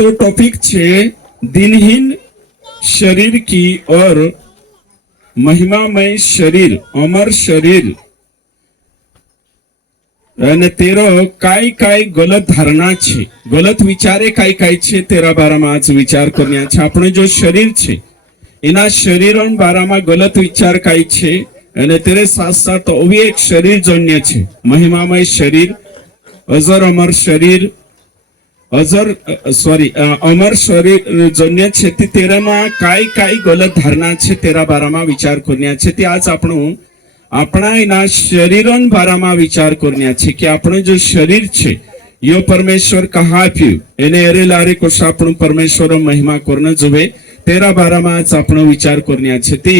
तो टॉपिक छे दिनहीन शरीर की और महिमामय शरीर अमर शरीर અને તેરો કાઈ કાઈ ગલત ધારણા છે ગલત વિચારે કાઈ કાઈ છે તેરા બારામાં આજ વિચાર કર્યા છે આપણે જો શરીર છે એના શરીરોના બારામાં ગલત વિચાર કાઈ છે અને તેરે સાથ સાથ ઓવી એક શરીર જન્ય છે મહિમામય શરીર અજર અમર શરીર અમર શરીર જન્ય છે તે તેરામાં કાઈ કાઈ ગલત ધારણા છે તેરા બારામાં વિચાર કર્યા છે તે આજ આપણું આપણા એના શરીરોના બારામાં વિચાર કર્યા છે કે આપણું જો શરીર છે યો પરમેશ્વર કહા આપ્યું એને એરે લારે કોશ આપણું પરમેશ્વર મહિમા કોરને જોવે તેરા બારામાં આજ આપણો વિચાર કર્યા છે તે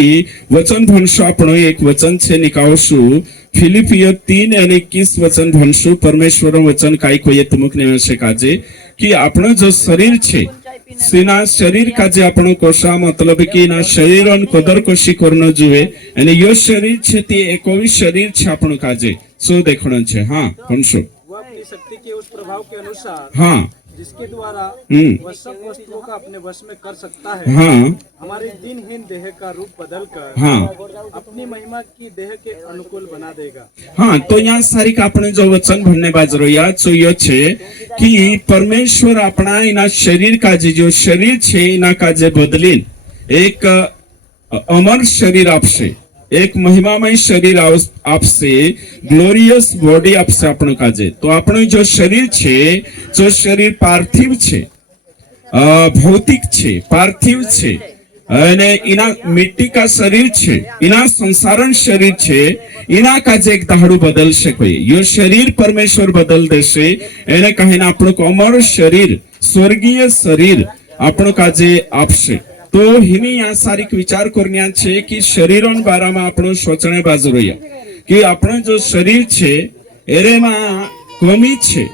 વચન ભણશું આપણો એક વચન છે નિકાળશું ફિલિપિયો 3:21 વચન ભણશું પરમેશ્વર વચન કાઈ કોઈએ તમુકને હશે કાજે કે આપણો જો શરીર છે सीना शरीर काजे आपणो कोशा मतलब कि ना शरीरन कदर कोशी करनो जुए અને યો શરીર છે તે એકોવી શરીર છે આપણો કાજે સો દેખણો છે હા ભણશો वो अपनी शक्ति के उस प्रभाव के अनुसार हाँ जिसके द्वारा वह सब वस्तुओं का अपने वश में कर सकता है हाँ हमारे दिनहीन देह का रूप बदलकर हाँ अपनी महिमा की देह के अनुकूल बना देगा हाँ तो यहाँ सारी का આપણે જો વચન ભણને બાજરો યાદ જોઈએ છે कि परमेश्वर अपना इना शरीर काजे जो शरीर છે એના કાજે બદલીને એક અમર શરીર આપશે एक महिमामय शरीर आपसे ग्लोरियस बॉडी आपसे આપણું કાજે તો આપણું જો શરીર છે જો શરીર પાર્થિવ છે ભૌતિક છે પાર્થિવ છે અને એના મિટ્ટી કા શરીર છે એના સંસારણ શરીર છે એના કાજે એક દાડું બદલશે કોઈ યો શરીર પરમેશ્વર બદલ દેશે એને કહીને આપણું અમર શરીર સ્વર્ગીય શરીર આપણું કાજે આપશે तो हिमी यहाँ सारी विचार करना है कि शरीरों बारा में आपनो सोचने बाजू रही कि आपनो जो शरीर छे एरे में कमी छे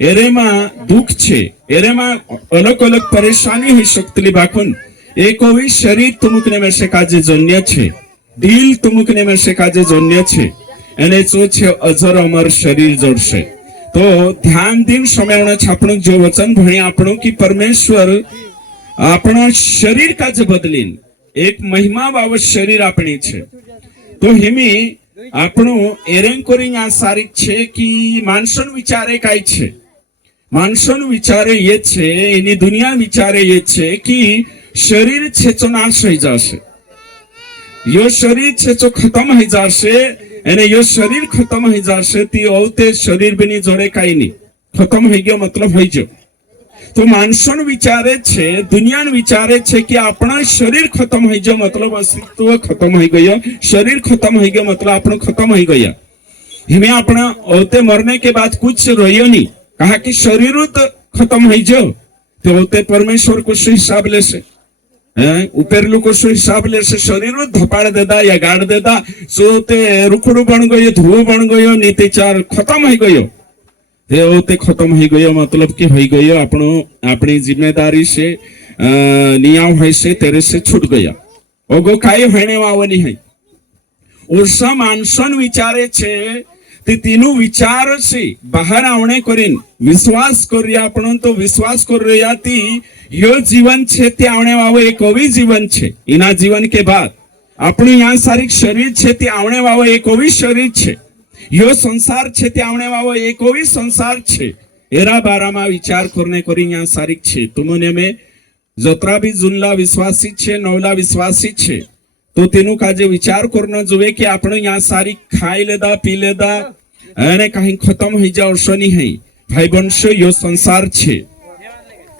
एरे में दुख छे एरे में अलग अलग परेशानी हुई सकती बाकुन एक भी शरीर तुमुकने में से काजे जन्य छे दिल तुमुकने में से काजे जन्य छे एने जो छे अजर अमर शरीर जोड़शे तो ध्यान दिन समय आपणो जो वचन भणी आपणो कि परमेश्वर अपना शरीर का जो बदलीन एक महिमा बाबत शरीर अपनी छे तो हिमी આપણું એરેન્કોરિંગ આ સારી છે કે માણસોનો વિચારે કાઈ છે માણસોનો વિચારે એ છે એની દુનિયા વિચારે એ છે કે શરીર છે તો નાશ થઈ જશે યો શરીર છે તો ખતમ થઈ જશે અને યો શરીર ખતમ થઈ જશે તે ઓતે શરીર બની જોડે કાઈ નહીં ખતમ થઈ ગયો મતલબ થઈ ગયો तो मानसों विचारे छे दुनिया विचारे छे कि अपना शरीर खत्म हो गया मतलब अस्तित्व खत्म हो गया शरीर खत्म हो गया मतलब अपना खत्म हो गया हमें अपना होते मरने के बाद कुछ रहियो नहीं कहा कि शरीर तो खत्म हो जाओ तो होते परमेश्वर को हिसाब ले से उपरलू को हिसाब ले से शरीर धपाड़ देता या गाड़ देता सो ते रुखड़ू बन गयो धुओ बन गयो नीति चार खत्म हो गयो ते खत्म हो गयो मतलब कि हो गयो આપણો આપણી जिम्मेदारी से नियम है से तेरे से छूट गया ओगो काई होने वावनी है उर्सा मानसन विचारे छे ते तीनों विचार से बाहर आवणे करीन विश्वास कर्या आपण तो विश्वास कर रहा थी यो जीवन छे ते आवणे वावो एक ओवी जीवन छे इना जीवन के बाद अपनी यहाँ सारी शरीर छे ते आवणे वावो एक ओवी शरीर छे यो संसार छे ते आवणे वावो एक ओवी संसार छे एरा बारा में विचार करने करी यहाँ सारी छे तुमने में जतरा भी जुनला विश्वासी छे नवला विश्वासी छे तो तेनु काजे विचार करना जोवे कि आपणे यहाँ सारी खाई लेदा पी लेदा अने कहीं खत्म हो जाओ शनि है भाई बनशो यो संसार छे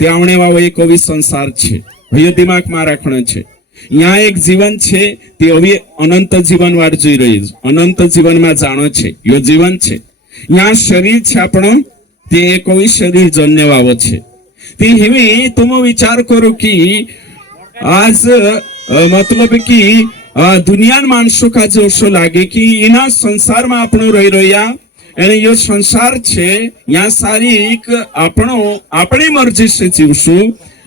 ते आवणे वावो एक ओवी संसार छे भयो दिमाग में राखणो छे यहाँ एक जीवन छे ते अभी अनंत जीवन वाट जोई रही अनंत जीवन में जानो छे यो जीवन छे यहाँ शरीर छे आपणो ते कोई शरीर जन्य वावो छे ते हिमे तुम विचार करो कि आज मतलब कि दुनिया मानसों का जो शो लागे कि इना संसार में आपणो रही रह्या અને यो संसार छे यहाँ सारी एक आपणो आपणी मर्जी से जीवशु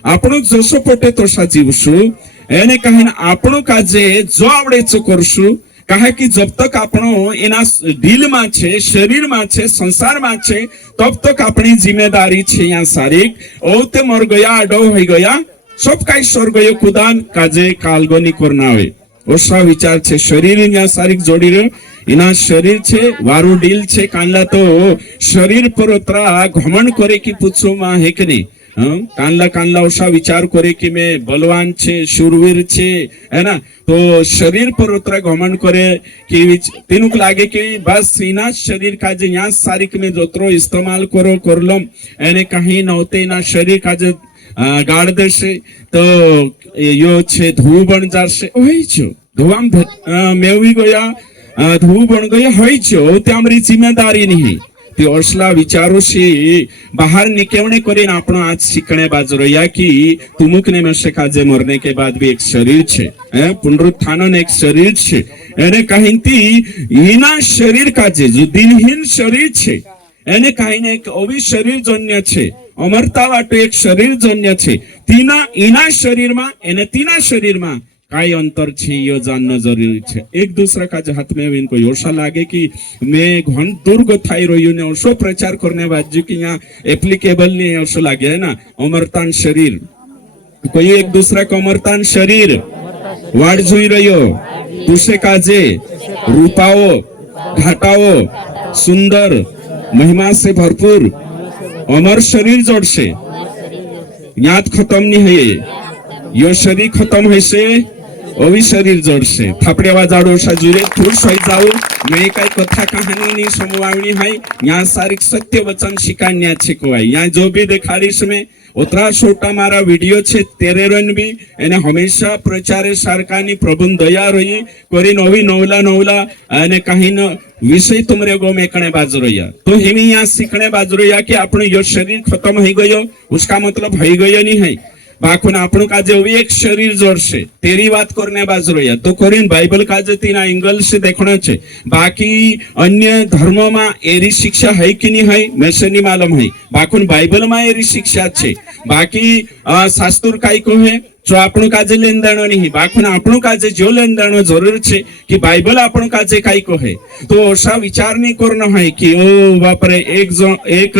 आपणो जसो पटे तोसा जीवशु એને કહીને આપણું કાજે જો આવડે છે કરશું कहा कि जब तक આપણો એના દિલમાં છે, શરીરમાં છે, સંસારમાં છે, તબ તક આપણી જિમ્મેદારી છે અહીંયા શારીરિક ઓતે મર ગયા આડો હોઈ ગયા સબ કાઈ સ્વર્ગ ગયો કુદાન કાજે કાલગોની કોરનાવે ઓછા વિચાર છે શરીર અહીંયા શારીરિક જોડી રહ્યો એના શરીર છે વારું ડીલ છે કાંલા તો શરીર પર ઉતરા ઘમંડ કરે કે પૂછું માં હે કે નહીં कानला कानला ओसा विचार करे कि मैं बलवान छे शूरवीर छे है ना तो शरीर पर उतरा घमंड करे कि तेनुक लागे कि बस सीना शरीर का जे यहाँ सारिक में जोतरो इस्तेमाल करो करलम एने कहीं न होते ना शरीर का जे गाड़ देशे तो यो छे धूळ बन जाशे होई छो धुआम मेवी गया धूळ बन गया होई छो ते आमरी जिम्मेदारी नहीं ते असला विचारों से बाहर निकलने करे ना अपना आज सीखने बाजरो या कि तुमुकने में से काजे मरने के बाद भी एक शरीर छे पुनरुत्थान एक शरीर छे एने कहीं ती इना शरीर काजे जो दिनहीन शरीर छे एने कहीं ने एक अभी शरीर जन्य छे अमरता वाटो एक शरीर जन्य छे तीना इना शरीर में एने तीना शरीर में काय अंतर छे यो जानना जरूरी छे एक दूसरा का हाथ में इनको योशा लागे कि मैं घन दुर्ग थाई रह्यो ने ओशो प्रचार करने बाजू कि यहाँ एप्लीकेबल नहीं ओशो लागे है ना अमरतान शरीर कोई एक दूसरा का अमरतान शरीर वाड़ जुई रह्यो तुसे काजे रूपाओ घाटाओ सुंदर महिमा से भरपूर अमर शरीर जोड़से याद खत्म नहीं है यो शरीर खत्म है से ओवी शरीर जोड़से थापड़ेवा जाड़ो जुरे थोड़ सोई जाओ मैं कई कथा कहानी नहीं समवावनी है यहाँ सारी सत्य वचन शिकान्या छे कोई यहाँ जो भी देखाड़ीश में उतरा छोटा मारा वीडियो छे तेरे रन भी एने हमेशा प्रचारे सरकारनी प्रभु दया रही कोरी नवी नवला नवला एने कहीं न विषय तुमरे गो मेकणे बाजू रहिया तो हिमी यहाँ सीखने बाजू रहिया कि अपनो यो शरीर खत्म हो गयो उसका मतलब हो गयो नहीं है बाकुन આપણું કાજે એક શરીર જોડશે તેરી વાત કરને બાજુ રહ્યા તો કરીને બાઇબલ કાજે તેના એંગલ से देखना છે बाकी अन्य धर्मમાં એરી શિક્ષા है कि नहीं है મેસે नहीं मालूम है बाकुन बाइबलમાં એરી शिक्षा છે बाकी शास्त्र काई को है जो આપણું કાજે લેનદાણો નહીં બાકુન આપણું કાજે જો લેનદાણો જરૂર છે कि बाइबल આપણું કાજે કાઈ को है तो असा विचार नहीं करना है कि ओ बापरे एक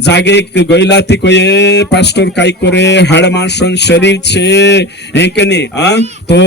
जागे गईलाथी कोई पास्टर काई करे हाड़ मासन शरीर छे है के नहीं तो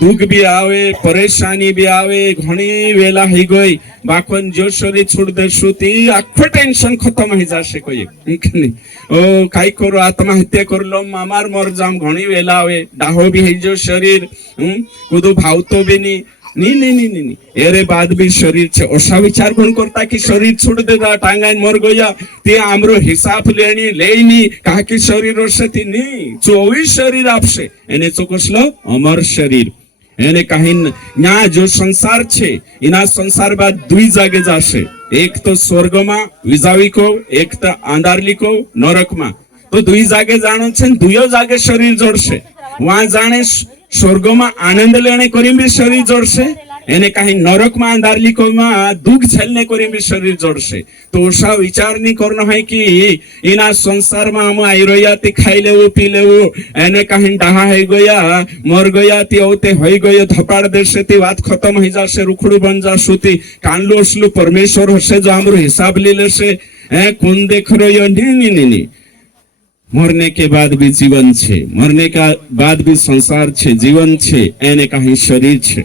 दुख भी आवे परेशानी भी आवे घणी वेला ही गई बाकन जो शरीर छोड़ देशु ती आखो टेंशन खत्म हो जाशे कोई है के नहीं ओ काई करो आत्महत्या कर लो मामार मर जाम घणी वेला आवे डाहो भी है जो शरीर कुदो भावतो भी नहीं नहीं एरे बाद भी शरीर छे ओसा विचार कोण करता कि शरीर छोड़ देगा टांगाइन मर गया ते आमरो हिसाब लेनी लेनी कहा कि शरीर ओसती नहीं 24 शरीर आपसे एने चोकसलो अमर शरीर एने कहीं यहाँ जो संसार छे इना संसार बाद दुई जागे जाशे एक तो स्वर्ग में विजाविको एक तो आंधारलिको नरक में तो दुई जागे जानो छे दुयो जागे शरीर जोड़शे वहां जाने स्वर्ग में आनंद लेने करी भी शरीर जोड़शे एने कहीं नरक में अंधारलिको में दुख झेलने करी भी शरीर जोड़शे तो ओसा विचार नहीं करना है कि इना संसार में हम आई रहा ते खाई लेवो पी लेवो एने कहीं डाहा है गया मर गया ते होते होई गयो धपाड़ देशे ते बात खत्म हो जाशे रुखड़ू बन जाशु ते कानलो असलू परमेश्वर हसे जो हमरो हिसाब ले लेशे कौन देख रह्यो नहीं मरने के बाद भी जीवन छे मरने का बाद भी संसार छे जीवन छे एने कहीं शरीर छे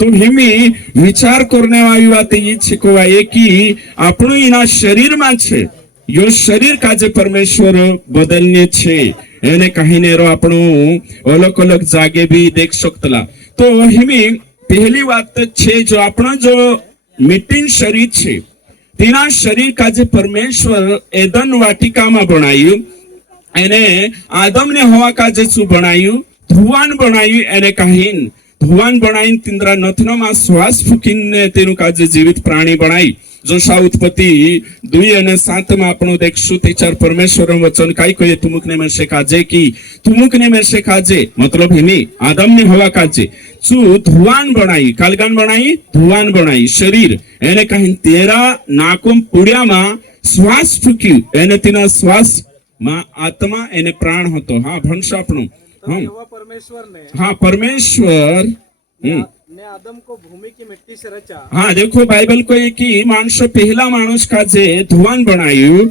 तो हिमी विचार करने वाली बात ये छे कि આપણું इना शरीर में छे यो शरीर का जे परमेश्वर बदलने छे एने कहीं ने रो આપણું अलग अलग जागे भी देख सकतला तो हिमी पहली बात छे जो આપણો जो मीटिंग शरीर छे तेना शरीर का जे परमेश्वर एदन वाटिका में बनायु एने आदम ने हवा का जे बनायु धुआन बनायु एने कहीं धुआन बनाई तिंद्रा नथनो में श्वास फूकीन ने तेनु का जे जीवित प्राणी बनाई जोशा उत्पत्ति 2:7 में आपणो देखशु तेचार परमेश्वर वचन काई कहे तुमुकने में से काजे की तुमुकने में से काजे मतलब हिनी आदम ने हवा काजे चू धुआन बनाई कालगान बनाई धुआन बनाई शरीर एने कहीं तेरा नाकोम पुड़िया में श्वास फूक्यु एने तेना श्वास માં આત્મા એને પ્રાણ હતો હા ભણશો આપણું परमेश्वर ने हाँ परमेश्वर ने आदम को भूमि की मिट्टी से रचा, हाँ देखो बाइबल को एक ही माणस पहला माणूस का जे धुआन बनायु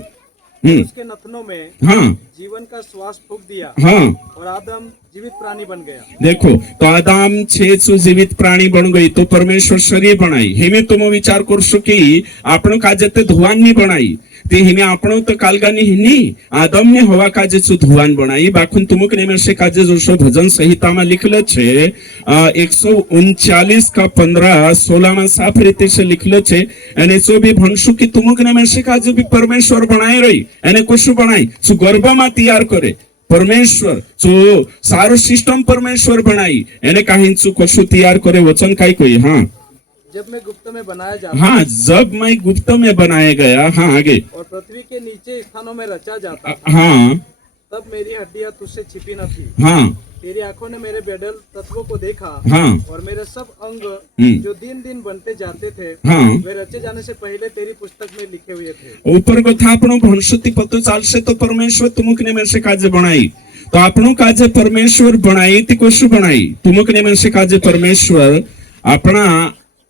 उसके नथनों में हाँ जीवन का श्वास फूंक दिया हाँ और आदम जीवित प्राणी बन गया। देखो तो आदाम छे जीवित प्राणी बन गई तो परमेश्वर शरीर बनाई हेमे तुम विचार करशो की आपण काजे ते धुआन नहीं बनाई ते हिमे आपण तो कालगानी हिनी आदम ने हवा काजे सु धुआन बनाई बाखुन तुमक ने में काजे जोशो भजन संहिता में लिखलो छे 139 का 15-16 में साफ रीते से लिखलो छे अने सो भी भणसु की तुमक ने में काजे भी परमेश्वर बनाई रही अने कुछ बनाई सु गर्भ में तैयार करे परमेश्वर जो सारो सिस्टम परमेश्वर बनाई एने काहीन सु कशु तैयार करे वचन काई कोई हाँ जब मैं गुप्त में बनाया जाता हाँ जब मैं गुप्त में बनाया गया हाँ आगे और पृथ्वी के नीचे स्थानों में रचा जाता हाँ तब मेरी हड्डियां तुझसे छिपी न थी। हाँ तेरी आंखों ने मेरे बेडल तत्वों को देखा हाँ और मेरे सब अंग जो दिन दिन बनते जाते थे हाँ वे रचे जाने से पहले तेरी पुस्तक में लिखे हुए थे। ऊपर कथा आपण भणसुती पतो चालसे तो परमेश्वर तुमक ने में काजे बनाई तो आपणो काजे परमेश्वर बनाई ती कशु बनाई तुमक ने में काजे परमेश्वर आपणा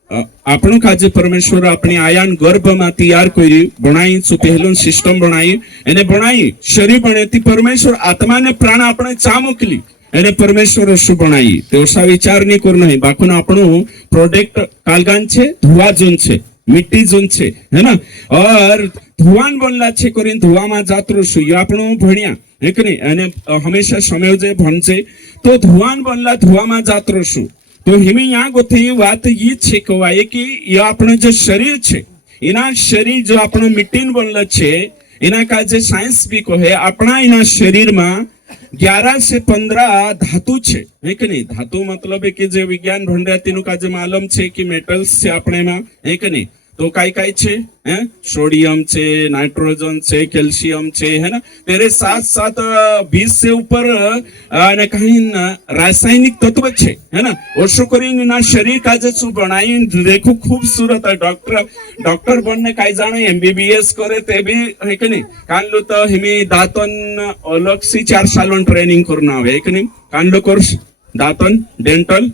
आपण काजे परमेश्वर अपनी आयान गर्भ में तैयार करी बनाई सो पहलो सिस्टम बनाई एने बनाई शरीर बने ती परमेश्वर आत्मा ने प्राण अपने चा मोकली एने परमेश्वर शु बनाई तो ऐसा विचार नहीं करना है बाकुन आपणो प्रोडक्ट कालगान छे धुआ जोन छे मिट्टी जोन छे है ना और धुआन बनला छे करीन धुआ में जातरो छु ये आपणो भण्या है कि नहीं अने हमेशा समय जे भणजे तो धुआन बनला धुआ में जातरो छु तो हिमे यहाँ गोथी बात ये छे कवाय कि ये आपण जो शरीर छे इना शरीर जो आपण मिट्टीन बनल छे इना का जे साइंस भी कहे अपना इना शरीर में 11 से 15 धातु छे है कि नहीं धातु मतलब है कि जे विज्ञान भंडार तीनु का जे मालूम छे कि मेटल्स छे अपने में है कि नहीं तो काई काई छे हैं सोडियम छे नाइट्रोजन छे कैल्शियम छे है ना तेरे साथ साथ 20 से ऊपर ने कहीं रासायनिक तत्व छे है ना ओशो करीन ना शरीर का जे सु बनाई देखो खूबसूरत है डॉक्टर बनने काई जाने एमबीबीएस करे ते भी है कि नहीं कानलो तो हिमी दातन अलग से 4 साल ट्रेनिंग करना है कि नहीं कानलो कोर्स दातन डेंटल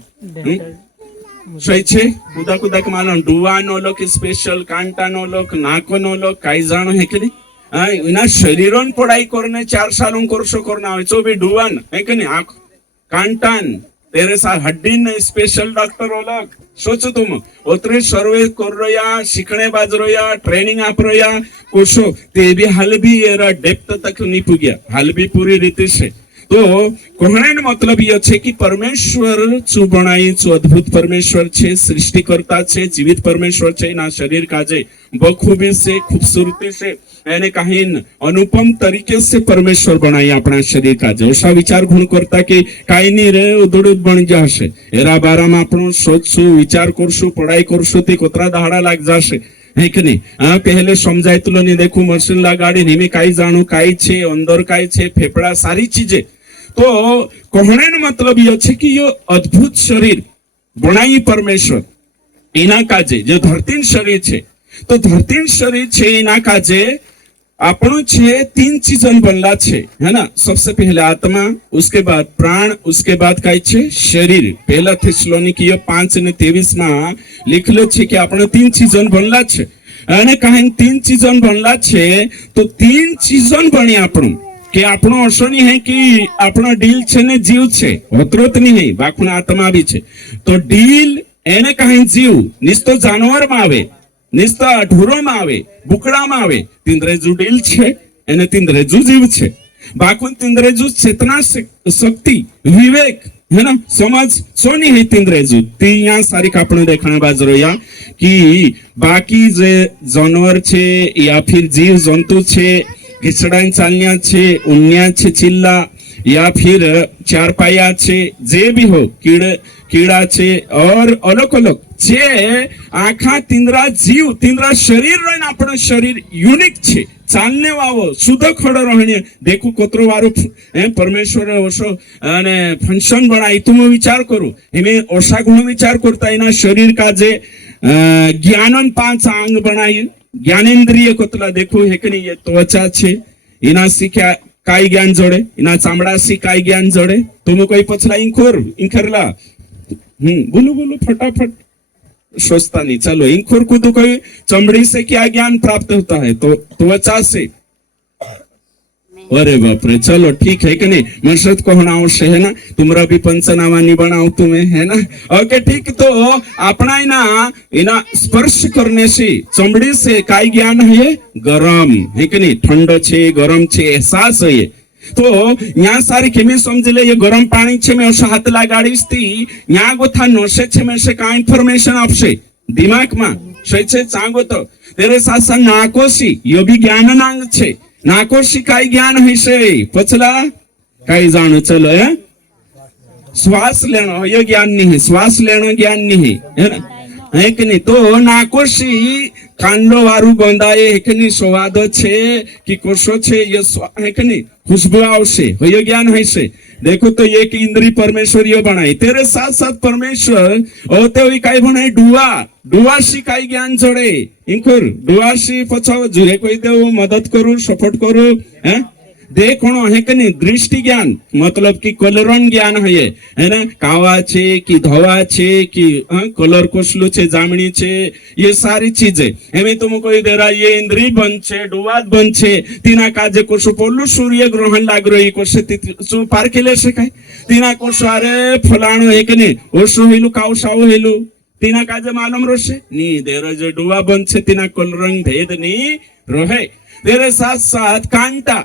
सही छे कुदा कुदा के मालूम डुआ नो लोक स्पेशल कांटा नो लोक नाको नो लोक काई जानो है कि नहीं इना शरीरों पढ़ाई करने 4 सालों कोर्सो करना है जो भी डुआन है कि नहीं आंख कांटान तेरे साथ हड्डी ने स्पेशल डॉक्टर ओलक सोचो तुम उतरे सर्वे कर रहा सीखने बाज रहा ट्रेनिंग आप रहा कोशो ते भी हाल भी एरा डेप्थ तक नहीं पुग्या हाल भी पूरी रीति से तो कहने मतलब ये छे कि परमेश्वर चु बनाई चु अद्भुत परमेश्वर छे सृष्टिकर्ता छे जीवित परमेश्वर छे ना शरीर काजे बखूबी से खूबसूरती से एने कहीं अनुपम तरीके से परमेश्वर बनाई अपना शरीर काजे ऐसा विचार गुण करता कि काई नहीं रे उदड़ुद बन जाशे एरा बारा में आपणो सोचसु विचार करसु पढ़ाई करसु ते कोतरा दाड़ा लाग जाशे है कि नहीं पहले समझायतलो नहीं देखो मशीन लगाड़ी निमे काई जाणु काई छे अंदर काई छे फेफड़ा सारी चीजें तो कहने मतलब ये छे कि ये अद्भुत शरीर बनाई परमेश्वर इना काजे जो धरतीन शरीर छे तो धरतीन शरीर छे इना काजे आपणो छे 3 चीजन बनला छे है ना सबसे पहले आत्मा उसके बाद प्राण उसके बाद काई छे शरीर पहला थिस्सलुनीकियों 5:23 में लिखलो छे कि आपणो 3 चीजन बनला छे अने काहे 3 चीजन बनला छे तो 3 चीजन बनी आपणो कि आपणो असो नहीं है कि आपणो डील छे ने जीव छे होतरोत नहीं है बाकुना आत्मा भी छे तो डील एने काहे जीव निस्तो जानवर में आवे निस्ता ढूरो में आवे बुकड़ा में आवे तिंद्रेजू डील छे एने तिंद्रेजू जीव छे बाकुन तिंद्रेजू चेतना शक्ति विवेक है ना समझ सोनी है तिंद्रेजू ती यहाँ सारी कापणो देखने बाजरो या कि बाकी जे जानवर छे या फिर जीव जंतु छे घिसड़ाई चालनिया छे उन्या छे चिल्ला या फिर 4 पाया छे जे भी हो कीड़ा छे और अलग अलग जे आखा तिंद्रा जीव तिंद्रा शरीर रहीने आपणो शरीर यूनिक छे चालने वावो शुद्ध खड़ो रहने देखो कोतरो वारो परमेश्वर ओशो अने फंक्शन बनाई तुम विचार करो एमे ओशा गुण विचार करता इना शरीर का जे ज्ञानन 5 अंग बनाई ज्ञानेन्द्रिय कोतला देखो है कि नहीं ये त्वचा छे इना सी क्या काई ज्ञान जोड़े इना चामड़ा सी काई ज्ञान जोड़े तुम कोई पछला इंखरला बोलो बोलो फटाफट, सोचता नहीं। चलो, इंखुर खुद कोई चमड़ी से क्या ज्ञान प्राप्त होता है? तो त्वचा से। अरे बाप रे, चलो ठीक है कि नहीं, मशरत को होना आवश्यक है ना, तुम्हारा भी पंचनामा नहीं बनाओ तुम्हें, है ना? ओके ठीक। तो अपना इना स्पर्श करने से चमड़ी से काय ज्ञान है? गरम है कि नहीं, ठंडो छे, गरम छे, एहसास है ये। तो यहाँ सारी केमी समझ ले, ये गरम पानी छे में हाथ लगाड़ीश थी, यहाँ गोथा नोशे छे में से का इन्फॉर्मेशन आपसे दिमाग में सही छे चांगो तो तेरे साथ साथ नाकोशी, ये भी ज्ञान नांग छे। नाकोशी काय ज्ञान हशे? पछला काय जानो? चलो, है श्वास लेना, ये ज्ञान नहीं है, श्वास लेना ज्ञान नहीं है ना, है कि नहीं? तो नाकोशी कांडो वारू गोंदाए है कि नहीं, स्वादो छे कि कोशो छे, ये है कि नहीं, खुशबू आवशे, ये ज्ञान है से। देखो तो ये कि इंद्री परमेश्वर ये बनाई, तेरे साथ साथ परमेश्वर होते हुए काय बनाई? डुआ, डुआशी काय ज्ञान जोड़े? इंकुर डुआशी पछाओ जुरे कोई दे मदद करू, सपोर्ट करू, है देखो है कि नहीं, दृष्टि ज्ञान मतलब कि कलरन ज्ञान है ना, कावा छे कि धवा छे कि कलर कोसलू छे, जामनी छे, ये सारी चीजें हमें तुम कोई दे रहा, ये इंद्री बन छे, डुवात बन छे, तीना काजे कोसो पोलू सूर्य ग्रहण लाग रही कोसे सु पार केले से काय तीना कोसो अरे फलाणो है कि नहीं, ओसो हेलू काउसाओ हेलू तीना काजे मालूम रोसे नी देरो, जो डुवा बन छे तीना कलरंग भेद नी रोहे। तेरे साथ साथ कांटा,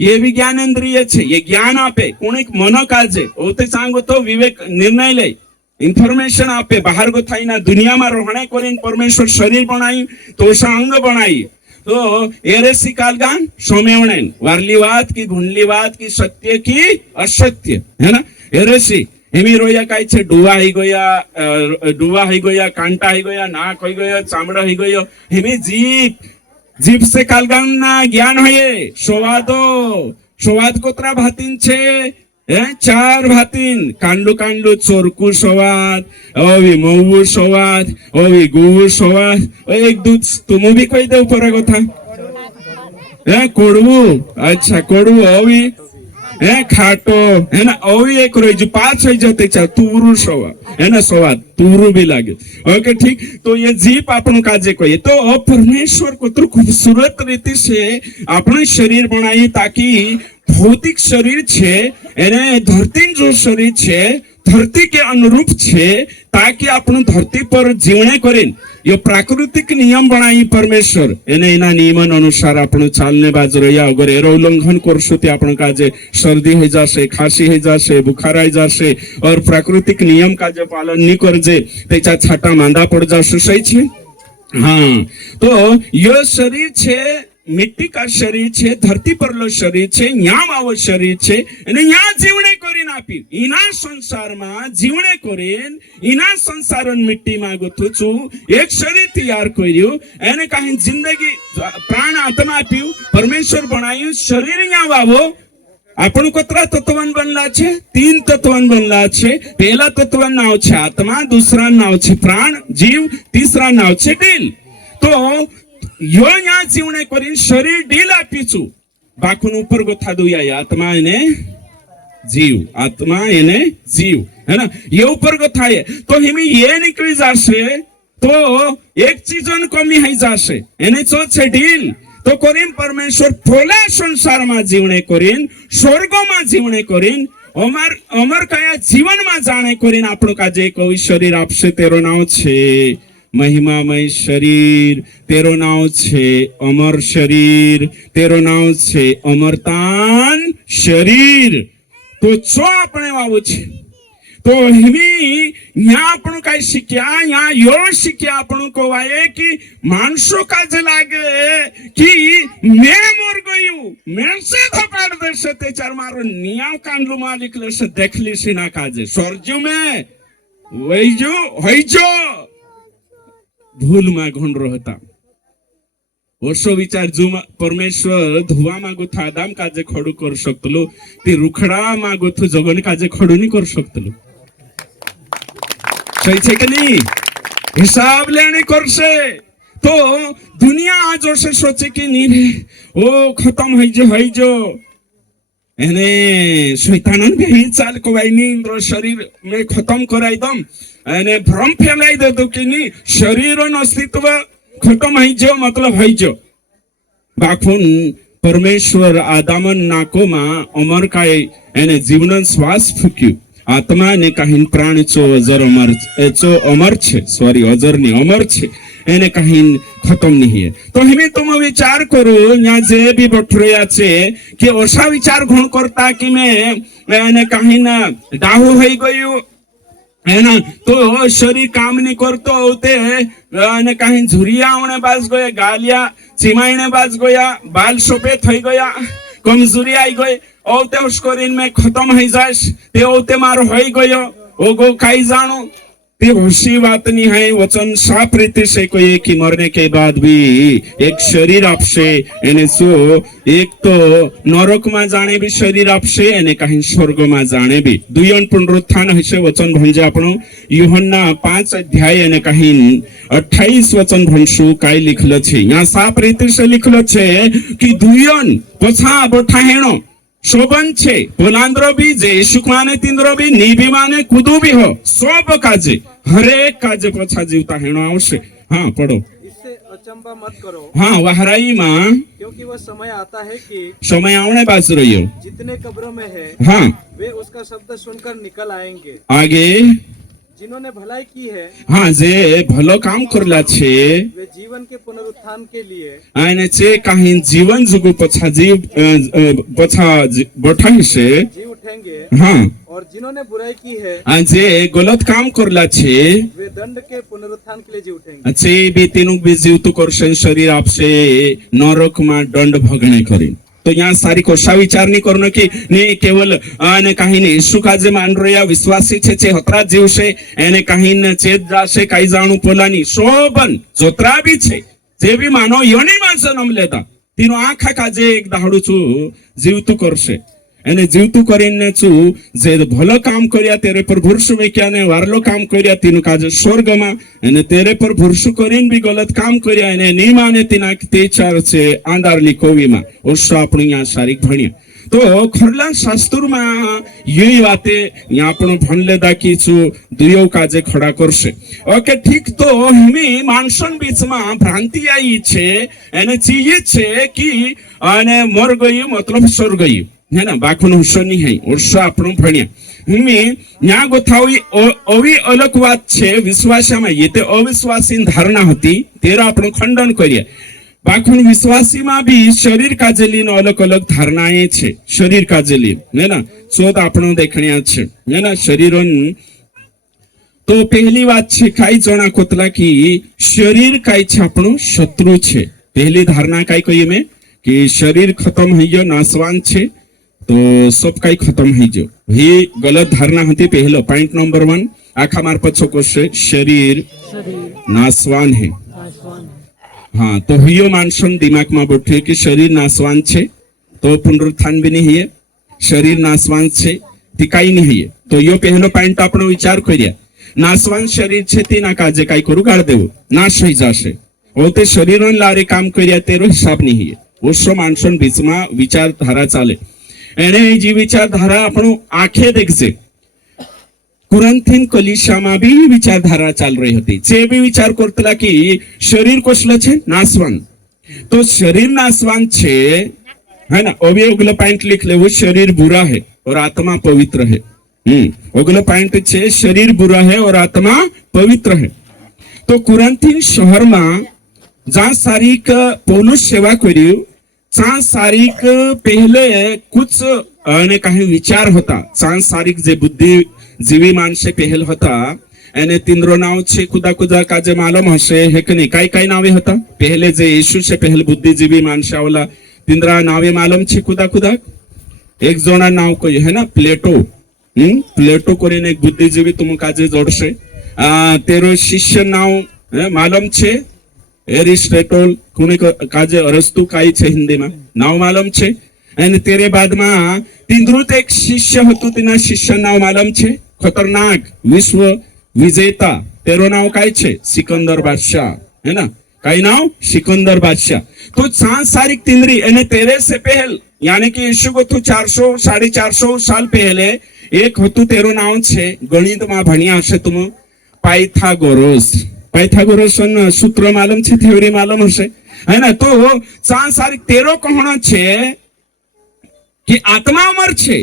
ये भी ज्ञानेन्द्रिय छे, ये ज्ञान आपे कोणिक मनो काजे ओते सांगो तो विवेक निर्णय ले, इन्फॉर्मेशन आपे बाहर को थाई ना दुनिया में रोहणे कोरीन परमेश्वर शरीर बनाई तो अंग बनाई। तो एरेसी कालगान सोमेवणेन वारली बात की भुंडली बात की सत्य की असत्य, है ना? एरेसी हेमी रोया काय छे? डुवा ही गया, कांटा ही गया, नाक ही गया, चामड़ा ही गयो, हेमी जीभ से कालगान ना ज्ञान है। सोवाद कोतरा भातीन छे? 4 भातीन, कांडू कांडू चोरकू सोवाद, ओवी मऊ सोवाद, ओवी गुऊ सोवाद, एक दूध तुम भी कोई दे ऊपर गोथा, कोड़वू, अच्छा कोड़वू, ओवी खाटो, है ना, ओवी एक रोई जो 5 हो जाते चा तुरू सोवा, है ना, स्वाद तुरू भी लागे। ओके ठीक। तो ये जीप आपन काजे कोई तो परमेश्वर को तो खूबसूरत रीति से अपने शरीर बनाई ताकि भौतिक शरीर छे एने धरती जो शरीर छे धरती के अनुरूप छे ताकि अपन धरती पर जीवने करें। ये प्राकृतिक नियम बनाई परमेश्वर एने इना नियमन अनुसार अपन चालने बाजरो या अगर एरो उल्लंघन करशो ते अपन काजे सर्दी हो जाशे, खांसी हो जाशे, बुखार हो जाशे और प्राकृतिक नियम काजे पालन नहीं करजे तेचा छाटा मांदा पड़ जाशे, सही छे? हाँ, तो ये शरीर छे मिट्टी का शरीर छे, धरती पर लो शरीर छे, यहाँ आवो शरीर छे અને यहाँ जीवने करीन आपी इना संसार में जीवने करीन इना संसारन मिट्टी में गोथु छु एक शरीर तैयार कर्यु एने कहीं जिंदगी प्राण आत्मा आप्यु परमेश्वर बनायु शरीर यहाँ आवो। आपण कोतरा तत्वन बनला छे? 3 तत्वन बनला छे। पहला तत्वन नाव छे आत्मा, दूसरा नाव छे प्राण जीव, तीसरा नाव छे दिल। तो यो यहाँ जीवने करीन शरीर डील आपीचु बाकुन ऊपर गोथा दुया आत्मा एने जीव, आत्मा एने जीव, है ना, ये ऊपर गोथा है। तो हिमी ये निकली जाशे तो एक चीजन कमी है जाशे एने चो छे डील। तो करीन परमेश्वर पोला संसार में जीवने करीन स्वर्गो में जीवने करीन अमर कया जीवन में जाने करीन आपणो काजे कोई शरीर आपसे तेरो नाव छे महिमामय शरीर, तेरो नाव छे अमर शरीर, तेरो नाव छे अमरतान शरीर। तो चो अपने वावो छे तो हिमी यहाँ आपण काय शिक्या यहाँ यो शिक्या आपण को वाये कि मानसो काजे लागे कि मैं मर गयु मैं से धपाड़ देशे ते चार मारो नियाव कांडलू मालिक लेसे देखली सिना काजे स्वर्जु में वैजो भूल में घुंड रहता वर्षो विचार जो परमेश्वर धुवा मागो था आदाम काजे खडू कर शकतलो ते रुखडा मागो तो जगन काजे खडू नहीं कर सकतलो। सही छे कि नहीं? हिसाब लेने करसे तो दुनिया आज से सोचे कि नहीं रे ओ खत्म है जो એને શૈતાનન બી ही ચાલ કોવાઈની ઇન્દ્ર શરીર મેં ખતમ કરાઈ દમ અને ભ્રમ ફેલાઈ દેતો કે ની શરીરનું અસ્તિત્વ ખતમ થઈ ગયો મતલબ થઈ ગયો બાખુન પરમેશ્વર આદામન નાકોમાં અમર કાય એને જીવન શ્વાસ ફૂક્યું આત્મા ને કાહીન પ્રાણ ચો અમર છે સોરી અજર ની અમર છે એને કાહીન ખતમ નહીં તો હવે તમે વિચાર કરો અહીંયા જે બી બઠરોયા છે કે ઓછા વિચાર ગુણ કરતા કે મેં એને કાહીન ડાહું થઈ ગયું है ना तो शरीर काम नहीं करतो होते અને કાહી ઝુરિયાઓને બાજ ગયા ગાલિયા ચીમાઈને બાજ ગયા બાલ સોપે થઈ ગયા કમજોરી આવી ગઈ ઓતે ઉસ્કોરીન મે ખતમ થઈ જાશ તે ઓતે મારો હોઈ ગયો ઓગો કાઈ જાણો તે હોશી વાત नहीं है वचन साफ रीति से कोई एक ही मरने के बाद भी एक शरीर आपसे એને શું એક તો નરકમાં જાણે બી શરીર આપશે અને કાહી સ્વર્ગમાં જાણે બી दुयन पुनरुत्थान હશે વચન ભણજે આપણો યુહન્ના 5 અધ્યાય અને કાહી 28 વચન ભણશું કાઈ લખેલો છે यहाँ साफ रीति से લખેલો છે कि दुयन પછા બઠાહેણો शोभन छे बोलांद्रो भी जे शुकमाने तिंद्रो भी नीबी माने कुदू भी हो सब काजे हरेक काजे पछा जीवता हेणो आवशे हाँ पढ़ो इससे अचंबा मत करो हाँ वहराई मां क्योंकि वह समय आता है कि समय आवने पास रहियो जितने कब्रों में है हाँ वे उसका शब्द सुनकर निकल आएंगे आगे जिन्होंने भलाई की है हाँ जे भलो काम करला छे वे जीवन के पुनरुत्थान के लिए आने छे काहीं जीवन जुगु पछा बठाई से जी उठेंगे हाँ और जिन्होंने बुराई की है जे गलत काम करला छे वे दंड के पुनरुत्थान के लिए जी उठेंगे છે બી તેનું બી જીવતું કરશે શરીર આપશે નરકમાં દંડ ભગણે કરી तो यहाँ सारी कोशा विचार नहीं करनो कि नहीं केवल ने कहीं ने यीशु का जे मान रहा विश्वासी छे छे हतरा जीव से एने कहीं न चेत जाशे काई जाणु पोलानी शोभन जोतरा भी छे जे भी मानो योनी में जन्म लेता तीनो आखा काजे एक दाहडू छु जीवतु करशे એને જીવતું કરીને છું જે ભલો કામ કર્યા તેરે પર ભૂરસુ વેક્યા ને વારલો કામ કર્યા તેનું કાજે સ્વર્ગમાં અને તેરે પર ભૂરસુ કરીને બી ગલત કામ કર્યા એને ની માને તેના તે ચાર છે આંદારલી કોવીમાં ઓછો આપણે અહીંયા શારીરિક ભણ્યા તો ખરલા શાસ્ત્રમાં યही વાતે यहाँ આપણો ભણ લેદા કી છું दुयो काजे खड़ा करશે ओके ठीक तो हिमी मानसन बीचમાં ભ્રાંતિ આવી છે એને ચીએ છે કે અને મર ગયું मतलब સ્વર્ગ ગયું है ना बाखुन हुस्सो नहीं है वर्षा આપણું ભણ્યા हिमी न्या गोथावी अवी अलग વાત છે વિશ્વાસમાં ये તે અવિશ્વાસી ધારણા હતી તેરા આપણું ખંડન કરીએ બાખુન વિશ્વાસીમાં બી શરીર કાજેલીનો અલગ અલગ ધારણાએ છે શરીર કાજેલી है ना ચોથ આપણું દેખણ્યા છે है ना શરીરન તો પહેલી વાત છે કાઈ જણા કોતલા की શરીર કાઈ છે આપણું શત્રુ છે પહેલી ધારણા કાઈ કહીએ મેં कि शरीर खत्म થઈ ગયો નાશવાન છે तो सब कई खत्म है जो ही गलत धारणा होती पहलो पॉइंट नंबर 1 आखा मार पछो क्वेश्चन शरीर नाशवान है हाँ तो हियो मानसन दिमाग में बैठे कि शरीर नाशवान छे तो पुनरुत्थान भी नहीं है शरीर नाशवान छे तिकाई नहीं है तो यो पहलो पॉइंट आपनो विचार करिया नाशवान शरीर छे तेना काजे काई करू गाड़ देवो नाश થઈ जाशे ओते शरीरन लारे काम करिया तेरो हिसाब नहीं है ओसो मानसन बीच में विचारधारा चाले એને જે વિચારધારા આપણું આંખે દેખશે કુરંથીન કલીસામાં બી વિચારધારા ચાલ રહી હતી જે બી વિચાર કરતલા કે શરીર કોસલો છે નાશવાન તો શરીર નાશવાન છે है ना अभी अगला पॉइंट लिख ले वो शरीर बुरा है और आत्मा पवित्र है अगला पॉइंट छे शरीर बुरा है और आत्मा पवित्र है तो कुरंथीन शहर में जहां सारीक पौलुस सेवा કર્યું सांसारिक पहले कुछ અને કાહી વિચાર હતા सांसारिक જે બુદ્ધિજીવી માણસે પહેલ હતા એને તિંદ્રો નામ છે ખુદા ખુદા કાજે માલમ હશે હે કે નહીં કાઈ કાઈ નાવે હતા પહેલે જે ઈસુ છે પહેલ બુદ્ધિજીવી માણસાવલા તિંદ્રા નાવે માલમ છે ખુદા ખુદા એક જણા નામ કોઈ હે ના પ્લેટો પ્લેટો કરીને એક બુદ્ધિજીવી तुम કાજે જોડશે તેરો શિષ્ય નામ માલમ છે एरिस्टोटल कोने काजे अरस्तु काई छे हिंदी में नाव मालूम छे અને તેરે બાદમાં તિંદ્રુત એક શિષ્ય હતું તેના શિષ્ય નામ માલમ છે ખતરનાક વિશ્વ વિજેતા તેરો નામ કાઈ છે સિકંદર બાદશાહ है ना काई नाम सिकंदर बादशाह तो सांसारिक तिंद्री અને तेरे से पहल यानी कि यीशु को तो 400 450 साल पहले एक होतु तेरो नाव छे गणित में भणिया हशे तुम पाइथागोरस पाइथागोरस सूत्र मालूम छे थ्योरी मालूम हशे है ना तो 4 कहणो छे कि आत्मा अमर छे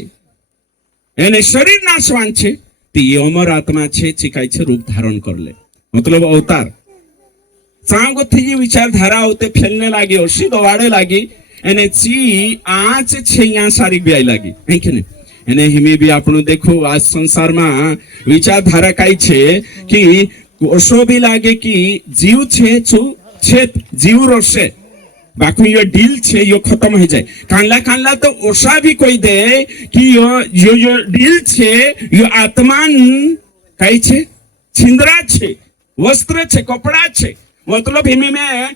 एने शरीर नाशवान छे ती अमर आत्मा छे चिकाय छे रूप धारण कर ले मतलब अवतार सांगो थी विचारधारा होते फैलने लगी और सीधो वाड़े लगी एने ची आँच छे यहाँ सारी भी आई लगी है कि नहीं एने हिमे भी आपनो देखो आज संसार में विचारधारा काई छे कि ओशो भी लागे कि जीव छे छे जीव रोशे बाकी यो डील छे यो खत्म हो जाए कानला तो ओशा भी कोई दे कि यो डील छे यो आत्मान काई छे छिंद्रा छे वस्त्र छे कपड़ा छे मतलब हिमे में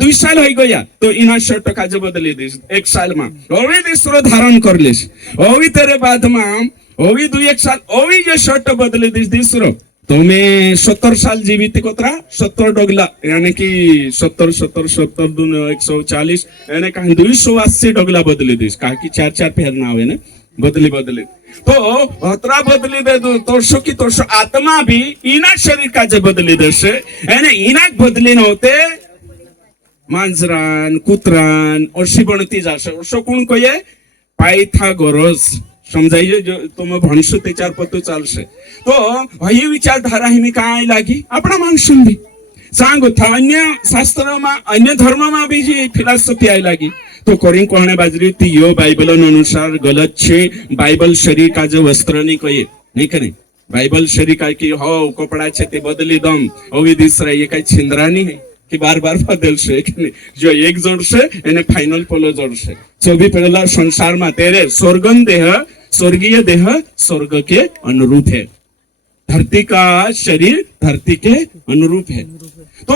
2 साल हो गया तो इना शर्ट काज बदली दीस 1 साल में ओवी दूसरो धारण कर लेस ओवी तेरे बाद में ओवी 2-1 साल ओवी जो शर्ट बदली दीस दूसरो तो मैं 70 साल जीवित कोतरा 70 डोगला यानी कि 70 दून 140 यानी कहीं 280 डोगला बदली दीस कहा कि 4 फेरना हुए ना बदली तो अतरा बदली दे तोरसो की तोरसो आत्मा भी इना शरीर का जे बदली देशे यानी इना बदली नव्हते मांजरान कुत्रान ओशी बनती जाशे ओशो कोण कोये पाइथागोरस समजाइए जो तुम भणशो ते 4 पत्तो चालशे तो ही विचारधारा हिमी काय लागी आपणा माणसून भी सांगो था अन्य शास्त्र में अन्य धर्म में भी जी फिलॉसफी आई लागी तो कोरिन कोहणे बाजरी थी यो बाइबल अनुसार गलत छे बाइबल शरीर का जो वस्त्र नहीं कहे नहीं करे बाइबल शरीर का कि हो कपड़ा छे ते बदली दम ओवी दिसरा ये काही छिंद्रा नहीं है कि बार बदलशे कि नहीं जो एक जोड़शे एने फाइनल पोलो जोड़शे चौबी पहला संसार में तेरे स्वर्गीय देह स्वर्ग के अनुरूप है धरती का शरीर धरती के अनुरूप है तो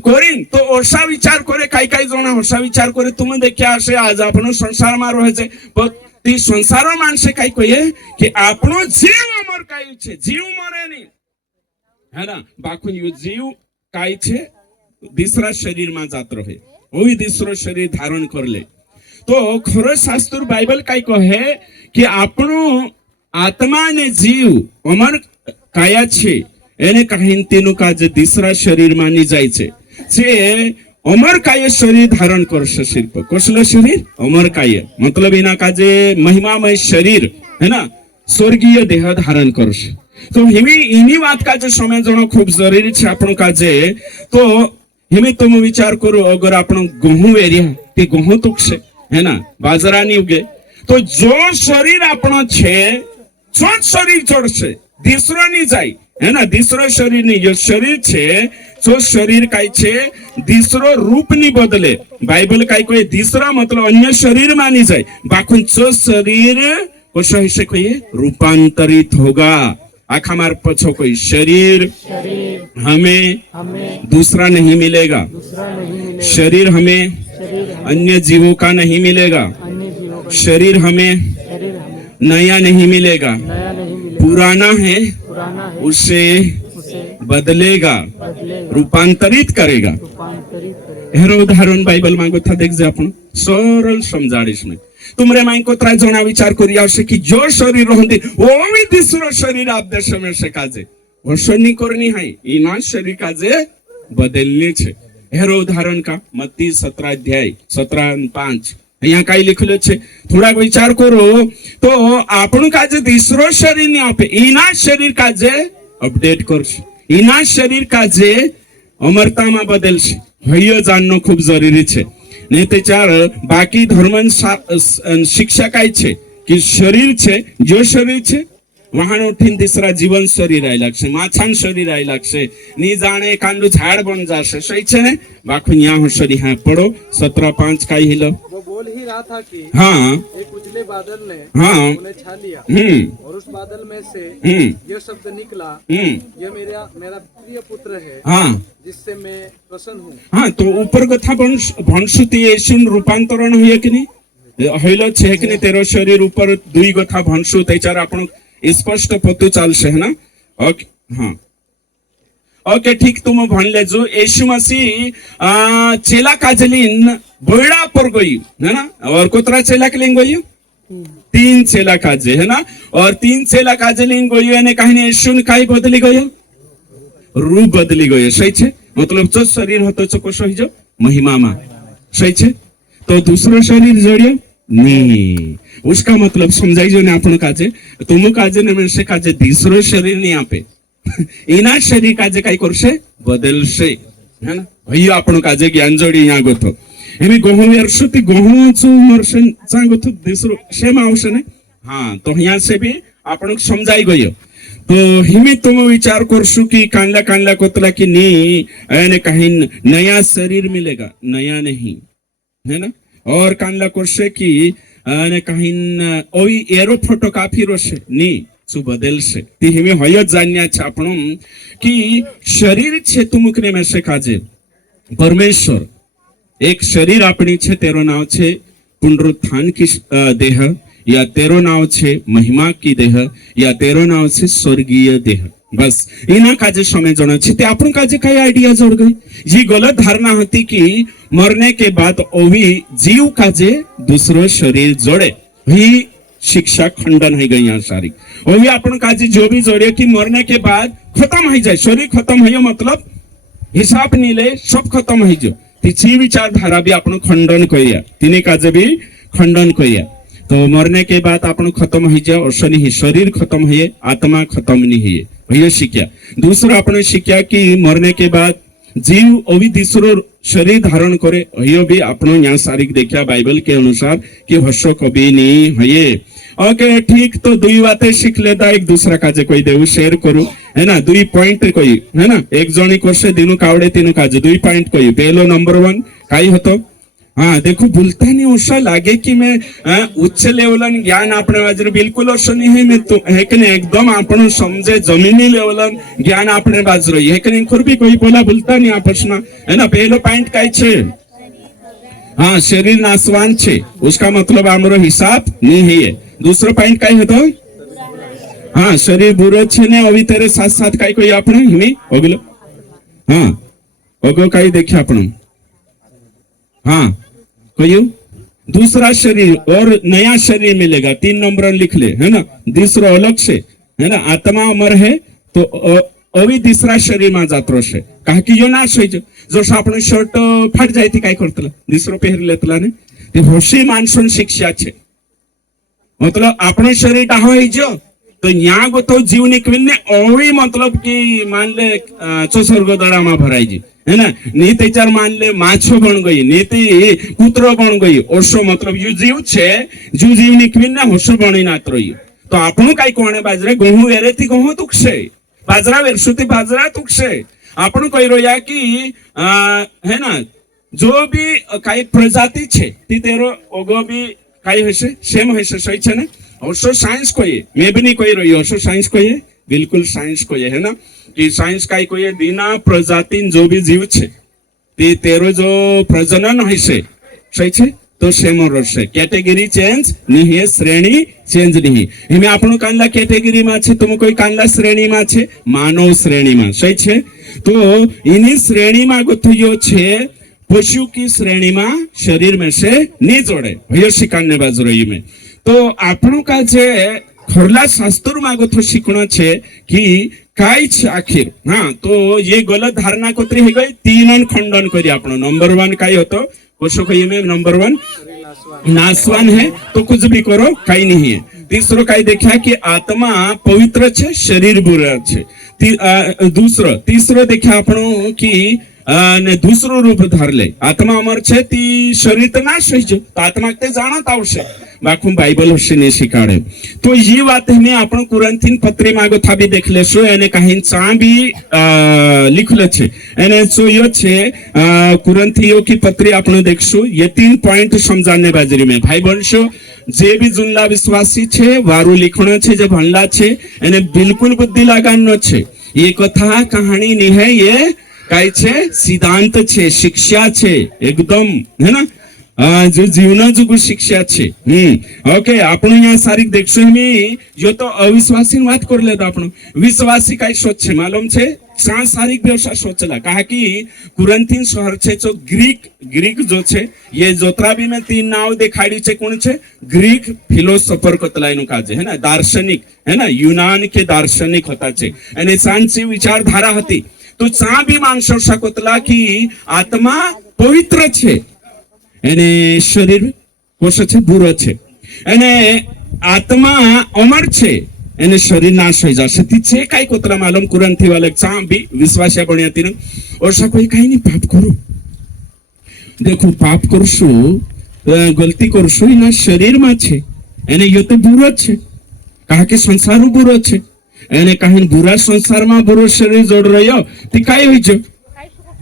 कोरिन तो ओसा विचार करे काही जण ओसा विचार करे तुम देखिया आसे आज आपण संसार में रहे छे पण ती संसार मानसे काही कहे कि आपनो जीव अमर काही छे जीव मरे नहीं है ना बाकी यो जीव काही छे दूसरा शरीर में जात रहे वही दूसरो शरीर धारण कर ले तो खरो शास्त्र बाइबल काही कहे कि आपनो आत्मा ने जीव अमर काया छे एने काही तेनु काजे दूसरा शरीर मानी जाय छे जे अमर काय शरीर धारण करशे शिल्प कसलो शरीर अमर काय मतलब इना काजे महिमामय शरीर है ना स्वर्गीय देह धारण करशे तो हिमी इनी बात काजे समय जणो खूब जरूरी छे आपण काजे तो हिमी तुम विचार करो अगर आपण गहू एरिया ते गहू तुकशे है ना बाजरा नहीं उगे तो जो शरीर आपण छे जो शरीर चढ़शे दूसरो नहीं जाए है ना दूसरो शरीर नहीं जो शरीर छे जो शरीर काय छे दूसरो रूप नहीं बदले बाइबल काय कोई दूसरा मतलब अन्य शरीर मानी जाए बाकी जो शरीर कसो हिसे कोई रूपांतरित होगा आखा मार पछो कोई शरीर हमें दूसरा नहीं मिलेगा शरीर हमें अन्य जीवों का नहीं मिलेगा शरीर हमें नया नहीं मिलेगा पुराना है उसे बदलेगा रूपांतरित करेगा हेरो उदाहरण बाइबल मांगो था देख जे अपन सरल समझाड़ीश में तुमरे माई को त्रा जना विचार करी आवश्य कि जो शरीर रहंती वो भी दूसरो शरीर आप देश में से काजे वर्षनी करनी है इना शरीर काजे बदलनी छे हेरो उदाहरण का मत्ती 17 अध्याय 17:5 यहाँ कई लिखले छे थोड़ा विचार करो तो आपण काजे दूसरो शरीर नहीं आपे इना शरीर काजे अपडेट करशे इना शरीर काजे अमरता में बदलशे हयो जाननो खूब जरूरी छे नहीं तो चार बाकी धर्म शिक्षा काय छे कि शरीर छे जो शरीर छे वहां उठीन तीसरा जीवन शरीर आई लागशे माछान शरीर आई लागशे नी जाने कांडू झाड़ बन जाशे सही छे ने बाकी यहाँ हो शरीर हाँ पढ़ो 17:5 का हिलो वो बोल ही रहा था कि हाँ एक उजले बादल ने उन्हें छा लिया और उस बादल में से ये शब्द निकला ये मेरा प्रिय पुत्र है हाँ जिससे मैं प्रसन्न हूँ हाँ तो ऊपर कथा भणसुती येशुन रूपांतरण हुए कि नहीं हईलो छे कि नहीं तेरो शरीर ऊपर 2 कथा भणसु त्याच्यार आपण स्पष्ट पत्तो चालशे है ना ओके हाँ ओके ठीक तुम भण लेजो यीशु मसीह चेला काजलिन बोयड़ा पर गई है ना और कोतरा चेला के लिंग गई 3 चेला काजे है ना और 3 चेला काजे लिंग गई અને કહીને यीशु કાઈ બદલી ગયો रूप बदली गयो सही छे मतलब जो शरीर હતો છો કોશો હીજો महिमाમાં सही छे तो दूसरो शरीर जोड़ियो नहीं उसका मतलब समझाई जो ने आपण काजे तुम काजे ने मन से काजे तीसरो शरीर नहीं आपे इना शरीर काजे काई करशे बदलशे है ना भई आपण काजे ज्ञान जोड़ी या गोतो एमी गोहु वर्षती गोहु चु मर्शन सांगोतो तीसरो सेम आवशे ने हां तो यहां से भी आपण समझाई गयो तो हिमे तुम विचार करशु कि कांडला कांडला कोतला की नहीं एने कहीं नया शरीर मिलेगा नया नहीं है ना और कांडला करशे कि एने कहीं ओई एरो फोटो काफी रोशे नहीं सु बदल से ती हिमे होय जान्या छ आपण कि शरीर छे तुमकने में से काजे परमेश्वर एक शरीर अपनी छे तेरो नाम छे पुनरुत्थान की देह या तेरो नाव छे महिमा की देह या तेरो नाव छे स्वर्गीय देह बस इना काजे समझना छे ते आपन काजे कई आइडिया जोड़ गई ये गलत धारणा होती कि मरने के बाद ओवी जीव काजे दूसरो शरीर जोड़े ही शिक्षा खंडन है गई यहाँ सारी ओवी आपन काजे जो भी जोड़े कि मरने के बाद खत्म हो जाए शरीर खत्म हो मतलब हिसाब नहीं ले सब खत्म हो जाए तिची विचारधारा भी आपन खंडन करिया तिने काजे भी खंडन करिया तो मरने के बाद आपण खत्म हो जाए और शनि शरीर खत्म है आत्मा खत्म नहीं है भैया शिक्षा दूसरा आपने शिक्षा कि मरने के बाद जीव अभी दूसरो शरीर धारण करे यो भी आपण यहाँ सारी देखा बाइबल के अनुसार कि हर्षो कभी नहीं है ओके ठीक तो 2 बातें सीख लेता एक दूसरा काजे कोई देव शेयर करू है ना 2 पॉइंट कोई है ना एक जणी करसे दिनु कावड़े तीनु काजे 2 पॉइंट कोई पहलो नंबर 1 काई होतो हाँ देखो भूलता नहीं ऐसा लागे कि मैं उच्च लेवल ज्ञान अपने बाजू बिल्कुल ऐसा नहीं है मैं तो है कि नहीं एकदम आपण समझे जमीनी लेवल ज्ञान अपने बाजू है कि नहीं खुद भी कोई बोला भूलता नहीं आपस में है ना पहलो पॉइंट काय छे हाँ शरीर नाशवान छे उसका मतलब हमरो हिसाब नहीं है दूसरो पॉइंट काय होतो हाँ शरीर बुरो छे ने अभी तेरे साथ साथ काय कोई आपने हिमी ओगलो हाँ ओगो काय देखे आपण हाँ कहियो दूसरा शरीर और नया शरीर मिलेगा 3 नंबर लिख ले है ना दूसरा अलग से है ना आत्मा अमर है तो अभी तीसरा शरीर में जात्रो से कहा कि यो नाश हो जो आपण शर्ट फाट जाए थी काय करतला दूसरो पहर लेतला ने ते होशी मानसन शिक्षा छे मतलब आपण शरीर टा होई जो तो न्या गो तो जीव निकविन ने ओवी मतलब कि मान ले स्वर्ग दड़ा में भराई जी है ना नीति चार मान ले माछो बन गई नीति कुतरो बन गई ओशो मतलब यू जीव छे जू जीव निकविन ने होशो बनी नात रही तो आपण काई कोणे बाजरे गहू एरेती गहू तुकसे बाजरा वेरसुती बाजरा तुकसे आपण कही रोया कि है ना जो भी काई प्रजाति छे ती तेरो ओगो भी काई हसे सेम हसे सही छे ने ओशो साइंस कोई मैं भी नहीं कही रही ओशो साइंस कोई बिल्कुल साइंस कोई है ना कि साइंस काई कोई दीना प्रजाति जो भी जीव छे ते तेरो जो प्रजनन हसे सही छे तो सेम रहશે कैटेगरी चेंज नहीं है श्रेणी चेंज नहीं एमे આપણો કાંડલા કેટેગરી માં છે तुम कोई કાંડલા શ્રેણી માં છે માનવ શ્રેણી માં સही છે तो इनी श्रेणी में गथयो छे पशु की श्रेणी में शरीर में से नहीं जोड़े भय शिकान्य बाजू रही में तो આપણો का जे खरला शास्त्र में गथो शिकणो छे कि काय छे आखिर हाँ तो ये गलत धारणा कोतरी हो गई 3 खंडन करी આપણો नंबर 1 काय होतो कोशो कहिए में नंबर 1 नाशवान है तो कुछ भी करो कहीं नहीं है तीसरो कई देखा कि आत्मा पवित्र छे शरीर बुरा छे दूसरो तीसरो देखा आपणो कि ने दूसरो रूप धार ले आत्मा अमर छे ती शरीर तो नाश होई जो तो आत्मा ते जानत आवशे बाकू बाइबल हसे ने शिकाड़े तो ये बात हमें आपण कुरंथीन पत्री मागो था भी देख लेशो एने कहीं चा भी लिखले छे एने सो यो छे कुरंथीयो की पत्री आपण देखशो ये 3 पॉइंट समझाने बाजरी में भाई बहनशो जे भी जुनला विश्वासी छे वारू लिखणो छे जे भणला छे एने बिल्कुल बुद्धि लगानो छे ये कथा कहानी नहीं है ये काय छे सिद्धांत छे शिक्षा छे एकदम है ना जो जीवना जो शिक्षा छे ओके आपण यहाँ सारी देखशो मी जो तो अविश्वासी बात कर लेता आपण विश्वासी काय सोच छे मालूम छे सांसारिक व्यवसाय सोचला कहा कि कुरंथीन शहर छे जो ग्रीक जो छे ये जोतरा भी में 3 नाव दिखाड़ी छे कौन छे ग्रीक फिलोसोफर कोतलायनु काजे है ना दार्शनिक है ना यूनान के दार्शनिक होता छे અને सांची विचारधारा હતી તો ચા भी માનસો શકતલા कि आत्मा पवित्र छे અને શરીર કોષ છે બુરો છે અને આત્મા અમર છે એને શરીર નાશ થઈ જશે છે કઈ કોતરા માલમ કુરંથી વાલે ચા भी વિશ્વાસ્યા બન્યા હતી ઓછા કોઈ કઈ નહીં પાપ કરો देखो पाप કરશું ગલતી કરશું એના શરીરમાં છે એને યો તો બુરો છે કહા કે સંસાર બુરો છે એને કહીને બુરા સંસારમાં બુરો શરીર જોડ રહ્યો તે કાઈ હોય જો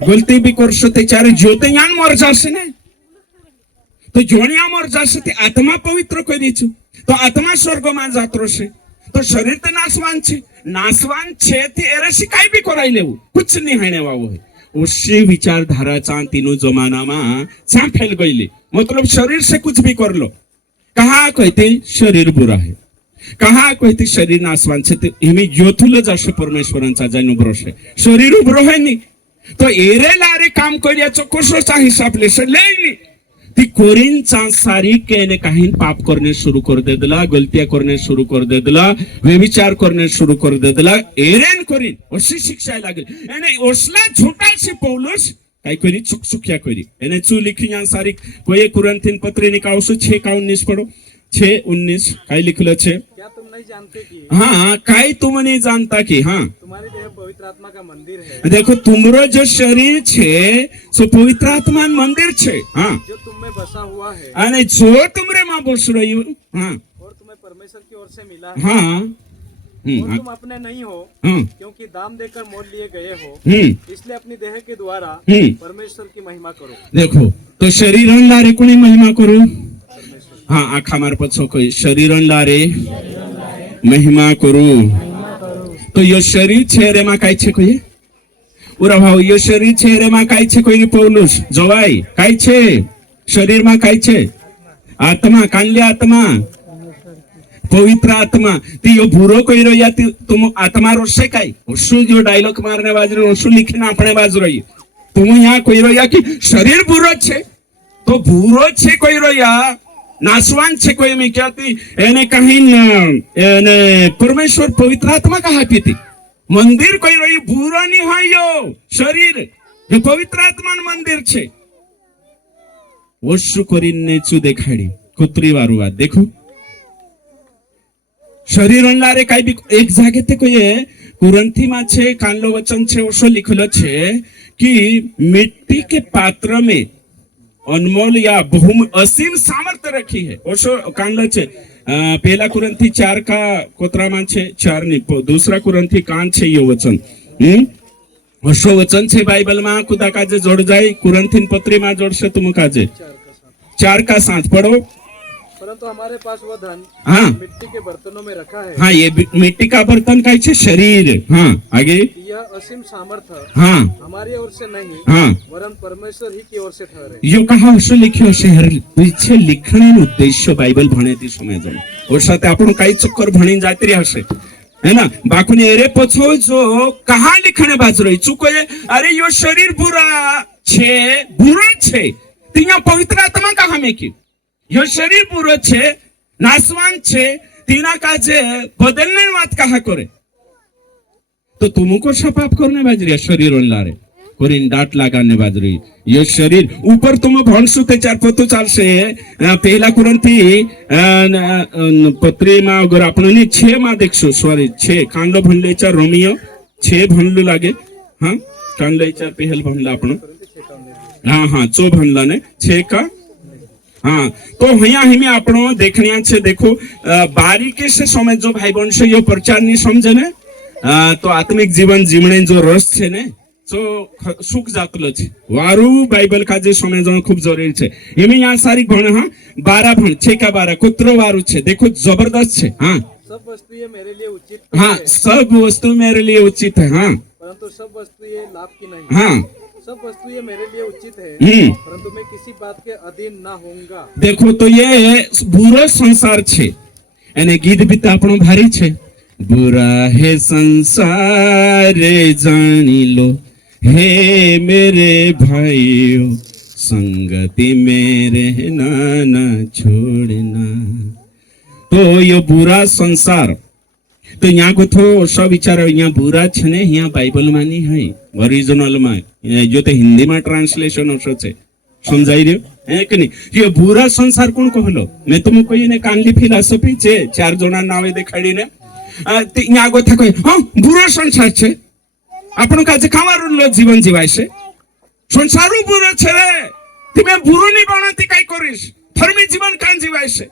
ગલતી भी કરશો તે ચારે જ્યોતે યાન મર જશે ને તો જોણિયા મર જશે તે આત્મા પવિત્ર કરી છું તો આત્મા સ્વર્ગમાં જાતો છે तो शरीर तो नासवान छे ते एरसी काई भी कराई लेवू कुछ नहीं हणे वावो है उसी विचारधारा तीनों जमाना में चा फैल गईली मतलब शरीर से कुछ भी कर लो कहा कहते शरीर बुरा है कहा कहते शरीर नासवान छे ते हिमी जोथुल जशे परमेश्वरांचा जायनु बरोशे शरीर उभरो है नहीं तो एरे लारे काम करिया चोकोशोचा हिसाब लेशे लेली ती कोरिन सांसारिक केने काही पाप करने शुरू कर दे दिला गलतियां करने शुरू कर दे दिला व्यभिचार करने शुरू कर दे दिला एरेन कोरिन अशी शिक्षा लागली एने ओसला छोटा से पौलुस काय करी चुकचुकिया करी एने चू लिखी सांसारिक कोई कुरंथीन पत्र निकावसो 6:19 पढ़ो 6:19 काय लिखलो छे क्या तुम नहीं जानते कि हाँ काय तुम नहीं जानता कि हाँ तुम्हारे देह पवित्र आत्मा का मंदिर है देखो तुमरो जो शरीर छे सो पवित्र आत्मा मंदिर छे हाँ जो तुम में बसा हुआ है અને જો तुमरे માં बस रही हाँ और तुम्हें परमेश्वर की ओर से मिला है हाँ और तुम अपने नहीं हो हाँ क्योंकि दाम देकर मोल लिए गए हो इसलिए अपनी देह के द्वारा परमेश्वर की महिमा करो देखो तो शरीर लारे कोनी महिमा करो हाँ आखा मार पछो कोई शरीर लारे महिमा करो तो यो शरीर छेरे માં કાઈ છે કોઈ ઉરા ભાવ યો શરીર છેરે માં કાઈ છે કોઈ પૌલુસ જોવાય કાઈ છે શરીર માં કાઈ છે આત્મા કાલ્ય આત્મા पवित्र आत्मा ती यो भूरो कई रही तुम आत्मा रोशे काई ओशु जो डायलॉग मारने बाज रही ओशु लिखने अपने बाज रही तुम यहाँ कोई रही कि शरीर भूरो छे तो भूरो छे कोई रही नासवान छे कोई में क्या थी एने कहीं एने परमेश्वर पवित्र आत्मा कहा पीती मंदिर कोई रही भूरो नहीं है यो शरीर ये पवित्र आत्मा मंदिर छे ओशु करीने चू देखाड़ी कुतरी वारू बात देखो शरीर लारे काई भी एक जागे ते कोई कुरंथी में छे कानलो वचन छे ओशो लिखलो छे कि मिट्टी के पात्र में अनमोल या बहुम असीम सामर्थ्य रखी है ओशो कानलो छे पहला कुरंथी 4 का कोतरा में छे 4 नहीं दूसरा कुरंथी कान छे यो वचन ओशो वचन छे बाइबल में खुदा काजे जोड़ जाए कुरंथीन पत्री में जोड़शे तुम काजे 4 का 7 पढ़ो परंतु हमारे पास वो धन हाँ मिट्टी के बर्तनों में रखा है हाँ ये मिट्टी का बर्तन का है शरीर हाँ आगे यह असीम सामर्थ्य हाँ हमारी ओर से नहीं हाँ वरन परमेश्वर ही की ओर से ठहरे यो कहा उसो लिखियो शहर पीछे लिखने उद्देश्य बाइबल भणे थी समय जो और साथ आपण काई चक्कर भणी जाती रही हसे है ना बाकुने एरे पछो जो कहा लिखने बाज रही चुको ये अरे यो शरीर बुरा छे तिया पवित्र आत्मा कहा में की यो शरीर पूरो छे नासवान छे तीना काजे बदलने बात कहा करे तो तुमको पाप करने बाज रही शरीर लारे कोरिन डांट लगाने बाज रही यो शरीर ऊपर तुम भणसु ते 4 पतो चालशे पहला कुरंथी पत्री में अगर आपने 6 में देखशो सॉरी 6 कांडो भणले 4 रोमियो 6 भणलू लागे हाँ कांडो 4 पहल भणला आपण हाँ हाँ 4 भणला ने 6 का हाँ तो हिमें आपनो देखनिया छे देखो बारीकी से समझो भाई बहन से यो प्रचार नहीं समझे ने तो आत्मिक जीवन जीवने जो रस छे ने तो सुख जातलो छे वारू बाइबल का जे समझना खूब जरूरी छे हिमें यहाँ सारी भण हाँ 12 भण 6 का 12 कुत्रो वारू छे देखो जबरदस्त छे हाँ सब वस्तु ये मेरे लिए उचित हाँ सब वस्तु मेरे लिए उचित है हाँ परंतु सब वस्तु ये लाभ की नहीं हाँ सब वस्तु ये मेरे लिए उचित है परंतु मैं किसी बात के अधीन ना होऊंगा देखो तो ये बुरो संसार छे एने गीत भी तो आपणो भारी छे बुरा है संसार जानी लो, हे मेरे भाइयों संगति में रहना ना छोड़ना। तो ये बुरा संसार, तो यहाँ को थो सब विचार यहाँ बुरा छे ने यहाँ बाइबल मानी है ओरिजिनल में, जो तो हिंदी में ट्रांसलेशन हो छे समझाई रही है कि नहीं। ये बुरा संसार कौन कहलो, मैं तुमको कोई ने कानली फिलॉसफी छे 4 जना नावे देखाड़ी ने यहाँ को था कोई हाँ बुरा संसार छे आपन काजे खावार जीवन जीवाय छे संसारू बुरो छे रे तुम्हें बुरो नहीं बनाती काय करिस धर्मी जीवन कान जीवाय छे।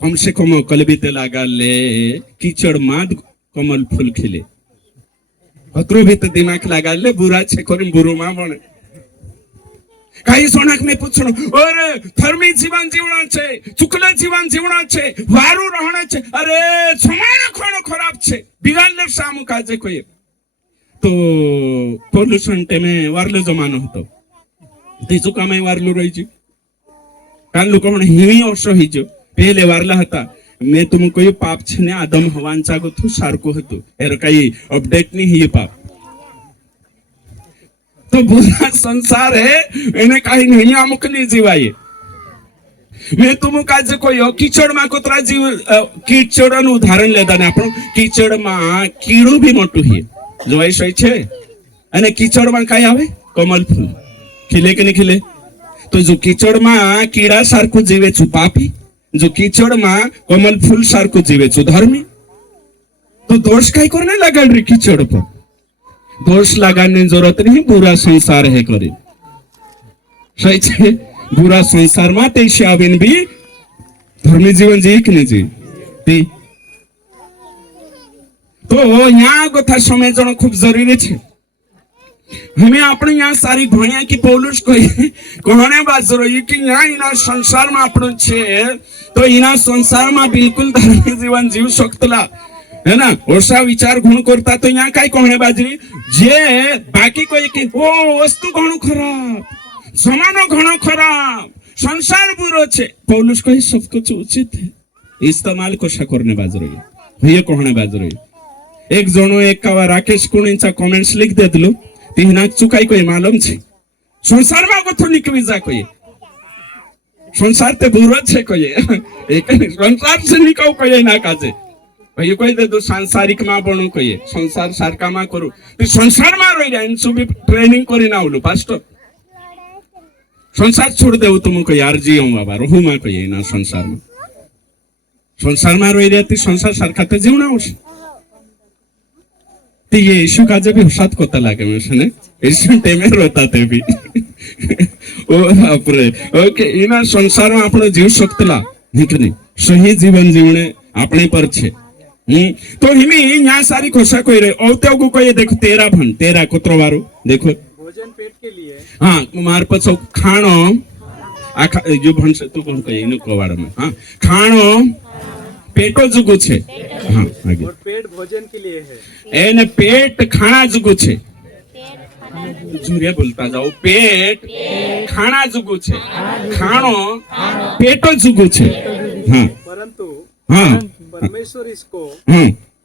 कम से कम कलबीते लगाले कीचड़ माद कमल फूल खिले, अत्रो भी तो दिमाग लगाले बुरा छे करी बुरो मा बने। काही सोनाक में पूछनो और धर्मी जीवन जीवना छे चुकला जीवन जीवना छे वारू रहना छे, अरे समाज कोण खराब छे बिगाड़ले सामु काजे कोई। तो पोल्यूशन टेमे वारलो जमानो हतो तेजो कामे वारलो रही छी कान लोक म्हणे हिमी ओशो हिजो पहले वारला हता। मैं तुमको ये पाप छे ने आदम हवांचा को थु सारको हतो एर काही अपडेट नहीं है ये पाप। तो बुरा संसार है इन्हें काही नहीं अमुक नहीं जीवाये। मैं तुम काजे कोई कीचड़ में कोतरा जीव कीचड़ उदाहरण लेता ने आपण कीचड़ में कीड़ू भी मोटू है जो ऐसे छे अने कीचड़ में काय आवे कमल फूल खिले के नहीं खिले। तो जो कीचड़ में कीड़ा सारको जीवे छु पापी, जो कीचड़ में कमल फूल सारको जीवे छु धर्मी। तो दोष काय करने लगा रे कीचड़ पर, दोष लगाने जरूरत नहीं, बुरा संसार है करे सही छे। बुरा संसार में तेशी आवेन भी धर्मी जीवन जी कि नहीं जी। तो यहाँ कथा समझना खूब जरूरी छे। हमें अपने यहाँ सारी भणिया की पौलुस कहने बात जरूरी कि यहाँ इना संसार में आपण छे तो इना संसार में बिल्कुल धर्मी जीवन जीव सकतला है ना। ओसा विचार गुण करता तो यहाँ काय कहने बाजरी जे बाकी कोई कि ओ वस्तु घणो खराब समानो घणो खराब संसार बुरो छे, पौलुस कहे सब कुछ उचित है इस्तेमाल कोशा करने बाजरी ये कहने बाजरी। एक जनो एक कावा राकेश कुणीचा कमेंट्स लिख दे दिलो तीना चुकाई कोई मालूम छे संसार में को तो निकवी जा कोई संसार ते बुरो छे कोई एक संसार से निकाव कोई ना काजे भाई कोई दे दो सांसारिक मा बनो कोई संसार सारका मा करू तो संसार मा रही रे इनसु भी ट्रेनिंग करी ना उलो पास्टर संसार छोड़ देऊ तुमको यार जीओ बाबा रहू मा कोई ना संसार मा रही रे ती संसार सारका ते जीवना होश। तो ये यीशु का जब हसात कोता लागे मुझे यीशु टेमे रोता थे भी ओ आपरे ओके इना संसार में आपण जीव सकतला नहीं सही जीवन जीवने अपने पर छे। तो हिमी यहाँ सारी कोशा कोई रे औते को कोई देखो तेरा कोतरो वारो देखो भोजन पेट के लिए हाँ मार पछो खाणो आखा जो भंस तू कोन कहे इनो कोवाड़ में हाँ खाणो पेटो जुगु छे हाँ आगे और पेट भोजन के लिए है एने पेट खाना जुगु छे जुरे बोलता जाओ पेट खाना जुगु छे खाणो पेटो जुगु छे हाँ परंतु हाँ परमेश्वर इसको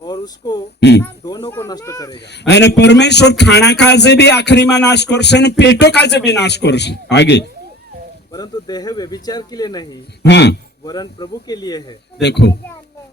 और उसको दोनों को नष्ट करेगा। एने परमेश्वर खाना काजे भी आखिरी में नाश करसे ने पेटो काजे भी नाश करसे आगे। परंतु देह व्यभिचार के लिए नहीं हाँ वरन प्रभु के लिए है। देखो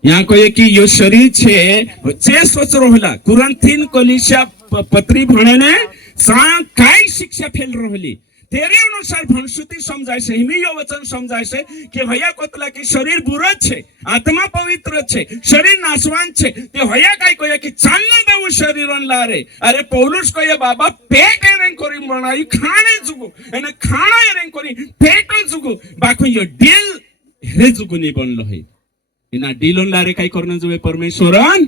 यहाँ को ये कि यो शरीर छे सोच रोहला कुरंथीन कलीसिया पत्री भणे ने सा काय शिक्षा फेल रहली तेरे अनुसार भणसुती समझाय से हिमी यो वचन समझाय से कि भैया कोतला की शरीर बुरा छे आत्मा पवित्र छे शरीर नाशवान छे ते भैया काय कोया कि चालने देऊ शरीरन लारे। अरे पौलुस को ये बाबा पेट एरें करी बनाई खाने जुगु एने खाना एरें करी पेट जुगु बाको यो दिल हेरे जुगु नहीं बनलो है इना डीलोन लारे काय करने जुवे परमेश्वरन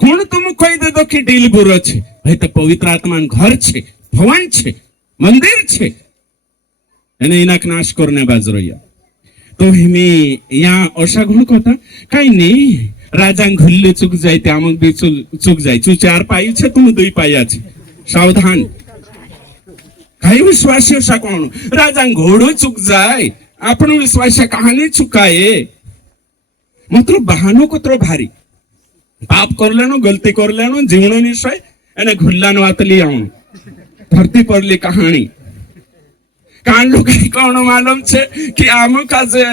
कोण तुम कोई दे दो कि डील बुरो छे भाई तो पवित्र आत्मा घर छे भवन छे मंदिर छे एने इनाक नाश करने बाजरोया। तो हिमी यहाँ अशा गुण कथा काही नहीं राजा घुल्ले चुक जाय ते आमक भी चुक जाय चु 4 पाई छे तुम 2 पाया छे सावधान काही विश्वास अशा कोण राजा घोडो चुक जाय आपण विश्वास कहानी चुकाये मतलब बहानो कतरो भारी पाप कर लेनो गलती कर लेनो जीवनो निश्चय एने घुल्लानो आतली आउनु धरती परली कहानी कान लोग कौन मालूम छे कि आम का जे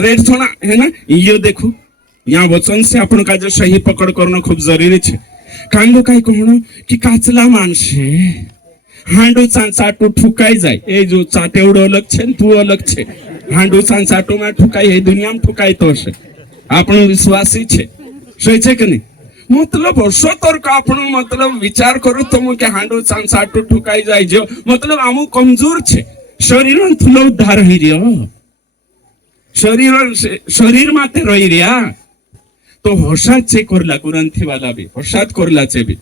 रेड थोड़ा है ना यो देखो यहाँ वचन से अपन का जो सही पकड़ करना खूब जरूरी छे कान लोग कौन कि काचला मानसे हांडू चाटू ठुकाई जाए ए जो चाटेवड़ो अलग छे तू अलग छे हांडू चाटू में ठुकाई है दुनिया में ठुकाई तो छे આપણો વિશ્વાસી છે સહી છે કે નહીં मतलब સતર્ક આપણો मतलब વિચાર કરો તો કે હાંડો સાટું ઠુકાઈ જાય જો मतलब આમું કમજોર છે શરીર થુલો ઉદ્ધાર હઈ રહ્યો શરીર માતે રહી રહ્યા તો હોશાત છે કોરલા કુરંથી વાલા બી હોશાત કોરલા છે બી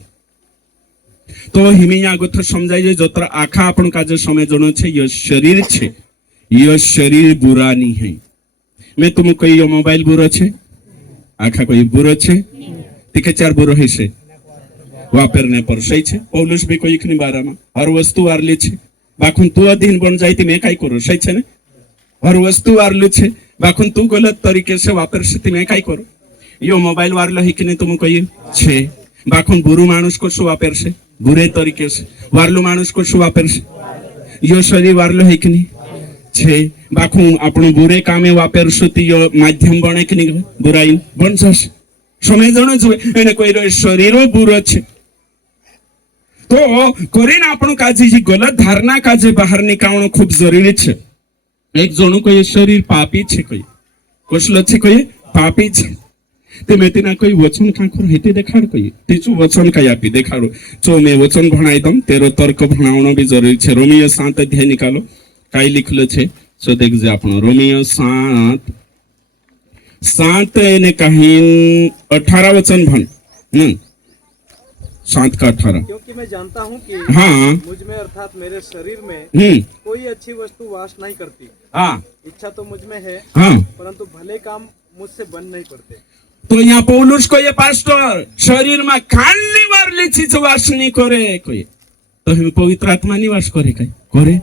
તો હિમિયા ગોથ સમજાય છે જોતરા આખા આપણો કાજે સમજણો છે ય શરીર છે ય શરીર બુરા નહીં હૈ मैं तुम कोई यो मोबाइल बुरो छे आखा कोई बुरो छे तीके चार बुरो है से वापरने पर सही छे पौलुस भी कोई इकनी बारा में हर वस्तु वारली छे बाखुन तू अधीन बन जाई ती मैं काई करो सही छे ने हर वस्तु वारलू छे बाखुन तू गलत तरीके से वापर से ती मैं काई करो यो मोबाइल वारलो हिकने तुम कोई छे बाखुन बुरु मानुष को शु वापर से बुरे तरीके से वारलू मानुष को शु वापर से यो शरीर वारलो हिकनी छे बाखू આપણું બુરે કામે વાપરશું તો માધ્યમ બને કે નહીં બુરાઈ બન જશે સમજણો જોઈએ એને કોઈ શરીરો બુરો છે તો કરીને આપણું કાજે જે ગલત ધારણા કાજે બહાર નીકાળવું ખૂબ જરૂરી છે એક જણું કોઈ શરીર પાપી છે કોઈ કોશલો છે કોઈ પાપી છે તે મેં તેના કોઈ વચન કાંકર હેતે દેખાડ કોઈ તીચું વચન કઈ આપી દેખાડો જો મેં વચન ભણાઈ દઉં તેરો તર્ક ભણાવવાનો બી જરૂરી છે રોમિયો 7 અધ્યાય નિકાલો કાઈ लिखलो छे सो देखजे आपनो रोमियो 7 ने कहीं 18 वचन भण 7 का 18 क्योंकि मैं जानता हूँ कि हाँ मुझ में अर्थात मेरे शरीर में कोई अच्छी वस्तु वास नहीं करती हाँ इच्छा तो मुझ में है हाँ परंतु भले काम मुझसे बन नहीं पड़ते तो यहाँ पौलुस को ये पास्टर शरीर में खाली वारली चीज वास नहीं करे कोई तो हम पवित्र आत्मा निवास करे कई करे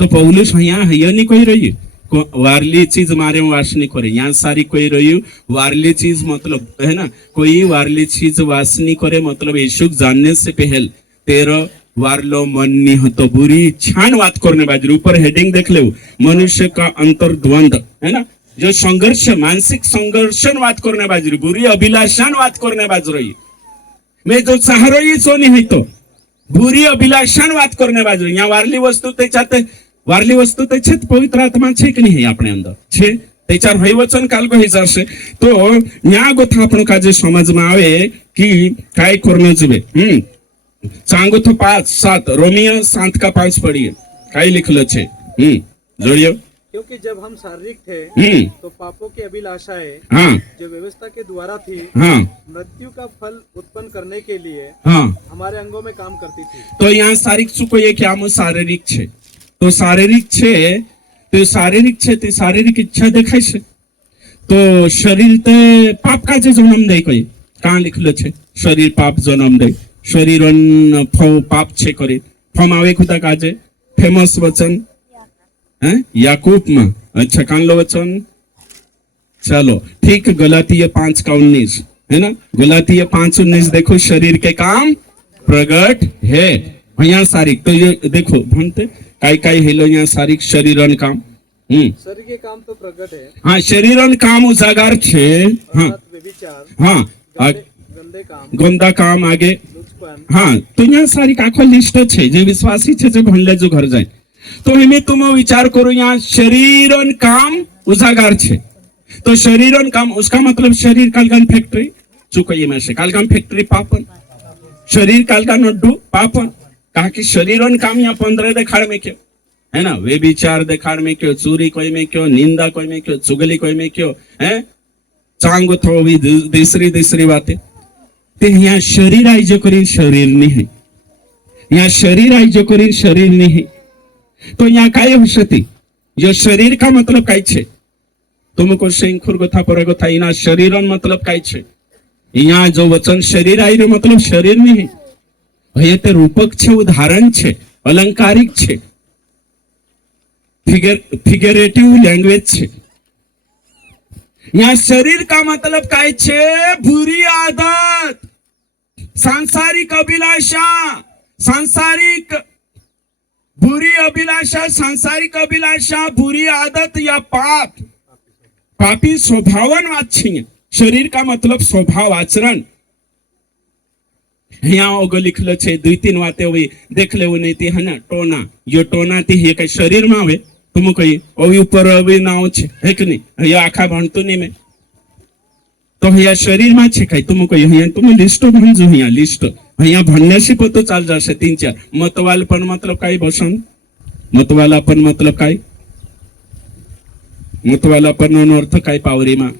तो पौलुस यहाँ नहीं कोई रही वारली चीज मारे वास नहीं करे यहाँ सारी कोई रही वारली चीज मतलब है ना कोई वारली चीज वास नहीं करे मतलब यीशु जानने से पहले तेरा वारलो मन नहीं होतो बुरी छान बात करने बाजू ऊपर हेडिंग देख ले मनुष्य का अंतर्द्वंद है ना जो संघर्ष मानसिक संघर्षण बात करने बाजू बुरी अभिलाषान बात करने बाजू रही मैं जो चाह रही सो नहीं है तो बुरी अभिलाषान बात करने बाजू यहाँ वारली वस्तु चाहते वारली वस्तु पवित्र आत्मा छे कि नहीं अपने अंदर छे त्याच्यार भाई वचन काल को हिसाबसे तो न्या गोथा आपण काजे समज में आवे कि काय करनो जुबे सांगो तो 5-7 रोमियो 7 का 5 पढ़िए काय लिखलो छे जोड़ियो क्योंकि जब हम शारीरिक थे तो पापों की अभिलाषाएं हाँ जो व्यवस्था के द्वारा थी हाँ मृत्यु का फल उत्पन्न करने के लिए हाँ हमारे अंगों में काम करती थी तो यहाँ शारीरिक सुको ये क्या शारीरिक छे तो शारीरिक छे तो शारीरिक इच्छा देखाय छे तो शरीर ते पाप का जे जन्म दे कोई कहाँ लिखलो छे शरीर पाप जन्म दे शरीर पाप छे करे फम आवे खुदा काजे फेमस वचन हैं याकूब में अच्छा कान लो वचन चलो ठीक गलातिया 5:19 है ना गलातिया 5:19 देखो शरीर के काम प्रगट है यहाँ शारीरिक तो ये देखो भनते काई हेलो यहाँ शारीरिक शरीरन काम शरीर के काम तो प्रगट है हाँ शरीरन काम उजागर छे हाँ व्यभिचार हाँ गंदे काम गंदा काम आगे लुचपन हाँ तो यहाँ सारी आखो लिस्ट छे जे विश्वासी छे जे भणले जो घर जाए तो हमें तुम विचार करो यहाँ शरीरन काम उजागर छे तो शरीरन काम उसका मतलब शरीर कालगान फैक्ट्री चुकइए में से कालगान फैक्ट्री पापन शरीर कालगान नड्डू पापन कहा कि शरीरन काम यहाँ 15 देखाड़ में क्यों है ना वे विचार देखाड़ में क्यों चोरी कोई में क्यों निंदा कोई में क्यों चुगली कोई में क्यों है चांगो थो भी दूसरी बातें ते यहाँ शरीर आई जो करी शरीर नहीं है यहाँ शरीर आई जो करी शरीर नहीं है तो यहाँ काय हो सकती जो शरीर का मतलब काय छे तुमको सिंखुर गोथा पर गोथा इना शरीरन मतलब काय छे यहाँ जो वचन शरीर आई रो मतलब शरीर नहीं है भैया ते रूपक छे उदाहरण छे अलंकारिक छे फिगरेटिव लैंग्वेज छे यहाँ शरीर का मतलब काय छे? बुरी आदत, सांसारिक अभिलाषा, सांसारिक बुरी अभिलाषा, सांसारिक अभिलाषा, बुरी आदत या पाप, पापी स्वभावन વાત છે। शरीर का मतलब स्वभाव आचरण। यहाँ ओगो लिखलो छे 2-3 वाते हुई देख ले नहीं थी है ना टोना, यो टोना थी ये कई शरीर में आवे तुम कही अभी ऊपर अभी नाव छे है कि नहीं, ये आखा भणतो नहीं मैं तो यहाँ शरीर में छे कई तुम कही यहाँ तुम लिस्ट भणजो, यहाँ लिस्ट यहाँ भणण्याशी पतो चाल जाशे 3-4 मतवालपण मतलब काय बसन, मतवालापण मतलब काय, मतवालापण अर्थ काय पावरी में,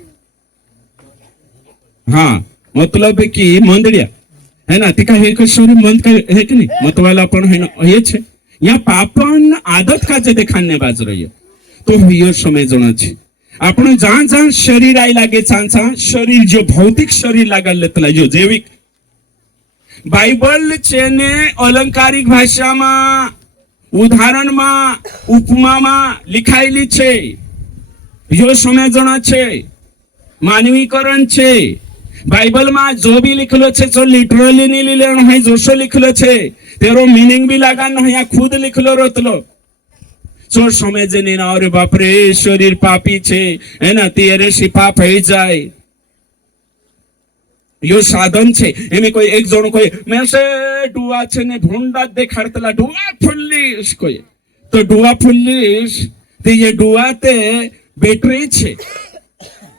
हाँ मतलब कि मंदड़िया है ना ती काय एक शरीर मंद काय है कि नहीं मतवालापण है ना ये छे। यहाँ पापन आदत का जे देखाने बाज रही है तो यो समय जणा छे आपण जहां जहां शरीर आई लागे चांचा शरीर जो भौतिक शरीर लागल लेतला जो जैविक बाइबल छे ने अलंकारिक भाषा में उदाहरण में उपमा में लिखाયેલી छे। यो समय जणा छे मानवीकरण छे। बाइबल में जो भी लिखलो छे जो लिटरली नहीं लेनो है जोशो लिखलो छे तेरो मीनिंग भी लगानो है खुद लिखलो रोतलो जो समय जने ना अरे बाप रे शरीर पापी छे है ना तेरे से पाप है जाए यो साधन छे। एमे कोई एक जणो कोई मैं से डुआ छे ने भूंडा देखाड़तला डुआ फुल्लीस कोई तो डुआ फुल्लीस ते ये डुआ ते बैटरी छे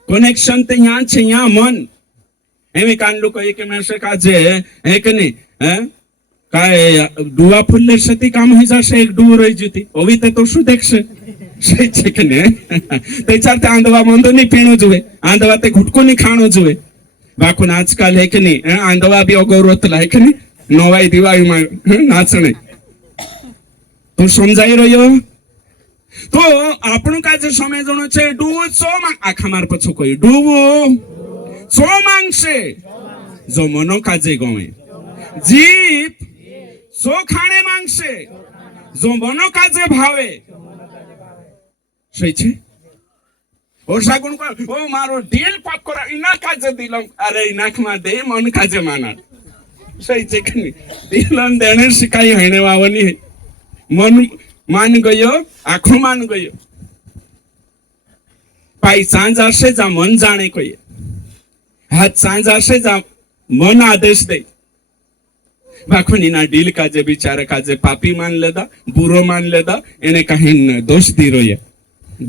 कनेक्शन ते यहाँ छे यहाँ मन एम कांडू कही कि मैं से काजे है कि नहीं है काय डुआ फुल्ले सती काम हो जाशे एक डुओ रही जती ओवी ते तो शू देखशे से छे कि नहीं ते चारते आंधवा मंदो नहीं पीणो जुए आंधवा ते घुटको नहीं खाणो जुए बाकुन आजकल है कि नहीं आंधवा भी अगौरवतला है कि नहीं नवाई दिवाळी में नाचणे तो समजाई रह्यो तो आपणो काजे समय जणो छे डुओ चो आखा मार पछो कोई डुओ चो मांगशे जो मनो काजे गमे जीप चो खाणे मांगशे जो मनो काजे भावे सही छे ओसा गुण को ओ मारो दिल पाप करा इना काजे दिलम अरे इनाक मा दे मन काजे माना सही छे कि दिलन देने सिकाई हेने वावनी मन मान गयो आखो मान गयो पाई सांज आशे जा मन जाने कोई हाथ सांज आशे जा मन आदेश दे बाखुनी ना डील काजे बिचारा काजे पापी मान लेदा बुरो मान लेदा एने कहीं दोष दी रोये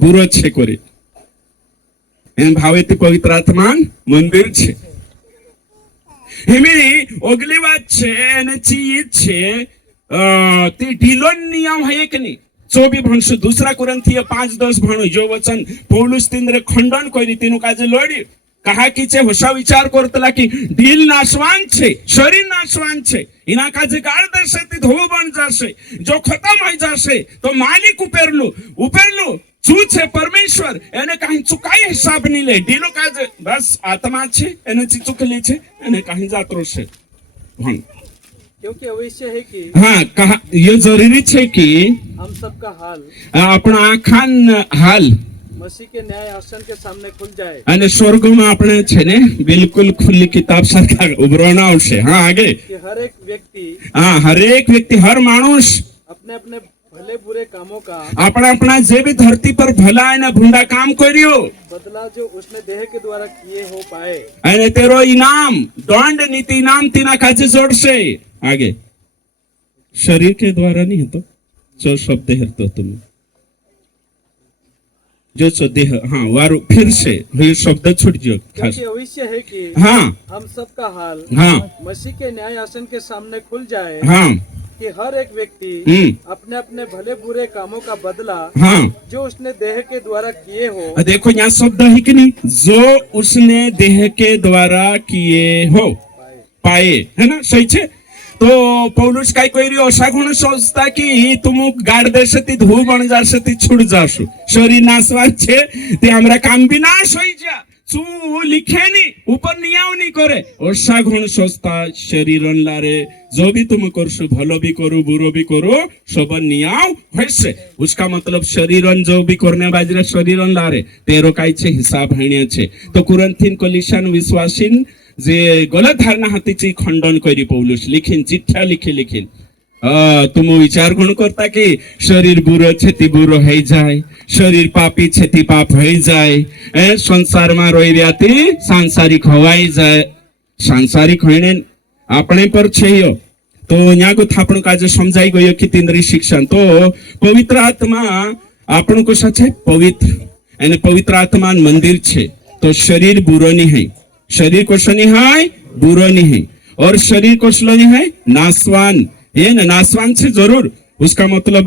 बुरो छे कोरी एन भावे ते पवित्र आत्मा मंदिर छे हेमी ओगली बात छे एने चीज छे ते डीलोन नियम है कि नहीं जो भी भणसु दूसरा कुरंथीय 5:10 भणो जो वचन पौलुस तिंद्रे खंडन करी तीनु काजे लड़ी कहा कि छे होशा विचार करतला कि डील नाशवान छे शरीर नाशवान छे इना काजे गाळ दर्शे ती धोव बन जाशे जो खत्म हो जाशे तो मालिक उपेरलो चू छे परमेश्वर एने कहीं चुकाई हिसाब नहीं ले डीलो काजे बस आत्मा छे एने चुकली छे एने कहीं जात्रो छे भण क्योंकि अवश्य है कि हाँ कहा ये जरूरी छे कि हम सबका हाल अपना आखान हाल मसीह के न्याय आसन के सामने खुल जाए અને સ્વર્ગમાં આપણે છે ને બિલકુલ ખુલ્લી કિતાબ સરખા ઉભરાણા આવશે। हाँ आगे कि हर एक व्यक्ति हाँ हर एक व्यक्ति हर मानुष अपने अपने भले बुरे कामों का अपना अपना जे भी धरती पर भला है ना भूंडा काम करियो बदला जो उसने देह के द्वारा किए हो पाए અને તેરો इनाम दंड नीति इनाम तीना काजे जोड़શે। आगे शरीर के द्वारा नहीं तो जो शब्द हेरतो तुम जो सो देह हाँ वारो फिर से ये शब्द छूट जो खास क्योंकि अवश्य है कि हाँ हम सबका हाल हाँ मसीह के न्याय आसन के सामने खुल जाए हाँ कि हर एक व्यक्ति अपने अपने भले बुरे कामों का बदला हाँ जो उसने देह के द्वारा किए हो देखो यहाँ शब्द है कि नहीं जो उसने देह के द्वारा किए हो पाए है ना सही छे। तो पौलुस काय करियो असा गुण सोचता कि तुम गाड देशे ती धूळ बन जाशे ती छूट जाशो शरीर नाशवान छे ते हमरा काम भी नाश होई जा चू लिखे नी ऊपर नियाव नी करे ओसा गुण सोचता शरीर लारे जो भी तुम करसु भलो भी करो बुरो भी करो सब नियाव होइसे उसका मतलब शरीर जो भी करने बाजरे शरीर लारे तेरो काय छे हिसाब हेणे छे तो कुरंथीन कोलिशान विश्वासीन जे गलत धारणा हातीची खंडन करी पौलुस लिखीन चिठ्ठ्या लिखीन तुम विचार कोण करता की शरीर बुरो छे ती बुरो है जाए शरीर पापी छे ती पाप है जाए संसार में रोई रही सांसारिक हवाई जाए सांसारिक होने अपने पर छे तो यहाँ को थापण काजे समझाई गयो कि तीनरी शिक्षण तो पवित्र आत्मा आपण को छे पवित्र एने पवित्र आत्मा मंदिर छे तो शरीर बुरो नहीं है शरीर कोसो नहीं है बुरो नहीं है और शरीर कोसलो नहीं है नासवान ये नासवान से जरूर उसका मतलब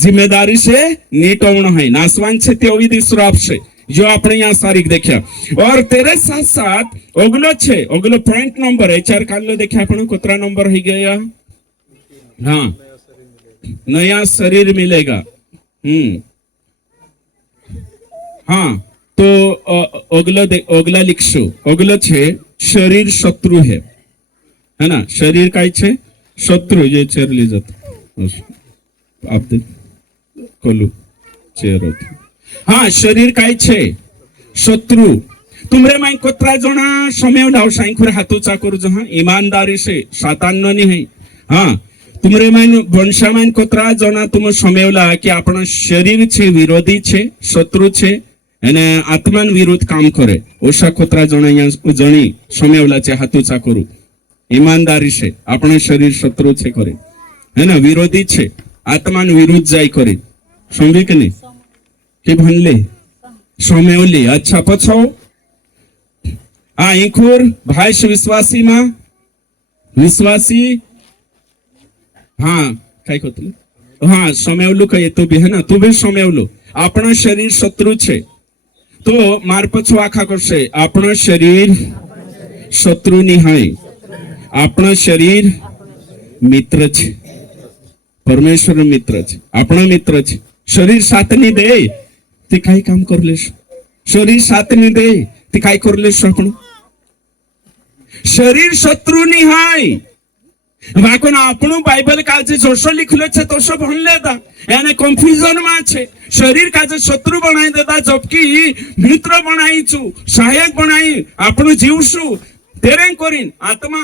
जिम्मेदारी से नीट होना है नासवान से तेविधि श्राप से जो आपने यहाँ सारिक देखा और तेरे साथ साथ ओगलो छे ओगलो पॉइंट नंबर है चार कालो देखा अपन कोतरा नंबर ही गया हाँ नया शरीर मिलेगा हाँ तो ओगला लिखशो ओगलो छे शरीर शत्रु है ना शरीर काय छे शत्रु जे चेर ली जात आप कोलू चेर होती हाँ शरीर काय छे शत्रु तुमरे माई कोतरा जना समय लाव साइखुर हाथोचा करू जहा ईमानदारी से सातान नहीं है हाँ तुमरे माई वंशा माई कोतरा जना तुम समयला कि आपण शरीर छे विरोधी छे शत्रु छे અને આત્માન વિરુદ્ધ કામ કરે ઓછા ખોતરા જણી સમયવલા છે હાથુચા કરું ઈમાનદારી છે આપણે શરીર શત્રુ છે કરે હે ને વિરોધી છે આત્માન વિરુદ્ધ જાય કરે સમજે કે નહીં કે ભણલે સમયવલી અચ્છા પછો આ ઈખુર ભાઈશ વિશ્વાસીમાં વિશ્વાસી हाँ काय કહતું हाँ સમયવલું કહીએ તો બી હે ને તું બી સમયવલું આપણો શરીર શત્રુ છે तो मार पछो आखा करशे आपणो शरीर शत्रु नहीं है आपणो शरीर मित्र छे परमेश्वर मित्र छे आपणो मित्र छे शरीर साथ नहीं दे ते काय काम कर लेश शरीर साथ नहीं दे ते काय कर लेश आपण शरीर शत्रु नहीं है वाकोन आपणो बाइबल काजे जोशो लिखलो छे तोशो भणले ता याने कन्फ्यूजन में छे शरीर काजे शत्रु बनाई देता जबकि मित्र बनाई छु सहायक बनाई आपणो जीवसु तेरे करीन आत्मा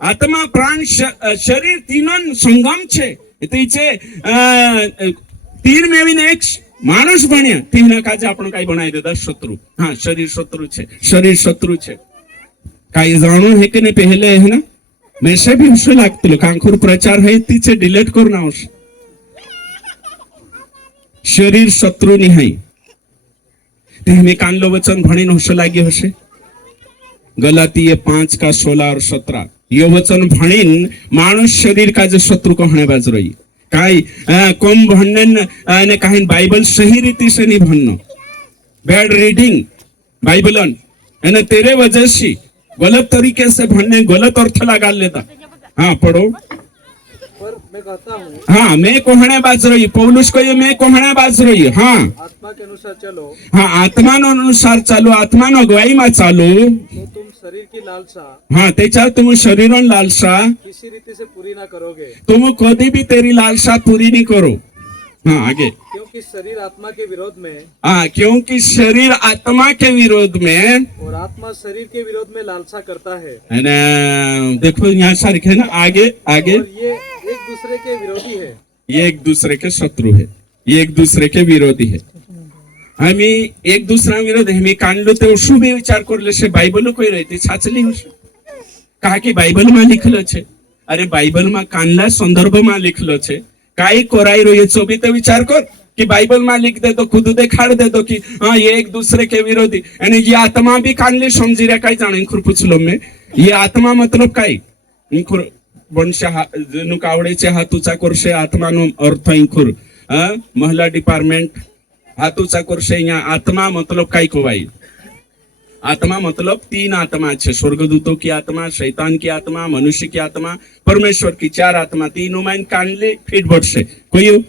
आत्मा प्राण शरीर तीनन संगम छे इते छे तीन मेविन एक मानुष बन्या तीन काजे आपण काय बनाई देता शत्रु हाँ शरीर शत्रु छे काय जाणो है कि नहीं पहले है ना मेसे भी उसे लागतो कांखुर प्रचार है तीचे डिलीट करून आवश शरीर शत्रु नहीं है ते हमें कानलो वचन भणीन होश लागी हशे गलातीय 5 का 16 और 17 ये वचन भणीन मानुष शरीर का जो शत्रु कहणे बाज रही काय कम भणन ने काहीन बाइबल सही रीति से नहीं भणनो बैड रीडिंग बाइबलन एने तेरे वजह से गलत तरीके से भणने गलत अर्थ लगा लेता हाँ पढ़ो पर मैं कहता हूँ हाँ मैं कोहणे बाज रही पौलुस को ये मैं कोहणे बाज रही हाँ आत्मा के अनुसार चलो हाँ आत्मा नो अनुसार चालो आत्मा नो अगुवाई में चालो तो तुम शरीर की लालसा हाँ त्याच्यात तुम शरीर लालसा किसी रीति से पूरी ना करोगे तुम कभी भी तेरी लालसा पूरी नहीं करो हाँ आगे क्योंकि शरीर आत्मा के विरोध में हाँ क्योंकि शरीर आत्मा के विरोध में और आत्मा शरीर के विरोध में लालसा करता है देखो यहाँ सारे है ना आगे आगे और ये एक दूसरे के विरोधी है ये एक दूसरे के शत्रु है ये एक दूसरे के विरोधी है आम्ही एक दूसरा विरोध आम्ही काढलो ते शुभ विचार करले से बाइबल कोई रहती छाचली हो कहा कि बाइबल में लिखलो छे अरे बाइबल में कानला संदर्भ में लिखलो छे काई कोराई रही है भी तो विचार कर कि बाइबल में लिख दे तो खुद देखाड़ दे तो कि हाँ ये एक दूसरे के विरोधी यानी ये आत्मा भी कानले समझी रहा कई जाने इंखुर पूछलो में ये आत्मा मतलब कई इंखुर वंशा नुक आवडे हाथ ऊंचा करशे आत्मा नो अर्थ इंखुर महिला डिपार्टमेंट हाथ ऊंचा करशे यहाँ आत्मा मतलब कई कोवाई आत्मा मतलब 3 आत्मा है स्वर्गदूतों की आत्मा शैतान की आत्मा मनुष्य की आत्मा परमेश्वर की 4 आत्मा तीनों में कानले फिट बढ़ से कोई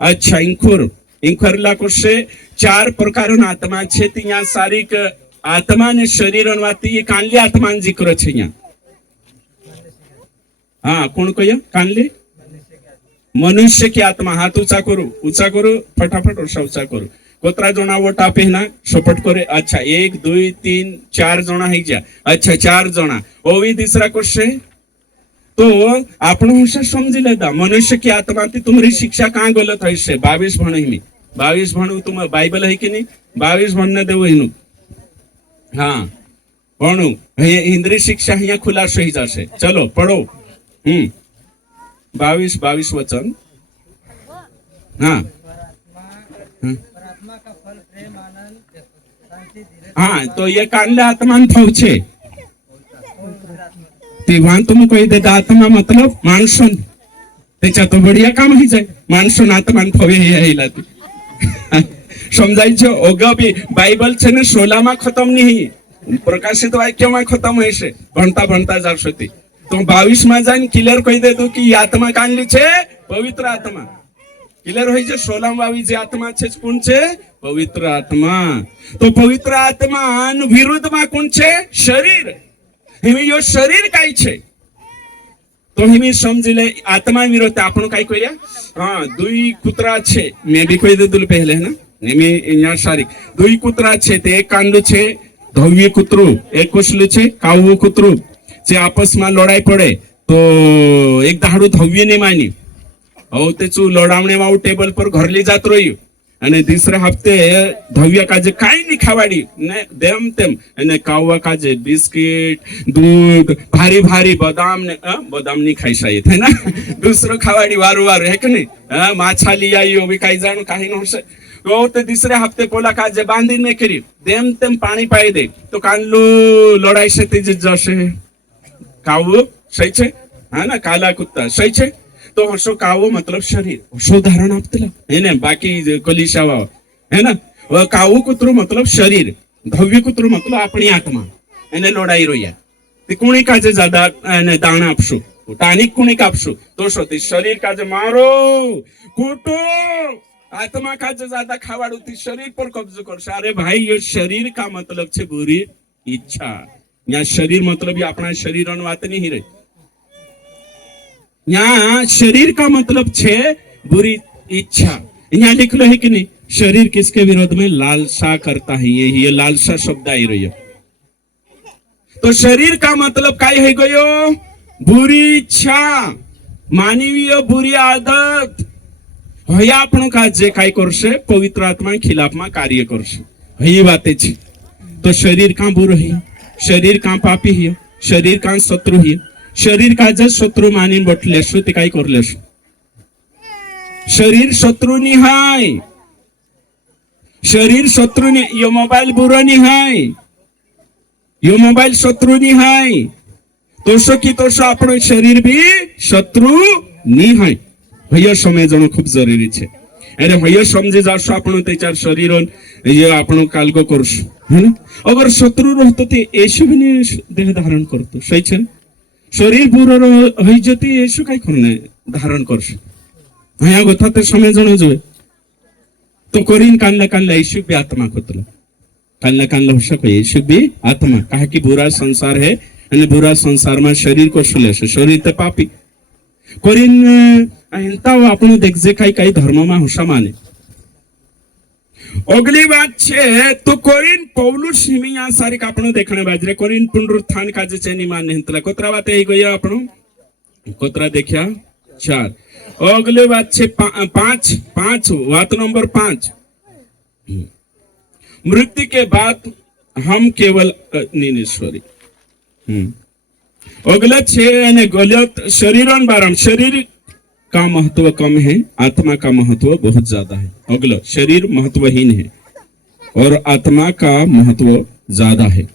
अच्छा इंखुर इंखरला कुशे 4 प्रकारना आत्मा छे तिया सारीक आत्मा ने शरीर वाती कानली आत्मा जिक्र छे यहाँ हाँ कोण कया कानली मनुष्य की आत्मा हाथ ऊंचा करू फटाफट ऊंचा करू कोतरा जना वो टापे ना सपोर्ट करे अच्छा 1 2 3 4 जना है जा अच्छा 4 जना ओवी तीसरा क्वेश्चन तो आपण हशा समझिले दा मनुष्य की आत्मा ती तुम्हारी शिक्षा कहाँ गलत है से 22 भण ही 22 भण तुम बाइबल है कि नहीं 22 भण ने देव हिनु हाँ भणु इंद्रिय शिक्षा यहाँ खुलासो ही जाशे चलो पढ़ो 22 वचन हाँ हाँ तो ये कानले आत्मा पहुंचे तेव्हा तुम्ही कही देता आत्मा मतलब माणसन त्याच्या तो बढिया काम ही जाय माणसन आत्मा फवे यायला ती समजायचं ओगा बी बाइबल छे ने 16 માં खत्म नहीं प्रकाशित वाक्य में खत्म है से भणता भणता जाशो ती तो 22 માં जाइन क्लियर कही दे तो कि आत्मा कानली छे पवित्र आत्मा क्लियर होई छे 16 માં જે આત્મા છે કોણ છે પવિત્ર આત્મા તો પવિત્ર આત્મા વિરુદ્ધમાં કોણ છે શરીર हिमी यो शरीर काय छे तो हिमी समझिले आत्मा विरोध आपण काय कर्या हाँ दुई कुत्रा छे मैं भी कही देदुल पहले है ना नेमी यहाँ सारी दुई कुत्रा छे ते एक कांडू छे धव्य कुतरू एक कुशलू छे कावू कुतरू जे आपस में लड़ाई पड़े तो एक दाड़ू धव्य ने मानी औ तेचू लड़ावणे वाळू टेबल पर घरली जात रह्यु અને तीसरे हफ्ते धव्य काजे काई नहीं खावाड़ी ने देम तेम અને कावा काजे बिस्किट दूध भारी भारी बादाम ने बादाम नहीं खाई शायद है ना दूसरो खावाड़ी वारू वारू है कि नहीं माछा ली आई हो भी काई जानो काई न होसे तो ते तीसरे हफ्ते पोला काजे बांधी ने करी देम तेम पानी पाई दे तो कानलू लड़ाई से तेज जसे कावू सही छे है ना काला कुत्ता सही छे तो हर्षो कावो मतलब शरीर हर्षो धारण आपतला है ना बाकी कलिशावा है ना वो कावो कुतरो मतलब शरीर धव्य कुतरो मतलब अपनी आत्मा एने लड़ाई रोया ते कोणी काजे ज्यादा एने दाण आपशो टानिक कोणी कापशो तो शोती शरीर काजे मारो कूटो आत्मा काजे ज्यादा खावाड़ो ती शरीर पर कब्जो करशे अरे भाई ये शरीर का मतलब छे बुरी इच्छा यहाँ शरीर मतलब ये अपना शरीर वात नहीं रही यहाँ शरीर का मतलब छे बुरी इच्छा यहाँ लिख लो है कि नहीं शरीर किसके विरोध में लालसा करता है ये लालसा शब्द आई रही है तो शरीर का मतलब काय है गयो बुरी इच्छा मानवीय बुरी आदत हया आपण का जे काय करशे पवित्र आत्मा खिलाफ में कार्य करशे हई बातें छे तो शरीर का बुरो है शरीर का पापी है शरीर का शत्रु है शरीर का जर शत्रु मानी बटलेशो ते काय करलेशो शरीर शत्रु नहीं है शरीर शत्रु ने यो मोबाइल बुरा नहीं है यो मोबाइल शत्रु नहीं है तोषो की तोषो अपनो शरीर भी शत्रु नहीं है हय समजणं खूप जरुरी छे अरे हय समजे जाशो आपण त्याच्यार शरीर ये आपण कालगो करशो है ना अगर शत्रु रहतो ते येशू भी देह धारण करतो सही छे शरीर पूरा हई जती येशू काय करने धारण करशे हया गोथा ते समजणं जोय तो करीन कानला कानला येशू भी आत्मा कोतला कानला कानला होशा को येशू भी आत्मा कहा कि बुरा संसार है અને बुरा संसार में शरीर को शुले शरीर ते पापी करीन अहिंता आपण देख जे काई धर्म में होशा माने अगली बात छे तो कोरिन पौलुस हिमिया सारी आपण देखणे बाजरे कोरिन पुनरुत्थान का जे चेनी मान हिंतला कोतरा बात हे गयो आपण कोतरा देखिया 4 अगली बात छे 5 बात नंबर 5 मृत्यु के बाद हम केवल नहीं सॉरी अगला छे અને ગલત શરીરન બારમ शरीर का महत्व कम है आत्मा का महत्व बहुत ज्यादा है अगला शरीर महत्वहीन है और आत्मा का महत्व ज्यादा है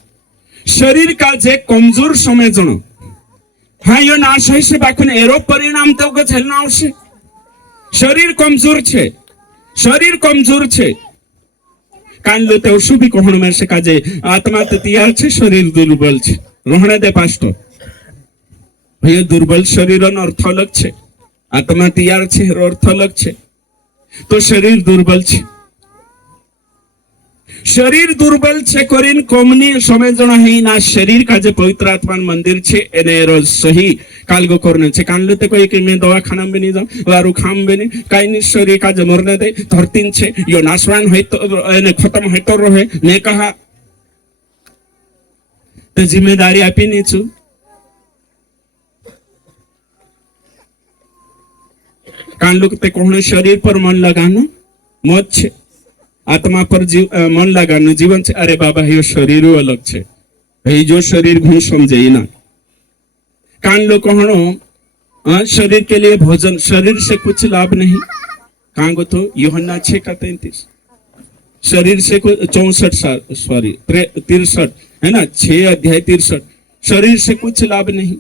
शरीर का जे कमजोर समझणं हाँ यो नाश है से बाकी एरो परिणाम तो झेलना आवश्य शरीर कमजोर छे कान लो ते शुभी कोहण में से काजे आत्मा तो तैयार छे शरीर दुर्बल छे रोहणे दे पास्टर भई दुर्बल शरीर नो अर्थ अलग छे आत्मा तैयार छे अर्थ अलग छे तो शरीर दुर्बल छे। शरीर दुर्बल छे करीन कोमनी समझना है ना शरीर का जे पवित्र आत्मा मंदिर छे एने रोज सही कालगो करने छे। कान लेते कोई कि मैं दवाखाना में नहीं जाऊं वारू खाम में नहीं काई नहीं शरीर का जे मरने दे धरतीन छे यो नाशवान है तो एने खत्म है तो रहे ने कहा तो जिम्मेदारी आपी नहीं छू। कान लोग ते कोहने शरीर पर मन लगाना मौत छे आत्मा पर मन लगाना जीवन छे। अरे बाबा यो शरीर अलग छे भाई जो शरीर घुन समझे ना। कान लोग कहनो शरीर के लिए भोजन शरीर से कुछ लाभ नहीं। कांगो तो यूहन्ना 6:33 शरीर से 63 है ना 6 अध्याय 63 शरीर से कुछ लाभ नहीं।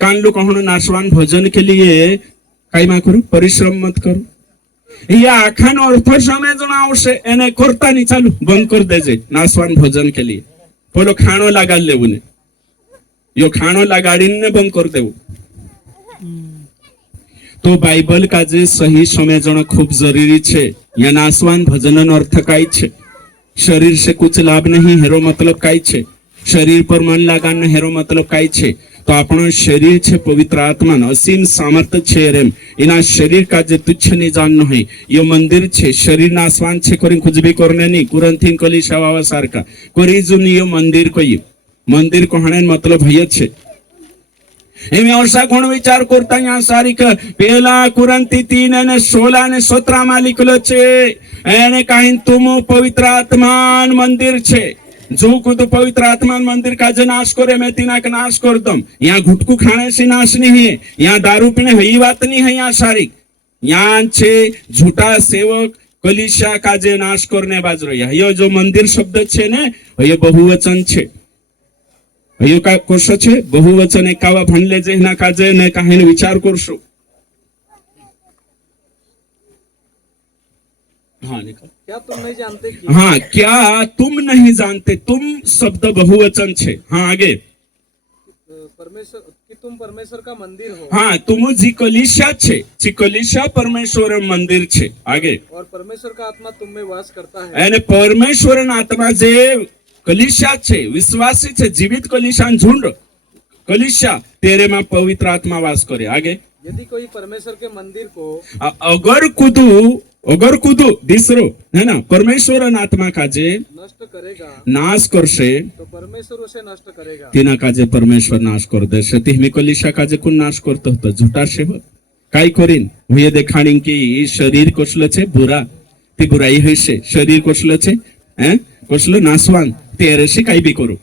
कान लोग कहनो नाशवान भोजन के लिए काई मा करो परिश्रम मत करो। या आखानो अर्थ समझना आवश्य एने करता नहीं चालू बंद कर देजे नाशवान भोजन के लिए बोलो खानो लगा लेवु ने यो खानो लगाड़ीने ने बंद कर देवु। तो बाइबल का जे सही समझना खूब जरूरी छे। या नाशवान भोजन अर्थ काई छे शरीर से कुछ लाभ नहीं हेरो मतलब काई छे शरीर पर मन लगाना हेरो मतलब काई छे। तो આપણો શરીર છે પવિત્ર આત્માનો અસીમ સામર્થ્ય છે રેમ એના શરીર का જે तुच्छ नहीं जाननो है यो मंदिर छे शरीर नाशवान छे करी कुछ भी करने नहीं कुरंथीन कलीशा वावा सारका करी जुन यो मंदिर कोई मंदिर कहणे मतलब है छे। एमे औसा कोण विचार करता यहाँ सारी पेला कुरंती 3 અને 16 અને 17 માં લખેલો છે એને કાઈ तुम पवित्र आत्मान मंदिर छे जो खुद पवित्र आत्मा मंदिर का जो नाश करे मैं तीना का नाश कर दूं। यहाँ घुटकू खाने से नाश नहीं है यहाँ दारू पीने है बात नहीं है। यहाँ सारी यहाँ छे झूठा सेवक कलीसिया का जे नाश करने बाज रही है। यो जो मंदिर शब्द छे ने ये बहुवचन छे यो का कोश छे बहुवचन एकावा भणले जे ना का जे ने काहेन विचार करशो। हाँ निकल क्या तुम नहीं जानते कि हाँ क्या तुम नहीं जानते तुम शब्द बहुवचन छे। हाँ आगे परमेश्वर कि तुम परमेश्वर का मंदिर हो। हाँ तुम जी कलीसिया छे जी कलीसिया परमेश्वर मंदिर छे। आगे और परमेश्वर का आत्मा तुम में वास करता है। एने परमेश्वर आत्मा जे कलीसिया छे विश्वासी छे जीवित कलीसिया झुंड कलीसिया तेरे में पवित्र आत्मा वास करे। आगे यदि कोई परमेश्वर के मंदिर को अगर कुदू दिसरो है ना परमेश्वर आत्मा का जे नष्ट करेगा नाश करशे तो परमेश्वर उसे नष्ट करेगा। तिना का जे परमेश्वर नाश कर देशे तिहमी कलीसिया का जे कोण नाश करतो होतो झूठा सेवक काय करीन हुए देखाणी की शरीर कसलो छे बुरा ती बुराई हशे शरीर कसलो छे हैं कसलो नाशवान तेरे से काई भी करो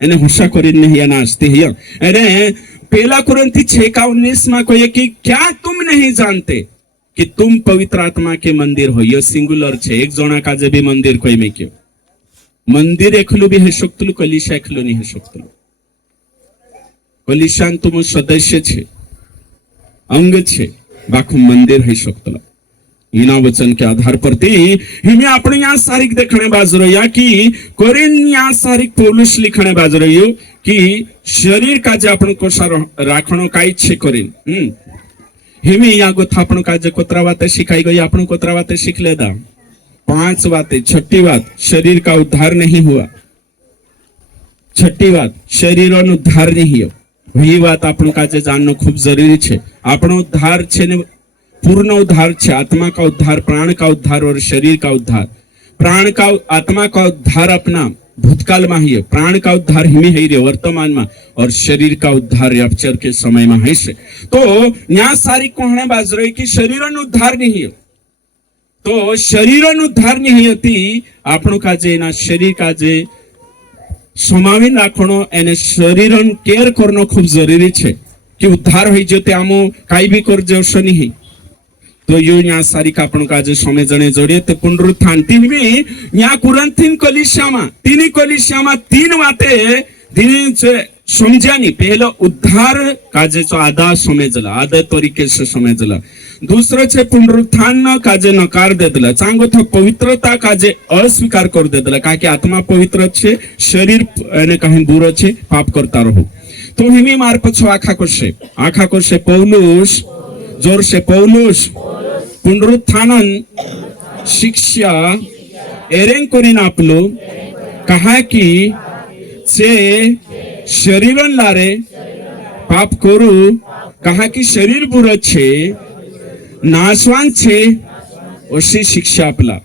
एने होशा करीन नहीं नाश ते हिया। अरे पहला कुरिन्थी 6:19 में कहे कि क्या तुम नहीं जानते कि तुम पवित्र आत्मा के मंदिर हो। ये सिंगुलर छे एक जना का जे भी मंदिर कोई में क्यों मंदिर एकलू भी है शक्तलू कलीसिया एकलू नहीं है शक्तलू कलीसिया तुम सदस्य छे अंग छे बाकू मंदिर है शक्तलू। इना वचन के आधार पर हिमे अपने यहाँ सारिक देखने बाज रहा कि कोरिन यहाँ सारिक पौलुस लिखने बाज रही कि शरीर का जे अपन कोसा राखणो काई छे कोरिन हिमे या गोथा अपन का जे कोतरा बातें सिखाई गई अपन कोतरा बातें सीख लेदा 5 बातें। छठी बात शरीर का उद्धार नहीं हुआ। छठी बात शरीर उद्धार नहीं हो वही बात अपन का जे जानना खूब जरूरी छे। अपन उद्धार छे ने पूर्ण उद्धार छे आत्मा का उद्धार प्राण का उद्धार और शरीर का उद्धार। प्राण का आत्मा का उद्धार अपना भूतकाल में ही है प्राण का उद्धार हिमी है वर्तमान में और शरीर का उद्धार रैप्चर के समय में है से। तो यहाँ सारी कहने बाज रही कि शरीर उद्धार नहीं है तो शरीर उद्धार नहीं होती આપણો का जे ना शरीर का जे समावी राखणो एने शरीर केयर करनो खूब जरूरी छे कि उद्धार होई जते आमो काई भी कर जशो नहीं। तो यो यहाँ सारी कापण का जे समझने जोड़े ते पुनरुत्थान तीन में यहाँ कुरंथीन कलीसियामा 3 बातें दिन से समझानी। पहला उद्धार का जे जो आधा समझला आधा तरीके से समझला। दूसरा छे पुनरुत्थान का जे नकार दे दिला। चांगो तो पवित्रता का जे अस्वीकार कर दे दिला कि आत्मा पवित्र छे शरीर एने कहीं बुरो छे पाप करता रहो। तो हिमी मार पछो आखा करशे पौलुस जोर से पौलुस पुनरुत्थानन शिक्षा एरें करीन आपलो कहा की से शरीरन लारे पाप करू कहा की शरीर बुरं छे नाशवान छे ओशी शिक्षा आपला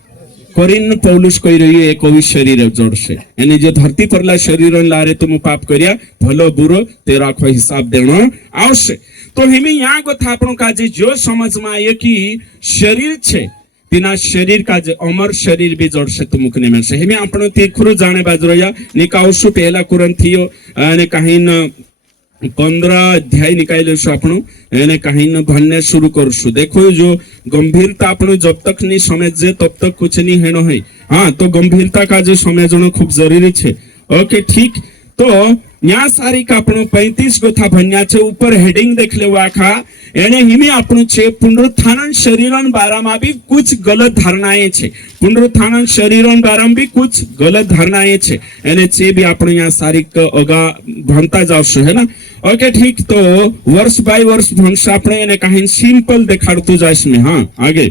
कोरिन पौलुस कही रही है कोई शरीर जोड़से यानी जो धरती परला शरीर लारे तुम पाप करिया भलो बुरो ते राखो हिसाब देनो आवश्य तो हिमी यहाँ कथा आपणो काजे जो समझ में आए कि शरीर छे तिना शरीर काजे अमर शरीर भी जोड़से तुमकने में से हिमी आपणो तीखरो जाने बाजरोया निकावसु पहला कुरंथियो ने कहीं 15 अध्याय निकालेशु आपणो एने कहीं न भनने शुरू करशु देखो जो गंभीरता आपणो जब तक नहीं समझे तब तक कुछ नहीं हेनो है हाँ तो गंभीरता का जो समझनो खूब जरूरी छे ओके ठीक तो यहाँ सारी का आपणो 35 गोथा भन्या छे ऊपर हेडिंग देख ले आखा एने हिमी आपणो छे पुनरुत्थान शरीरन बारामा भी कुछ गलत धारणाएं छे पुनरुत्थान शरीरन बारामा भी कुछ गलत धारणाएं छे एने छे भी आपणो यहाँ सारी अगा भणता जावशु है ना ओके ठीक तो वर्ष बाय वर्ष भणशु आपणे एने कहीं सिंपल देखाड़तुं जाईश में हाँ आगे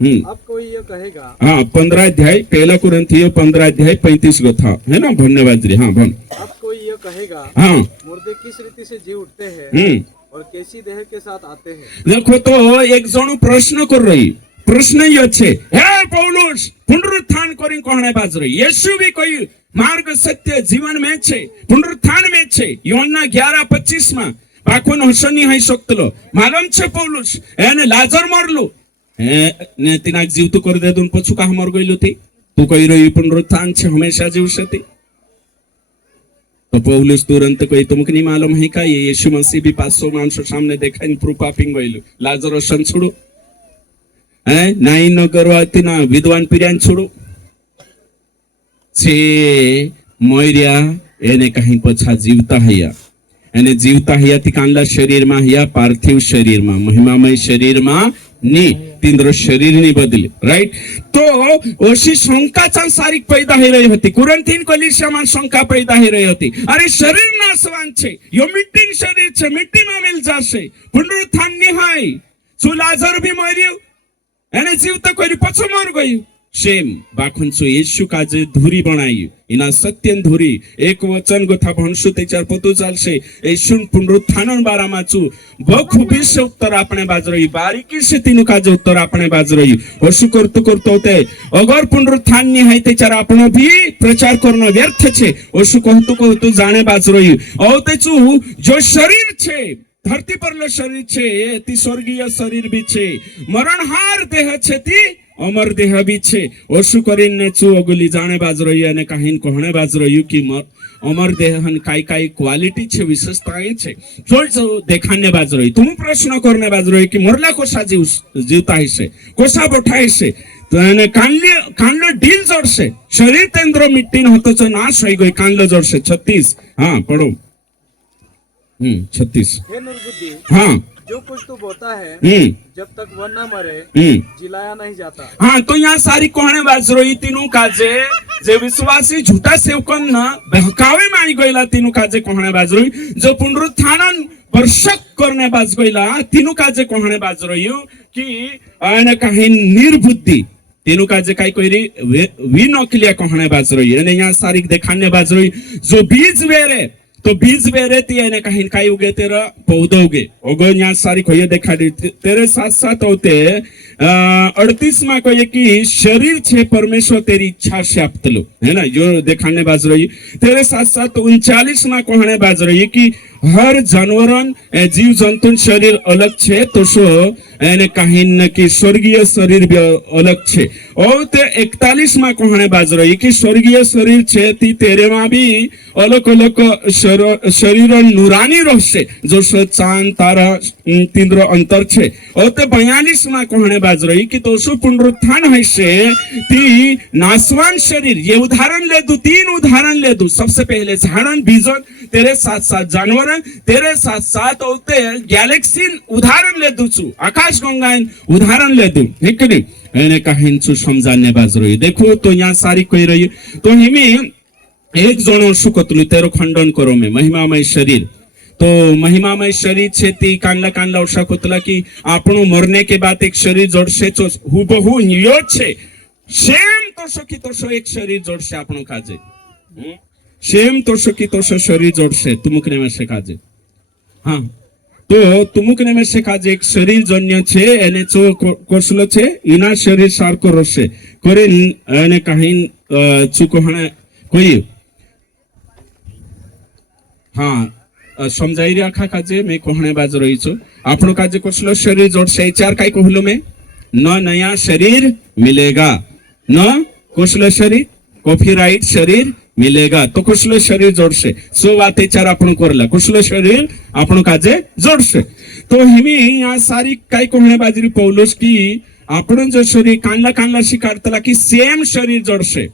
अब कोई ये कहेगा हाँ 15 अध्याय पहला कुरिन्थियों 15 अध्याय 35 गोथा है ना धन्यवाद जी हाँ भन अब कोई ये कहेगा हाँ मुर्दे किस रीति से जी उठते हैं और कैसी देह के साथ आते हैं देखो तो एक जणु प्रश्न कर रही प्रश्न ये छे हे पौलुस पुनरुत्थान करी कोणे बाज रही यीशु भी कोई मार्ग सत्य जीवन में छे पुनरुत्थान में छे योहन्ना 11:25 में बाकोन हसनी हाई शकतलो मालूम छे पौलुस एने लाजर मरलो ने तिना जीव तो कर दे दून पछु का मर गइलो ती तू कही रही पुनरुत्थान छे हमेशा जीवशे ती तो पौलुस तुरंत कोई तुमको नहीं मालूम है का ये यीशु मसीह भी 500 मानसों सामने देखा इन प्रूफापिंग गइलो लाजर सन छोड़ो नाई न करवा तिना विद्वान पिरान छोड़ो छे मोयरिया एने कहीं पछा जीवता हया एने जीवता हया ती कांला शरीर में हया पार्थिव शरीर में महिमामय शरीर में नी तिंद्र शरीर नहीं बदले राइट तो ओशी शंका सांसारिक पैदा हो रही होती कुरंथीन कलीसिया शंका पैदा हो रही होती अरे शरीर नाशवान छे यो मिट्टी शरीर छे मिट्टी में मिल जाशे पुनरुत्थान नहीं है सु लाजर भी मर्यो एने जीवता कोई पछो मर गयो सेम बाखुंचो येशू काजे धुरी बनाई इना सत्यन धुरी एक वचन गोथा भणसु तेचार पतो चालशे येशून पुनरुत्थानन बारामा छु बखूबी से उत्तर आपणे बाजरई बारीकी से तीनु काजे उत्तर आपणे बाजरई वसु करतो करतो ते अगर पुनरुत्थान नि है तेचार आपणो भी प्रचार करनो व्यर्थ छे वसु कहतो कहतो जाने बाजरई औ तेचु जो शरीर छे धरती परलो शरीर छे ती स्वर्गीय शरीर भी छे मरणहार देह छे ती अमर देह भी छे ओसु करीने छु अगुली जाने बाज रही है ने कहीं कहने बाज रही कि अमर देहन काई काई क्वालिटी छे विशेषताएं छे जो देखाने बाज रही तुम प्रश्न करने बाज रही कि मरला कोसा जीवता है कोसा बैठाय से तो एने कानलो डील जोड़से शरीर तेंद्र मिट्टी होतो छे नाश होई गई कानलो जोड़से 36 हाँ पढ़ो 36 हे निर्बुद्धि हाँ जो कुछ तू बोता है जब तक वह न मरे जिलाया नहीं जाता हाँ तो यहाँ सारी कोहणे बाज रही तीनों काजे जे विश्वासी झूठा सेवकन न बहकावे में आई गईला तीनों काजे कोहणे बाज रही जो पुनरुत्थानन वर्षक करने बाज गईला तीनों काजे कोहणे बाज रही कि आने कहीं निर्बुद्धि तीनों काजे काई कोई विनोकलिया कोहणे बाज रही है यहाँ सारी दिखाने बाज रही जो बीज वेरे तो बीज वेरे ती ने कहीं काई उगे तेरा पौधो उगे ओगो यहाँ सारी को ये देखा दी तेरे साथ साथ होते 38 में को ये कि शरीर छे परमेश्वर तेरी इच्छा से आपतलो है ना जो दिखाने बाज रही तेरे साथ साथ 39 में कहने बाज रही कि हर जानवरन जीव जंतु शरीर अलग छे तो सो एने कहीं न कि स्वर्गीय शरीर भी अलग छे और ते 41 में कहने बाज रही कि स्वर्गीय शरीर छे ती तेरे में भी अलग अलग शरीर नूरानी रहसे जो सो चांद तारा तीन्द्र अंतर छे और ते 42 में कहने बाज रही कि तो सो पुनरुत्थान है से ती नाशवान शरीर ये उदाहरण ले दू 3 उदाहरण ले दू सबसे पहले झाड़न बीजन तेरे साथ साथ जानवर तेरे साथ साथ होते गैलेक्सी उदाहरण ले दू आकाश गंगाएं उदाहरण ले दू ठीक नहीं एने कहीं छु समझाने बाज रही देखो तो यहाँ सारी कह रही तो हिमी एक जनो सुकतलु तेरो खंडन करो में महिमामय शरीर तो महिमामय शरीर छे ती कांडला कांडला ओछा कोतला की આપણું मरने के बाद एक शरीर जोड़से तो हुबहू यो छे सेम तोशो की तोशो एक शरीर जोड़से આપણું काजे सेम तोशो की तोशो शरीर जोड़से तुमुकने में से काजे हाँ तो तुमुकने में से काजे एक शरीर जन्य छे एने चो कोसलो छे इना शरीर सारको रोसे करे एने काही चुकोहणे कोई हाँ समझाई रखा काजे मैं कोहणे बाज रही छो आपनो काजे कोसलो शरीर जोड़से चार काय कहलो में न नया शरीर मिलेगा न कोसलो शरीर कॉपीराइट शरीर मिलेगा तो कुशलो शरीर जोड़से सो वाते चार आपण करला कुशलो शरीर आपण काजे जोड़से तो हिमी या सारी काय कोहणे बाजरी पौलुस की आपण जो शरीर कांडला कांडला शिकारतला की सेम शरीर जोड़से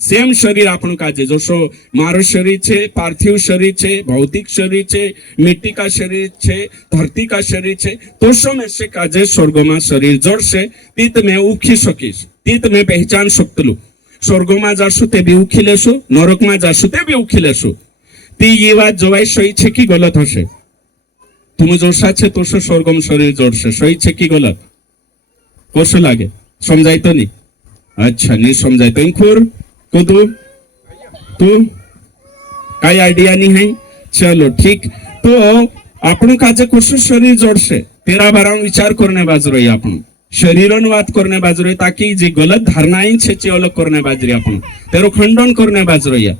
सेम शरीर आपण काजे जोशो मारो शरीर छे पार्थिव शरीर छे भौतिक शरीर छे मिट्टी का शरीर छे धरती का शरीर छे तो सो में से काजे स्वर्गमा शरीर जोड़से तीत में उखी सकीश तीत में पहचान सकतलू स्वर्गमा जाशु ते भी उखी लेशु नरकमा जाशु ते भी उखी लेशु ती ये बात जोवाई सही छे की गलत हशे तुम जोशा छे तो स्वर्गम शरीर जोड़से सही छे की गलत कोसो लागे समझाई तो नहीं अच्छा नहीं समझाई तो इंखुर को तू काय आइडिया नहीं है चलो ठीक तो आपण काजे कोसो शरीर जोड़से तेरा बारा विचार करने बाजरो आपण शरीरन बात करने बाजरो ताकि जे गलत धारणाएं छे चे अलग करने बाजरी आपण तेरो खंडन करने बाजरो या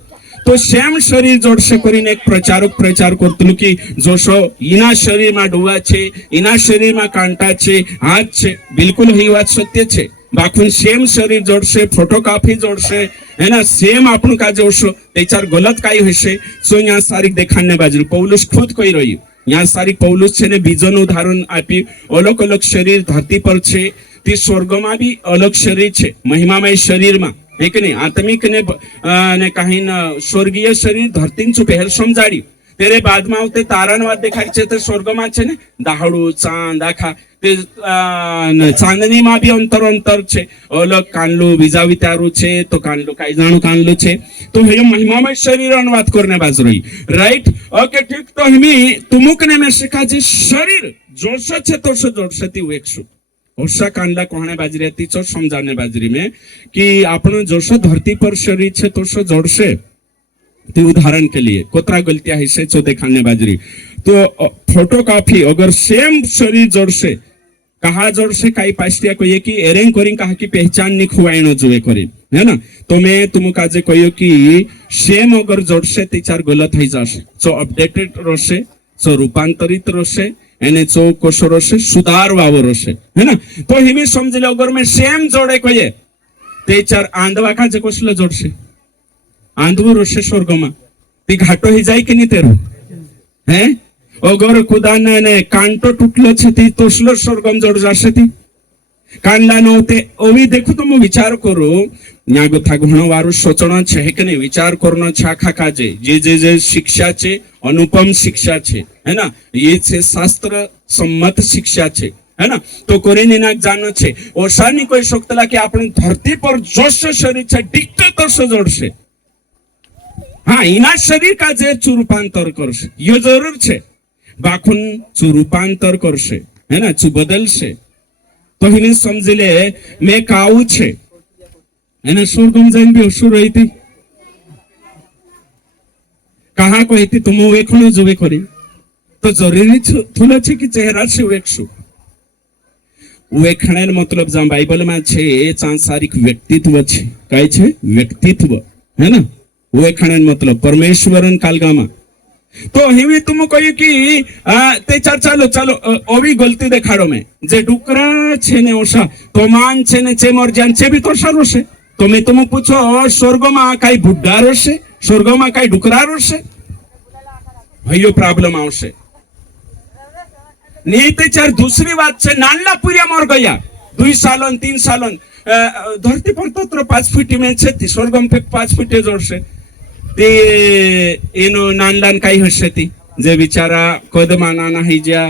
तो सेम शरीर जोड़से करीने एक प्रचारक प्रचार करतलु की जोशो इना शरीर में डोवा छे इना शरीर में कांटा छे हाथ छे बिल्कुल ही बात सत्य छे बाखुन सेम शरीर जोड़से फोटोकॉपी जोड़से है ना सेम आपण का जोशो तेचार गलत काई हशे सो यहाँ सारी देखाने बाजरी पौलुस खुद कही रही यहाँ सारी पौलुस छे ने बीजन उदाहरण आपी अलग अलग शरीर धरती पर छे ती स्वर्गमा भी अलग शरीर छे महिमामय शरीर में एक नहीं आत्मिक ने कहीं स्वर्गीय शरीर धरती चु पहल समझाड़ी तेरे बाद में आवते तारानवाद देखाय छे ते स्वर्गमा छे ने दाहड़ू चांद आखा ते चांदनी में भी अंतर अंतर छे अलग कानलू बीजा विचारू छे तो कानलू काई जाणू कानलू छे तो हे महिमामय शरीर अनुवाद करने बाज रही राइट ओके ठीक तो हमी तुमुकने में शिका जे शरीर जोशो छे तोशो जोड़सती वेक्षु ओषा कांडला कोहणे बाजरी तीचो समझाने बाजरी में कि आपण जोशो धरती पर शरीर छे तोशो जोड़से ते उदाहरण के लिए कोतरा गलतियां है से चो देखाने बाजरी तो फोटोकॉपी अगर सेम शरीर जोड़से कहा जोड़से काई पास्टिया को ये कि एरेंग करिंग कहा की पहचान नहीं खुवाइनो जुए करी है ना तो मैं तुम काजे कहियो कि सेम अगर जोड़से ते चार गलत है जासे सो अपडेटेड रोसे सो रूपांतरित रोसे एने चो कोशो रोसे सुधार वावो रोसे है ना तो हिमी समझले अगर मैं सेम जोड़े कहिए ते चार आंधवा काजे कोसलो जोड़से आंधवो रोसे स्वर्गमा ती घाटो ही जाय कि नहीं तेरो हैं अगर खुदा ने कांटो टूटलो छे ती तोसलो स्वर्गम जोड़ जाशे ती कानला नोते ओवी देखो तो मु विचार करो न्या गोथा घणो वारो सोचणो छे के नहीं विचार करनो छे आखा काजे जे शिक्षा छे अनुपम शिक्षा छे है ना ये छे शास्त्र सम्मत शिक्षा छे है ना तो कोरीने ना जानो छे ओशानी कोई शक्तला कि आपण धरती पर जोश शरीर छे डिक्टे तोस जोड़से हाँ इना शरीर का जे रूपांतर करशे यो जरूर छे बाखुन चु रूपांतर करशे है ना चु बदलशे तो हिने समझले मैं काऊ छे है ना स्वर्गम जाइन भी असुर रहीती कहा कहती तुम वेखणो जुवे करी तो जरूरी थुलो छे कि चेहरा से वेखशु वेखणेर मतलब जा बाइबल में छे सांसारिक व्यक्तित्व छे काय छे व्यक्तित्व है ना वेखणेर मतलब परमेश्वरन कालगामा तो हिवी तुम कही कि ते चालो चालो ओवी गलती देखाड़ो में जे डुकरा छे ने ओशा तो मान छे ने चे मर जान छे भी तो सारो छे तो मैं तुम पूछो स्वर्ग में काई बुड्ढा रोशे स्वर्ग में काई डुकरा रोशे भाइयो प्रॉब्लम आवशे नहीं ते चार दूसरी बात छे नानला पुरिया मर गया 2 सालन 3 सालन धरती पर तो 5 फीट में छे ती स्वर्गम पे 5 फीट जोड़शे ते एनो नानलान काई हशे ती जे बिचारा कदमा नाना है ज्या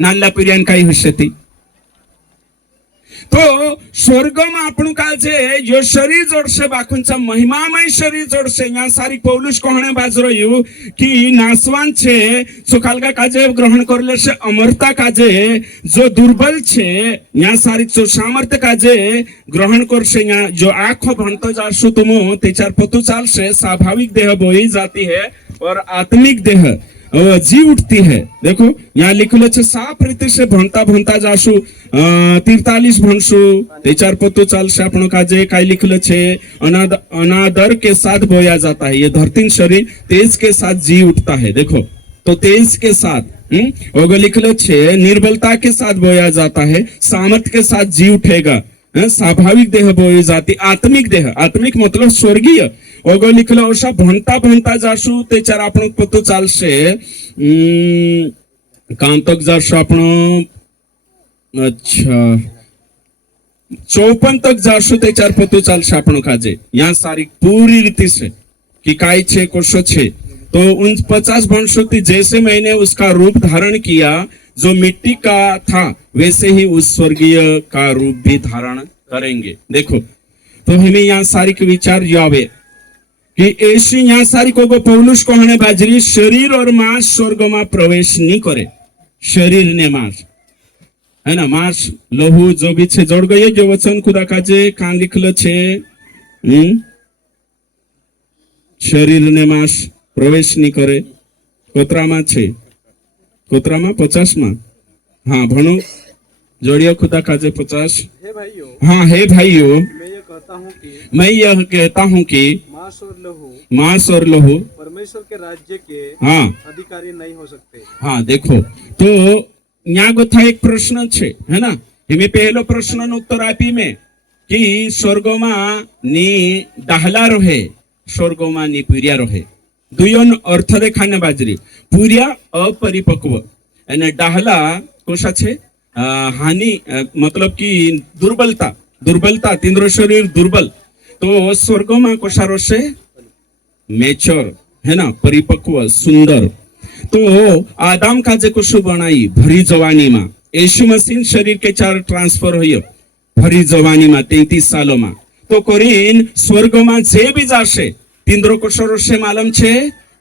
नानला पुरियान काई हशे ती तो स्वर्ग में आपण काजे यो शरीर जोडसे बाखुंचा महिमामय शरीर जोडसे या सारी पौलुस कहणे बाजरो यु कि नासवान छे सुखालगा काजे ग्रहण करले से अमरता काजे जो दुर्बल छे या सारी जो सामर्थ्य काजे ग्रहण करसे या जो आँखों भणतो जासु तुमो तेचार पतु चालसे स्वाभाविक देह बोई जाती है और आत्मिक देह जी उठती है। देखो यहाँ लिखलो छे साफ रीति से भणता भणता जासु 43 भणसु तेचार पतु चालसे आपण काजे काय लिखलो छे अनादर के साथ बोया जाता है। ये धरती शरीर तेज के साथ जी उठता है। देखो तो तेज के साथ ओगो लिखलो छे निर्बलता के साथ बोया जाता है, सामर्थ के साथ जी उठेगा। स्वाभाविक देह बोई जाती आत्मिक देह, आत्मिक मतलब स्वर्गीय ओगो लिखलो अशा भणता भणता जासु तेचार आपण पतु चालसे कांतक जासु आपण अच्छा 54 तक जासु तेचार पतु चालसे आपण काजे या सारी पूरी रीति से कि काय छे कोशो छे। तो उन 50 वंशों जैसे मैंने उसका रूप धारण किया जो मिट्टी का था वैसे ही उस स्वर्गीय का रूप भी धारण करेंगे। देखो तो हमें यहाँ सारी के विचार यावे कि ऐसी यहाँ सारी को पौलुस कहने बाजरी शरीर और मांस स्वर्ग में प्रवेश नहीं करे। शरीर ने मांस है ना, मांस लोहू जो भी छे जोड़ गए जो वचन खुदा काजे कान लिखलो छे शरीर ने मांस प्रवेश नहीं करे। कोतरामा छे कोतरामा 50 में हाँ भणो जोड़ियो खुदा काजे 50। हे भाइयों, हाँ हे भाइयों मैं यह कहता हूँ कि मांस और लहू परमेश्वर के राज्य के हाँ अधिकारी नहीं हो सकते। हाँ देखो तो यहाँ गोथा एक प्रश्न छे है ना, हमें पहलो प्रश्न नो उत्तर आपी में कि स्वर्गोमा नी डाहला रहे स्वर्गोमा नी पुरिया रहे। दुयोन अर्थ देखाने बाजरी पुरिया अपरिपक्व અને डाहला कोशा छे हानि मतलब कि दुर्बलता दुर्बलता तीनरो शरीर दुर्बल। तो स्वर्ग में कोशा रोशे मेच्योर है ना, परिपक्व सुंदर। तो आदम का जे कुछ बनाई भरी जवानी में यीशु मसीह शरीर के 4 ट्रांसफर हुई भरी जवानी में 33 सालों में। तो कोरिन स्वर्ग में जे भी जाशे तीनरो कोशा रोशे मालूम छे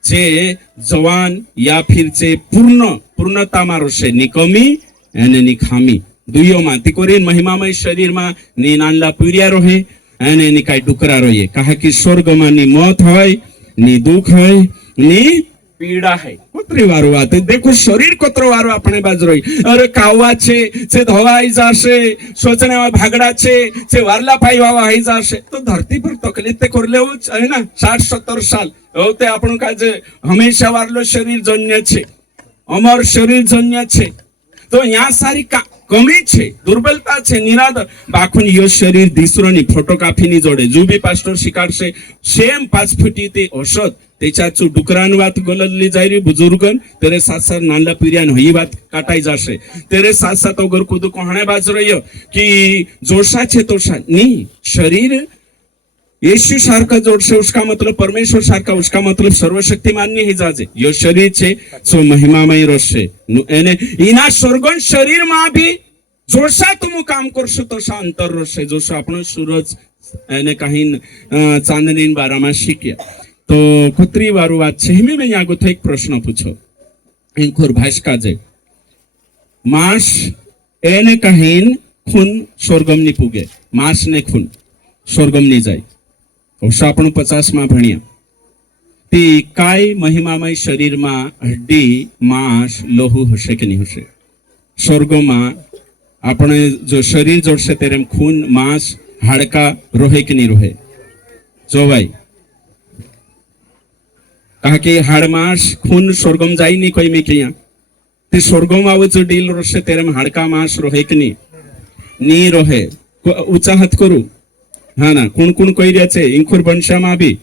जे जवान या फिर जे पूर्णता में रोशे निकमी અને ની ખામી दुयोમાં ती कोरिन महिमामय शरीर में नी नानला पुरिया रहे અને ની કાઈ ડુકરા रहे कहा कि स्वर्ग में नी मौत है नी दुख है नी पीड़ा है। कोतरी वारो बात देखो शरीर कोतरो वारो अपने बाज रही अरे कावा छे से धवाई जाशे सोचने में भागड़ा छे से वारला पाई वावा हई जाशे। तो धरती पर तकलीफ ते कर लेवो है ना 60-70 साल होते आपण का जे हमेशा वारलो शरीर जन्य छे अमर शरीर जन्य छे। तो यहाँ सारी कमी छे दुर्बलता छे निरादर बाखुन यो शरीर दिसरो नी फोटोकॉपी नी जोड़े जो भी पास्टर शिकार से सेम 5 फुटी ते औषध तेचा चू डुकरान बात गलली जायरी बुजुर्गन तेरे साथ साथ नानला पीरियान ही बात काटाई जाशे। तेरे साथ साथ अगर कुदु कहणे बाज रह्यो कि जोशा छे तोशा नी शरीर यीशु सारखा जोड़से उसका मतलब परमेश्वर सारखा उसका मतलब सर्वशक्तिमान नहीं जाजे। यो शरीर छे सो महिमामय रोशे एने इना स्वर्गन शरीर में भी जोशा तुम काम करशो तोशा अंतर रोशे जोशो आपनो सूरज एने कहीं चांदनी बारा में शिक्या। तो कुत्री वारू बात छे में यहाँ गोथा एक प्रश्न पूछो इंखुर भाषका जे मांस एने कहीं खून स्वर्गम नी पुगे मांस ने खून स्वर्गम नी जाए। आपण 50 में भणिया ती काय महिमामय शरीर में हड्डी मांस लोहू हशे कि नहीं हशे। स्वर्ग में अपने जो शरीर जोड़से तेरे खून मांस हाड़का रोहे कि नहीं रोहे। जो भाई कहा कि हाड़ मांस खून स्वर्गम जाई नहीं कोई में किया ते स्वर्गम आवे जो डील रोशे तेरे हाड़का मांस रोहे कि नहीं रोहे। ऊंचा हाथ करू हाँ ना कौन कौन कही रहे छे इंखुर बंशा में भी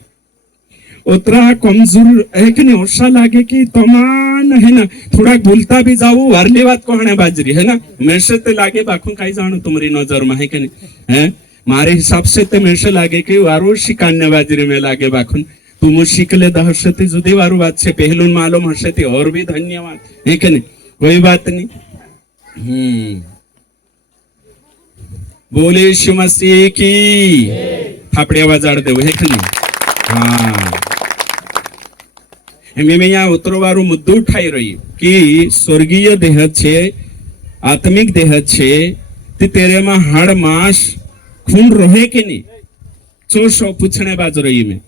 उतरा कमजोर है कि नहीं ओसा लागे कि तमान है ना थोड़ा भूलता भी जाऊ वारली बात कहने बाजरी है ना मेरे से ते लागे बाखुन काई जानो तुम्हारी नजर में है कि नहीं है मारे हिसाब से ते मेरे से लागे कि वारो शिकान्य बाजरी में लागे बाखुन तुम शिकले दहशे ते जुदी वारू बात छे पहलुन मालूम हशे ते और भी धन्यवाद है कि नहीं कोई बात नहीं। बोले यीशु मसीह की थापड़ी आवाज आड़ देव हे कि नहीं हाँ में यहाँ उतरवारू मुद्दो उठाई रही कि स्वर्गीय देह छे आत्मिक देह छे ते तेरे में हाड़ मास खून रहे कि नहीं चो पूछने बाज रही में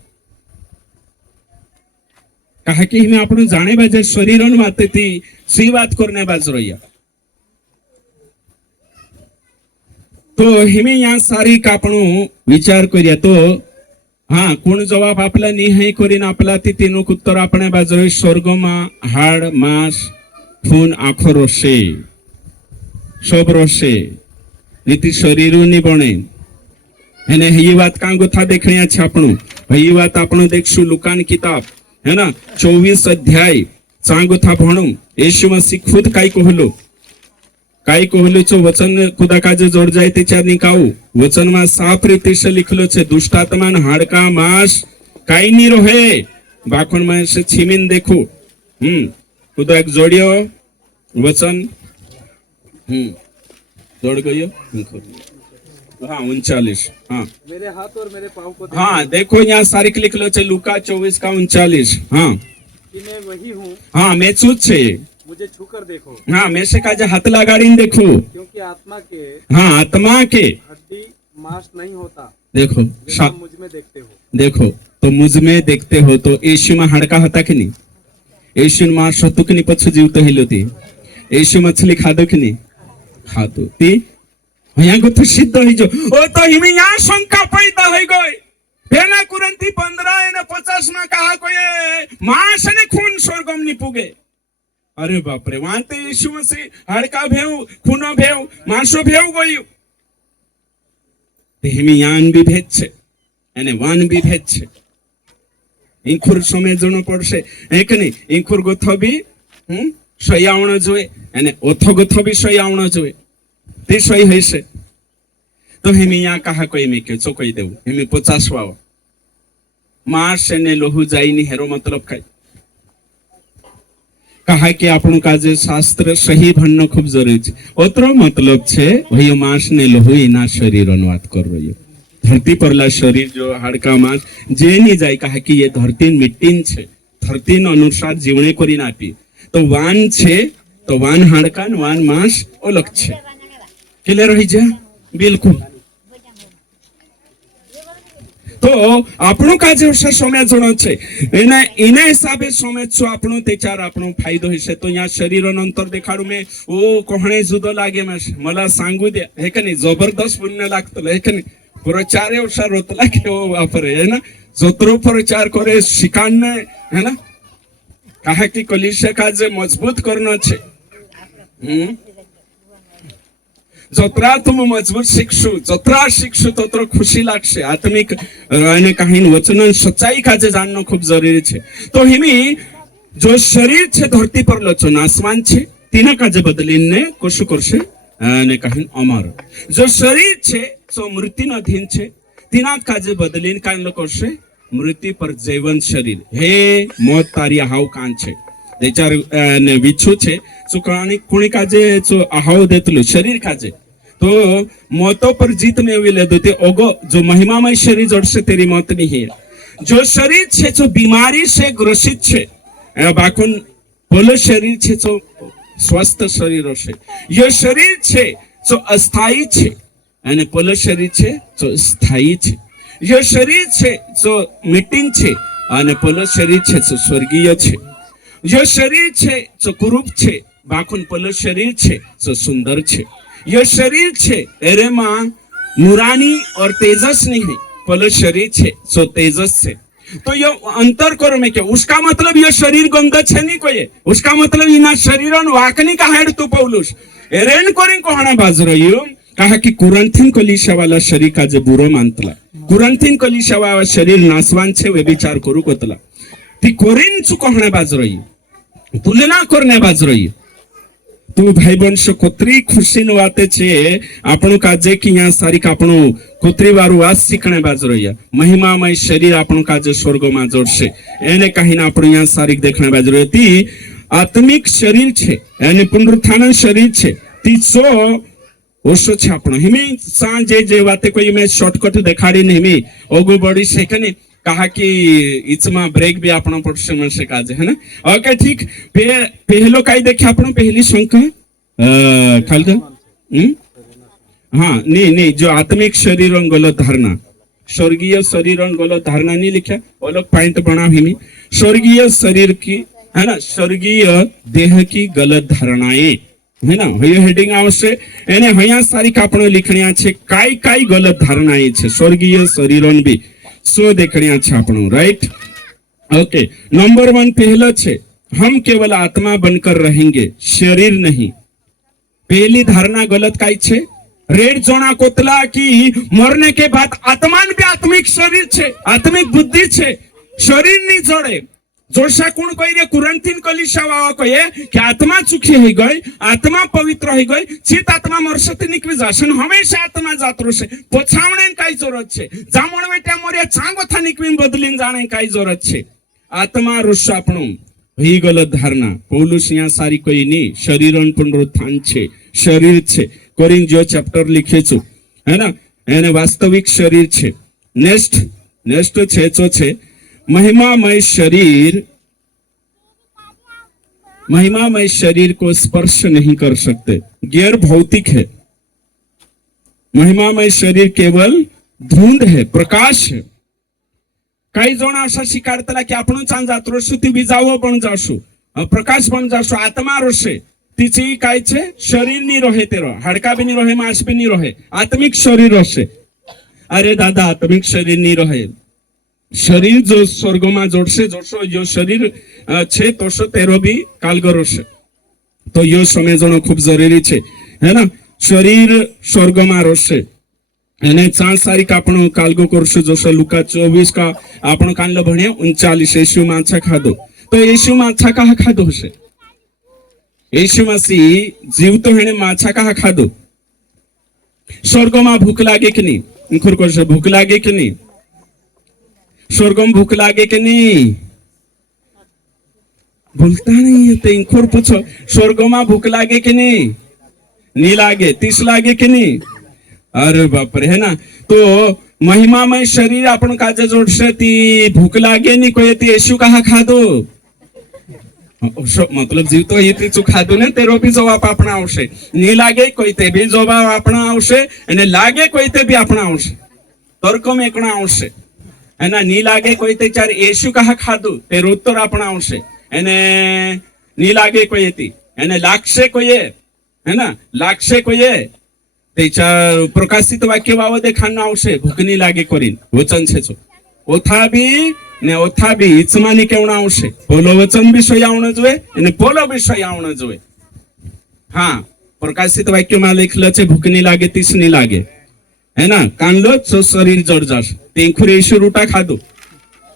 कहा कि हमें आपण जाने बाजे शरीर वाते थी सी बात करने बाज रही तो हमें यहाँ सारी कापणू विचार करिया तो हाँ कोण जवाब आपला निहाय करीन आपला ती तीनोक उत्तर आपणे बाजू स्वर्ग में हाड़ मास खून आखो रोशे सब रोशे नीति शरीर नहीं बने है ये बात का गोथा देखने अच्छे आपणू ये बात आपणो देखशु लुकान किताब है ना 24 अध्याय चांगोथा भणू यीशु मसीह खुद काई कहलो चो वचन खुदा काजे जोड़ जाए त्याच्या निकाऊ वचन में साफ रीति से लिखलो छे दुष्टात्मा हाड़का मांस काई नहीं रहे बाखोन में से छीमीन देखो खुदा एक जोड़ियो वचन जोड़ गयो हाँ 39 हाँ मेरे हाथ और मेरे पाँव को हाँ देखो यहाँ सारी लिख लो छे लुका 24 का 39 हाँ कि मैं वही हूँ हाँ मैं चूत छे मुझे छूकर देखो हाँ मैं से काजे हाथ लगाड़ी देखो क्योंकि आत्मा के हाँ आत्मा के हड्डी मांस नहीं होता देखो जैसा मुझ में देखते हो देखो तो मुझ में देखते हो तो यीशु में हाड़का होता कि नहीं यीशु मांस होतो कि नहीं पछु जीव तो हिलोती यीशु मछली खादो कि नहीं खादो ती यहाँ को तो सिद्ध हो जो ओ तो हिमी यहाँ शंका पैदा हो गई बेना कुरंती 15 ने 50 में कहा कोई मांस ने खून स्वर्गम नहीं पुगे अरे बाप रे वहां ते यीशु मसीह हाड़का भेव खूनो भेव मांसो भेव गयो ते हिमी यान भी भेद छे અને વાન भी भेद छे इंखुर समझणो पड़शे एक नहीं इंखुर गोथो भी सही आवणो जोए અને ઓથો ગોથો भी सही आवणो जोए તે સહી હશે તો હેમી यहाँ कहा कोई में के चो कोई देव हेमी 50 वाव मांस ने लोहू जाई नहीं हेरो मतलब काय कहा कि આપણું કાજે શાસ્ત્ર સહી ભણનો ખૂબ જરૂરી છે ઓતરો મતલબ છે ભઈ માંસ ને લોહુ એના શરીરનો વાત કર રહ્યો धरती परला शरीर जो हाड़का मांस जे नहीं जाए कहा कि ये धरती मिट्टी छे धरती अनुसार जीवने करी नापी तो वान छे तो वान हाड़का वान मांस अलग छे क्लियर रही जा बिल्कुल तो આપણું કાજે સમજણો છે એના હિસાબે સમજશો આપણું તે ચાર આપણો ફાયદો હશે તો અહીંયા શરીરનો અંતર દેખાડું મેં ઓ કોહણે જુદો લાગે मला सांगू दे हे का नाही जबरदस्त पुण्य लागतं हे का नाही प्रचार एवढा रोतला की ओ वापरे है ना जोत्रो प्रचार करे शिकाणने है ना कहा कि कलिशा काजे मजबूत करनो छे जोत्रा तुम मजबूत शिक्षु जोत्रा शिक्षु तोत्रो खुशी लागशे आत्मिक અને કાહીન વચન સચ્ચાઈ કાજે જાણનો ખૂબ જરૂરી છે તો હિમી જો શરીર છે ધરતી પર લચો આસમાન છે તેના કાજે બદલીને કશું કરશે અને કાહીન અમર જો શરીર છે તો મૃત્યુનો અધીન છે તેના કાજે બદલીને કાંઈ કરશે મૃત્યુ પર જીવન શરીર હે મોત તારી હાવ કાન છે देचार ने विच्छू छे सो कुणी काजे सो आहाव देतलो शरीर काजे तो मौतों पर जीत में वे लेदो ते ओगो जो महिमामय शरीर जोड़से तेरी मौत नहीं है जो शरीर छे जो बीमारी से ग्रसित छे बाकुन बोलो शरीर छे जो स्वस्थ शरीर छे ये शरीर छे जो अस्थायी छे અને પોલો શરીર છે जो स्थायी छे ये शरीर छे जो मीटिंग छे અને પોલો શરીર છે जो स्वर्गीय छे ये शरीर छे जो कुरूप छे बाकुन पोलो शरीर छे जो सुंदर छे ये शरीर छे एरे मां नूरानी और तेजस नहीं है पोलो शरीर छे जो तेजस छे तो ये अंतर करो में क्या उसका मतलब ये शरीर गंदा छे नहीं कोई उसका मतलब इना शरीरन वाकनी का हेड तू पौलुस एरेन कोरिन कोहणा बाज रहियो कहा कि कुरंथीन कलीशा वाला शरीर का जे बुरो मानतला कुरंथीन कलीशा वाला शरीर नासवान छे वे विचार करू कोतला ती कोरिन चु कोहणे बाज रही तुलना करने बाज रही तू भाई वंश कोत्री खुशी नो वाते छे आपणो काजे कि यहाँ सारी आपणो कोत्री वारू वास सीखने बाज रही महिमामय शरीर आपणो काजे स्वर्ग में जोड़शे एने कहीने आपणो यहाँ सारी देखने बाज रही ती आत्मिक शरीर छे एने पुनरुत्थान शरीर छे ती सो ओशो छे आपण हिमी सांजे जे वाते कोई मैं शॉर्टकट देखाड़ी हिमी ओगु बड़ी से कने कहा कि इचमा ब्रेक भी आपण पड़से मनसे काजे है ना ओके ठीक पहलो काई देखे आपण पहली शंका खालका हाँ नहीं जो आत्मिक शरीर गलत धारणा स्वर्गीय शरीर गलत धारणा नहीं लिखा वो लोग पॉइंट बना हिमी स्वर्गीय शरीर की है ना स्वर्गीय देह की गलत धारणाएं है ना हयो हेडिंग आवश्य एने हया सारी कापणो लिखणिया छे काई काई गलत धारणाएं छे स्वर्गीय शरीरन भी सो देखणिया छे आपणो राइट ओके नंबर 1 पहला छे हम केवल आत्मा बनकर रहेंगे शरीर नहीं पहली धारणा गलत काई छे रेड जोना कोतला की मरने के बाद आत्मान भी आत्मिक शरीर छे आत्मिक बुद्धि छे शरीर नहीं जोड़े जोशा कोण कहिरे कुरंतीन कलिशावा कहे कि आत्मा चुखी हो गई आत्मा पवित्र हो गई चित आत्मा मरसती निकली जाशे हमेशा आत्मा जात रहे पोछावणे काई जरूरत छे जामण वेट्या मोरे चांगो था निकली बदलीन जाने काई जरूरत छे आत्मा रुष आपणो ही गलत धारणा पौलुस यहाँ सारी कोई नहीं शरीरन पुनरुत्थान छे शरीर छे कोरिन्थियो चैप्टर लिखे छु है ना एने वास्तविक शरीर छे नेक्स्ट छे तो छे महिमामय शरीर को स्पर्श नहीं कर सकते गैर भौतिक है महिमामय शरीर केवल धुंद है प्रकाश है काही जण असा शिकारतला की आपण चांद जातो ती बी जावो पण जाशु प्रकाश पण जाशु आत्मा रोशे तिची काय छे शरीर नहीं रहे तेरो हाडका भी नहीं रहे मांस भी नहीं रहे आत्मिक शरीर रोशे अरे दादा आत्मिक शरीर नहीं रहे शरीर जो स्वर्ग में जोड़से जोशो जो शरीर छे तोशो तेरो भी कालगरो छे तो यो समझणो खूब जरूरी छे है ना शरीर स्वर्ग में रोशे एने 4 तारीख आपण कालगो करशो जोशो लुका 24 का आपण कानलो भण्या 39 येशू माछा खाधो तो येशू माछा कहा खाधो हशे येशू मसीह जीवतो हेने माछा कहा खाधो स्वर्ग में भूख लागे कि नहीं खुर करशो भूख लागे कि नहीं स्वर्ग में भूख लागे कि नहीं बोलता नहीं है तो इंखोर पूछो स्वर्ग में भूख लागे कि नहीं लागे तीस लागे कि नहीं अरे बाप रे है ना तो महिमामय शरीर आपण काजे जोड़से ती भूख लागे नहीं कोई ती येशू कहा खाधो मतलब जीव तो ये चू खाधो ने तेरो भी जवाब अपना आवशे नहीं लागे कोई ते भी जवाब अपना आवशे अने लागे कोई ते भी अपना आवशे तर्क में एकना आवशे है ना नी लागे कोई ते चार येशू कहा खाधु ते उत्तर अपना आवशे एने नी लागे कोई ती एने लागशे कोई है ना लागशे कोई ते चार प्रकाशित वाक्य वाव देखाना आवशे भूख नी लागे करीन वचन छे छो ओथा भी इचमानी केवना आवशे पोलो वचन विषय आवणो जोए अने पोलो विषय आवणो जोए हाँ प्रकाशित वाक्य में लिखल छे भूख नी लागे तीस नी लागे है ना कानलो तो शरीर जोड़ जाश तेंखुर येशू रूटा खाधो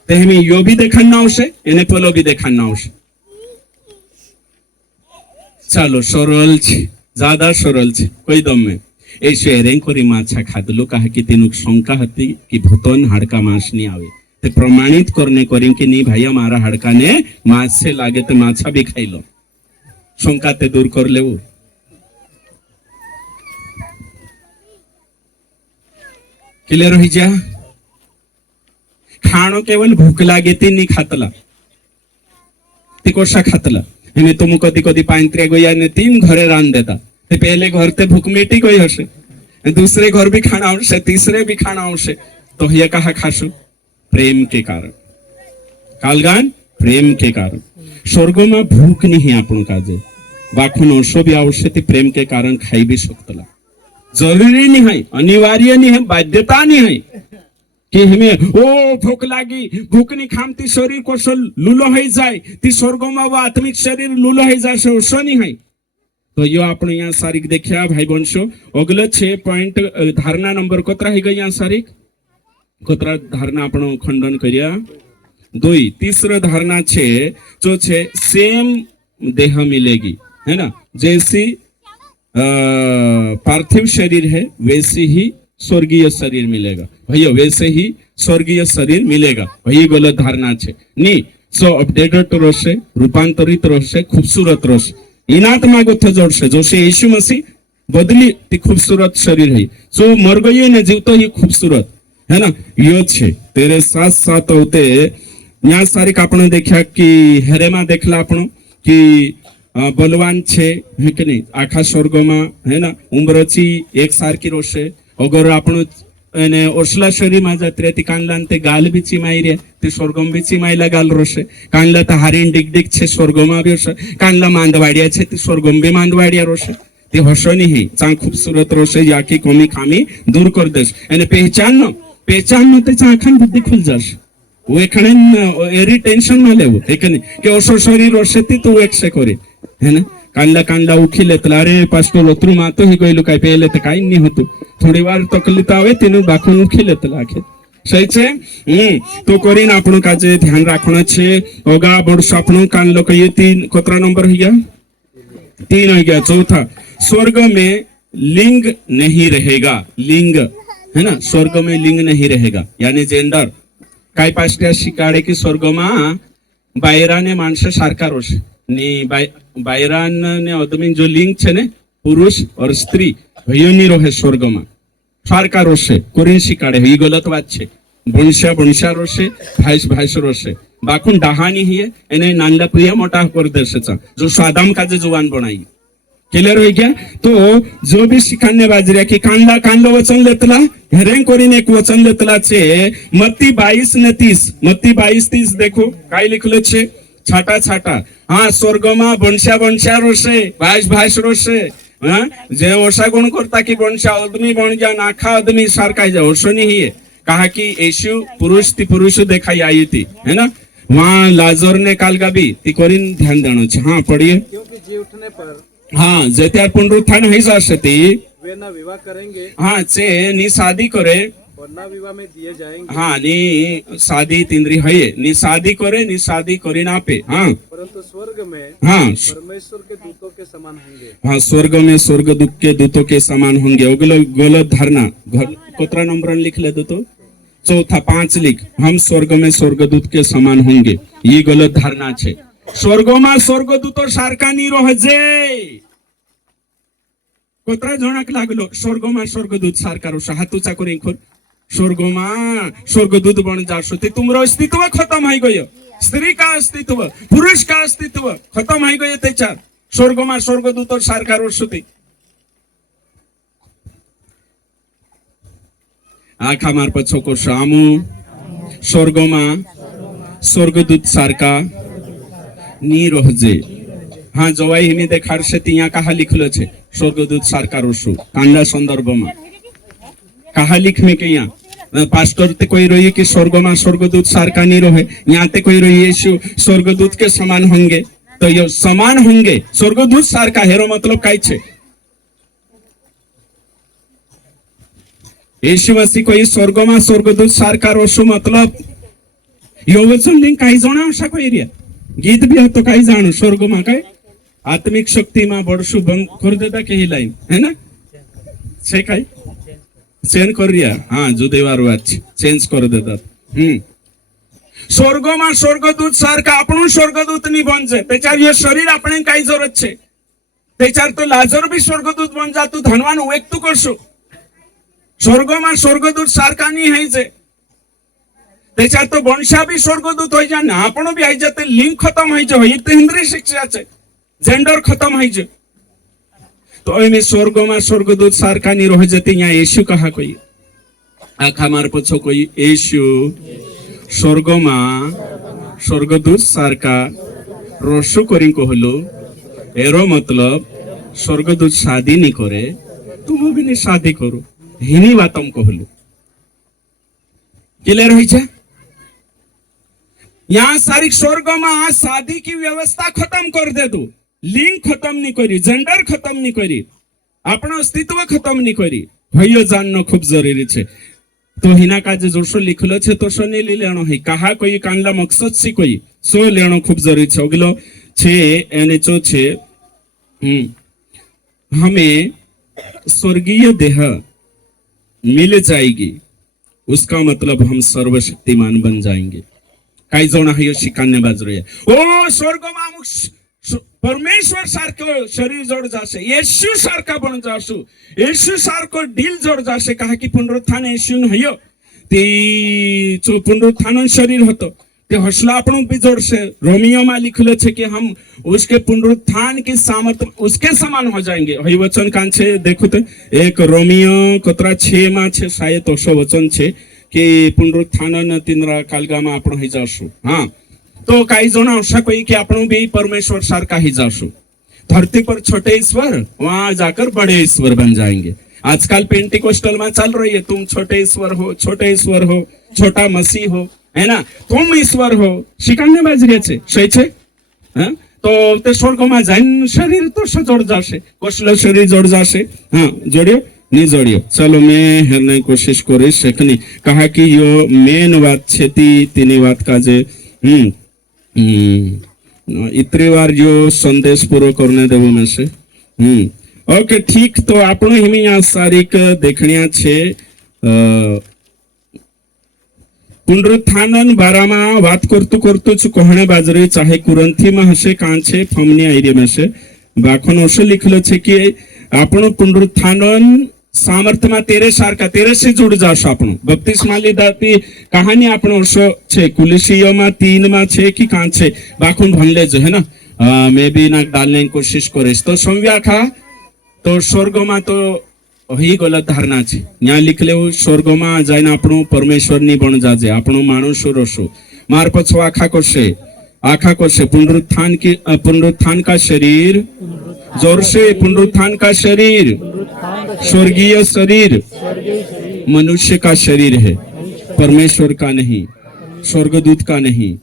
ते हमें यो भी देखाना आवशे एने पोलो भी देखाना आवशे चालो सरल छे ज्यादा सरल छे कोई दम में येशू एरें कोरी माछा खाधलो कहा कि तेनुक शंका हती कि भूतन हाडका मांस नहीं आवे ते प्रमाणित करने करें कि नहीं भाई हमारा हाडका ने मांस से लागे तो माछा भी खाई लो शंका ते दूर कर लेवो क्लियर हो जा खाणो केवल भूख लागे ती नहीं खातला ती कोशा खातला हमें तुम कदी कदी पांत्रिया गया ने 3 घरे रान देता ते पहले घर ते भूख मिटी गई हसे दूसरे घर भी खाना आवशे तीसरे भी खाना आवशे तो ये कहा खाशु प्रेम के कारण कालगान प्रेम के कारण स्वर्ग में भूख नहीं है आपण काजे बाखो नशो भी आवशे ती प्रेम के कारण खाई भी सकतला जरूरी नहीं है अनिवार्य नहीं है बाध्यता नहीं है कि हमें ओ भूख लागी भूख नहीं खामती शरीर को लूलो हो जाए ती स्वर्ग में वो आत्मिक शरीर लूलो हो जाए ओसो नहीं है तो यो आपण यहाँ सारिक देखिया भाई बंशो अगले 6 पॉइंट धारणा नंबर कोतरा है गई यहाँ सारिक कोतरा धारणा आपण खंडन करिया 2 तीसरा धारणा छे जो छे सेम देह मिलेगी है ना जैसी पार्थिव शरीर है वैसे ही स्वर्गीय शरीर मिलेगा भैया वैसे ही स्वर्गीय शरीर मिलेगा वही गलत धारणा छे नी सो अपडेटेड रोशे रूपांतरित रोशे खूबसूरत रोशे इनात मागो थ जोड़शे जोशे येशू मसीह बदली ती खूबसूरत शरीर है जो मर गई ने जीवतो ही खूबसूरत है ना यो छे तेरे साथ साथ होते यहाँ सारी आपण देखा कि हेरेमा देखला आपण कि बलवान छे है कि नहीं आखा स्वर्ग में है ना उम्रची एक सारखी रोशे अगर आपण અને ઓસલા શરીરમાં જાત્રે તી કાનલાન તે ગાલ બીચી માયરે તે સ્વર્ગમ બીચી માયલા ગાલ રોશે કાનલા તા હારીન ડીક ડીક છે સ્વર્ગમાં આવ્યો છે કાનલા માંદવાડિયા છે તે સ્વર્ગમ બી માંદવાડિયા રોશે તે હસોની હી ચાં ખૂબસૂરત રોશે યાકી કોમી ખામી दूर कर देश એને પહેચાન તે ચાંખાન બુદ્ધિ ખુલ જશે वो एखणे एरी टेंशन में लेवो एक नहीं कि ओसो शरीर रोसे ती तू एक से करे है ना कांडला उखी लेतला अरे पास्टर ओतरू मातो ही गयलु काय पहले तो काई नहीं होतु थोड़ी बार तकलीफ आवे तेनु बाखुन उखी लेतला आखे सही छे तो करीन आपणो काजे ध्यान राखणो छे ओगा बडसो आपणो कानलो कहिए 3 कोतरा नंबर हो गया 3 हो गया चौथा स्वर्ग में लिंग नहीं रहेगा लिंग है ना स्वर्ग में लिंग नहीं रहेगा यानी जेंडर काय पास्टर शिकाडे की स्वर्गમાં બાયરાને માણસે સારખા રોશે ને બાયરાને આદમી જો લિંગ છે ને પુરુષ और સ્ત્રી ભયોની રોહે સ્વર્ગમાં સારખા રોશે કોરીન શિકાડે એ ગલત વાત છે ભણશા રોશે ભાઈસ રોશે બાખુન ડાહાની હે એને નાનલા પ્રિય મોટા કરી દેશે જો સાદામ કાજે જવાન બનાઈ क्लियर हो गया तो जो भी शिखाने बाजरिया की कांडला वचन लेतला हेरें कोरीने एक वचन लेतला छे मत्ती 22 ने 30 मत्ती 22:30 देखो काय लिखलो छे छाटा छाटा हाँ स्वर्गमा बनशा रोशे भाइस रोशे हाँ जे ओसा गुण करता की बनशा आदमी बन गया नाखा आदमी सारखा जा ओसोनी ही है कहा कि यीशु पुरुष देखाई आई थी है ना वहाँ लाजर ने कालगा भी ती कोरीन ध्यान देना छे हाँ पढ़िए क्योंकि जी उठने पर हाँ जत्यार पुनरुत्थान है जाशती वे ना विवाह करेंगे हाँ चे नी शादी करे और ना विवाह में दिए जाएंगे हाँ नी शादी तिंद्री है नी शादी करे नी शादी करे ना पे हाँ परंतु स्वर्ग में हाँ परमेश्वर के दूतों के समान होंगे हाँ स्वर्ग में स्वर्गदूत के दूतों के समान होंगे ओगलो गलत धारणा कोतरा नंबर लिख ले दो तो चौथा 5 लिख हम स्वर्ग में स्वर्गदूत के समान होंगे ये गलत धारणा छे स्वर्गों स्वर्गदूतो सारखा नी रोहजे कोतरा जोणाक लागलो स्वर्गों स्वर्गदूत सारखा रोशे हाथ ऊंचा करी खोल स्वर्गों स्वर्गदूत बन जाशो ते तुमरो अस्तित्व खत्म हो गयो स्त्री का अस्तित्व पुरुष का अस्तित्व खत्म हो गयो तेचार स्वर्गों स्वर्गदूतो सारखा रोशो ते आखा मार पछो को सामू स्वर्गों स्वर्गदूत सारखा नी रोहजे हाँ जवाई हिमी देखाड़शे तिया कहा लिखलो छे स्वर्गदूत सारखा रोशो कांडा संदर्भમાં कहा लिख में के यहाँ पास्टर ते कोई रही कि स्वर्गમાં स्वर्गदूत सारखा नहीं रहे यहाँ ते कोई रही यीशु स्वर्गदूत के समान होंगे तो ये समान होंगे स्वर्गदूत सारखा हेरो मतलब काय छे यीशु मसीह कोई स्वर्गમાં स्वर्गदूत सारखा रोशो मतलब यो वचन लिंक काही जणावशा कोई रिया गीत भी तो कई जाणु स्वर्ग में कई आत्मिक शक्ति में बड़सु बंद कर देता के लाइन है ना छे कई चेंज कर रिया हाँ जुदेवार वाच चेंज कर देता स्वर्ग में स्वर्गदूत सारखा आपणु स्वर्गदूत नहीं बन जाए तेचार ये शरीर आपणे कई जरूरत छे तेचार तो लाजर भी स्वर्गदूत बन जा तू धनवान वेक तू करशो स्वर्ग में स्वर्गदूत सारखा नहीं है जे त्याच्यात तो बनशा भी स्वर्गदूत हो जाए आपण भी आई जाते लिंग खत्म हो जाए ये तो इंद्रिय शिक्षा है जेंडर खत्म हो जाए तो में स्वर्ग में स्वर्गदूत सारखा नहीं रह जाते यहाँ यीशु कहा कोई आखा मार पछो कोई यीशु स्वर्ग में स्वर्गदूत सारखा रोशु करी कहलो एरो मतलब स्वर्गदूत शादी नहीं करे तुम भी नहीं शादी करो हिनी बातम कहलो क्लियर हो जाए यहाँ सारी स्वर्ग में शादी की व्यवस्था खत्म कर दे दो लिंग खत्म नहीं करी जेंडर खत्म नहीं करी अपना अस्तित्व खत्म नहीं करी भयो जानना खूब जरूरी छे तो हिना काजे जोशो लिखलो छे तो सो नहीं लेनो है कहा कोई कानला मकसद से कोई सो लेनो खूब जरूरी छे अगलो छे एने चो छे हमें स्वर्गीय देह मिल जाएगी उसका मतलब हम सर्वशक्तिमान बन जाएंगे काही जण हाय शिकान्य बाजरो ओ स्वर्ग में परमेश्वर सारखं शरीर जोड जाशे, येशू सारखा बन जाशू, येशू सारखं डील जोड जाशे, कहा की पुनरुत्थान येशू हयो ती जो पुनरुत्थान शरीर होतो ते हौसला आपण भी जोड़से। रोमियो में लिखलो छे कि हम उसके पुनरुत्थान की सामर्थ उसके समान हो जाएंगे। वही वचन कान छे देखो तो एक रोमियो कतरा 6 में छे शायद तो सो वचन छे कि पुनरुत्थान तिनरा कालगा में आपण ही जाशु। हाँ तो काही जण अशा कोई कि आपण भी परमेश्वर सारखा ही जाशु। धरती पर छोटे ईश्वर वहां जाकर बड़े ईश्वर बन जाएंगे। आजकल पेंटिकोस्टल में चल रही है, तुम छोटे ईश्वर हो, छोटे ईश्वर हो, छोटा मसीह हो, है ना, तुम ईश्वर हो, शिकाने बाजरे छे सही छे। तो ते स्वर्ग में जाइन शरीर तो जोड़ जाशे, कसलो शरीर जोड़ जाशे। हाँ जोड़ियो नहीं जोड़ियो, चलो मैं हेरने कोशिश करीश। एकनी कहा कि यो मेन बात छे तीनी बात का जे इतनी बार जो संदेश पूरो करने देवो में से ओके ठीक। तो आपण हिमी यहाँ सारीक देखनिया छे पुनरुत्थान बारामा बात करतु करतु कहणे बाजरे चाहे कुरंथी में हसे कांचे फमनी आईरे में से बाखन ओशो लिखलो छे कि आपण पुनरुत्थान सामर्थ्य में तेरे सारखा तेरे से जुड़ जाशो। आपण बपतिस्मा लीधाती कहानी आपण ओशो छे कुलिसियो में 3 में छे कि कांचे बाखन भनले जो है ना। मैं भी ना डालने की कोशिश करीश। तो संव्या खा तो स्वर्ग में तो ही गलत धारणा छे। यहाँ लिखले स्वर्ग में जाइन आपणो परमेश्वर नी बन जाजे, आपणो माणस रसो मार पछो आखा करशे पुनरुत्थान का शरीर जोर से पुनरुत्थान का शरीर स्वर्गीय शरीर मनुष्य का शरीर है, परमेश्वर का नहीं, स्वर्गदूत का नहीं।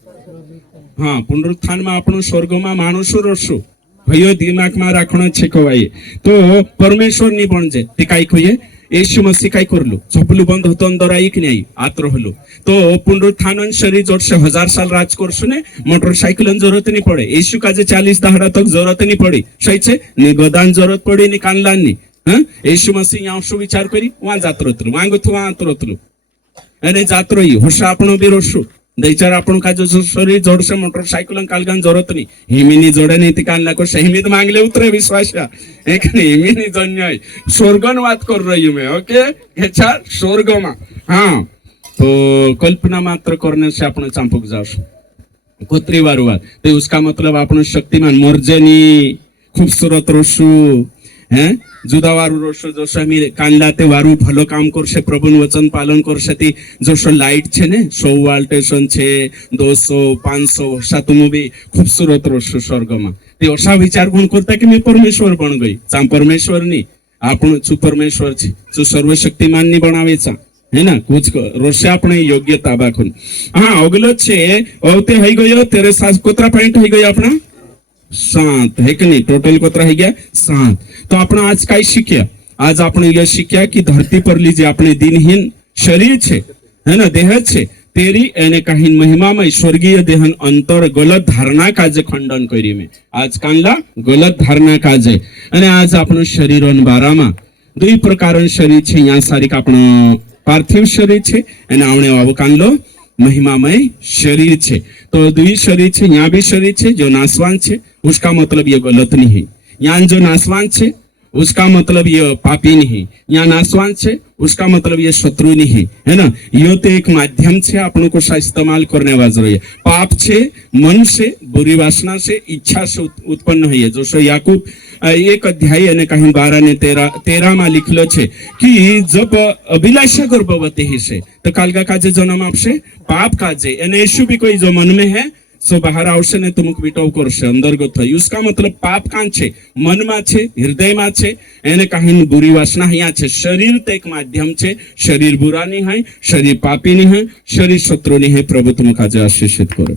हाँ पुनरुत्थान में आपणो स्वर्ग में माणस रसो भयो दिमाग में राखना छे कवाये तो परमेश्वर नी बन जे ते काई कहिए यीशु मसीह काई करलो चपलू बंद होतो अंदर आई कि नहीं आत रहलो। तो पुनरुत्थान शरीर जोड़ से 1000 साल राज करसु ने मोटरसाइकिल जरूरत नहीं पड़े, यीशु का जे 40 दहाड़ा तक जरूरत नहीं पड़ी सही छे नि गोदान जरूरत पड़ी नि कानलान नि। हां यीशु मसीह यहाँ सु विचार करी वहां जात रहतलो मांगो थु वहां रहतलो अने जात रही होश आपणो भी रसु दैचार आपण का जो शरीर जोड़ से मोटरसाइकिल कालगान जरूरत नहीं हिमिनी जोड़े नहीं ती कानला को हिमित मांगले उतरे विश्वास एक हिमिनी जन्य स्वर्गन बात कर रही हूं मैं। ओके हेचा स्वर्ग में। हाँ तो कल्पना मात्र करने से आपण चांपक जाशु कोतरी वार तो उसका मतलब आपण शक्तिमान मर्जेनी खूबसूरत रसु हैं जुदा वारू रोशो जसो आम्ही कानला ते वारू भलो काम करशे प्रभुन वचन पालन करशे ती जसो लाइट छे ने 100 वोल्टेशन छे 200 500 अशा तुम्ही बी खूबसूरत रोशो स्वर्ग में ते अशा विचार कोण करता की मी परमेश्वर बन गई चा परमेश्वर नी आपण छु परमेश्वर छे छु सर्वशक्तिमान नी बनावेचा है ना कुछ रोशे आपणे योग्यता बाखून। हाँ अगलो छे औते हई गयो तेरे साथ कोतरा पॉइंट हई गयो आपणा 7 है कि नहीं टोटल कोतरा है गया 7। तो आपण आज काय शिक्या आज आपण ये शिक्या कि धरती पर लीजिए अपने दिनहीन शरीर छे है ना देह छे तेरी एने काही महिमामय स्वर्गीय देहन अंतर गलत धारणा काजे खंडन करी में आज कानला गलत धारणा काजे अने आज आपण शरीरन बारामा दुई प्रकारन शरीर छे यहाँ सारी आपण पार्थिव शरीर छे अने आवणे आवो कानलो महिमामय शरीर छे। तो दुई शरीर छे यहाँ भी शरीर छे जो नासवान छे उसका मतलब ये गलत नहीं है, यहाँ जो नासवान छे उसका मतलब ये पापी नहीं, यहाँ नासवान छे उसका मतलब ये शत्रु नहीं है ना। यो तो एक माध्यम छे आपण को इस्तेमाल करने वाला है। पाप छे मन से बुरी वासना से इच्छा से उत्पन्न है जो सो याकूब 1 अध्याय અને કहीं 12 ને 13 માં लिखलो छे कि जब अभिलाषा गर्भवती ही से तो कालगा काजे जन्म आपसे पाप काजे एने यीशु भी कोई जो मन में है सो बाहर आवशे ने तुमक विटो करशे अंतर्गत थई उसका मतलब पाप कां छे मन में छे हृदय में छे एने कहीं बुरी वासना हिया छे। शरीर तो एक माध्यम छे, शरीर बुरा नहीं है, शरीर पापी नहीं है, शरीर शत्रु नहीं है। प्रभु तुमका आशीषित करो।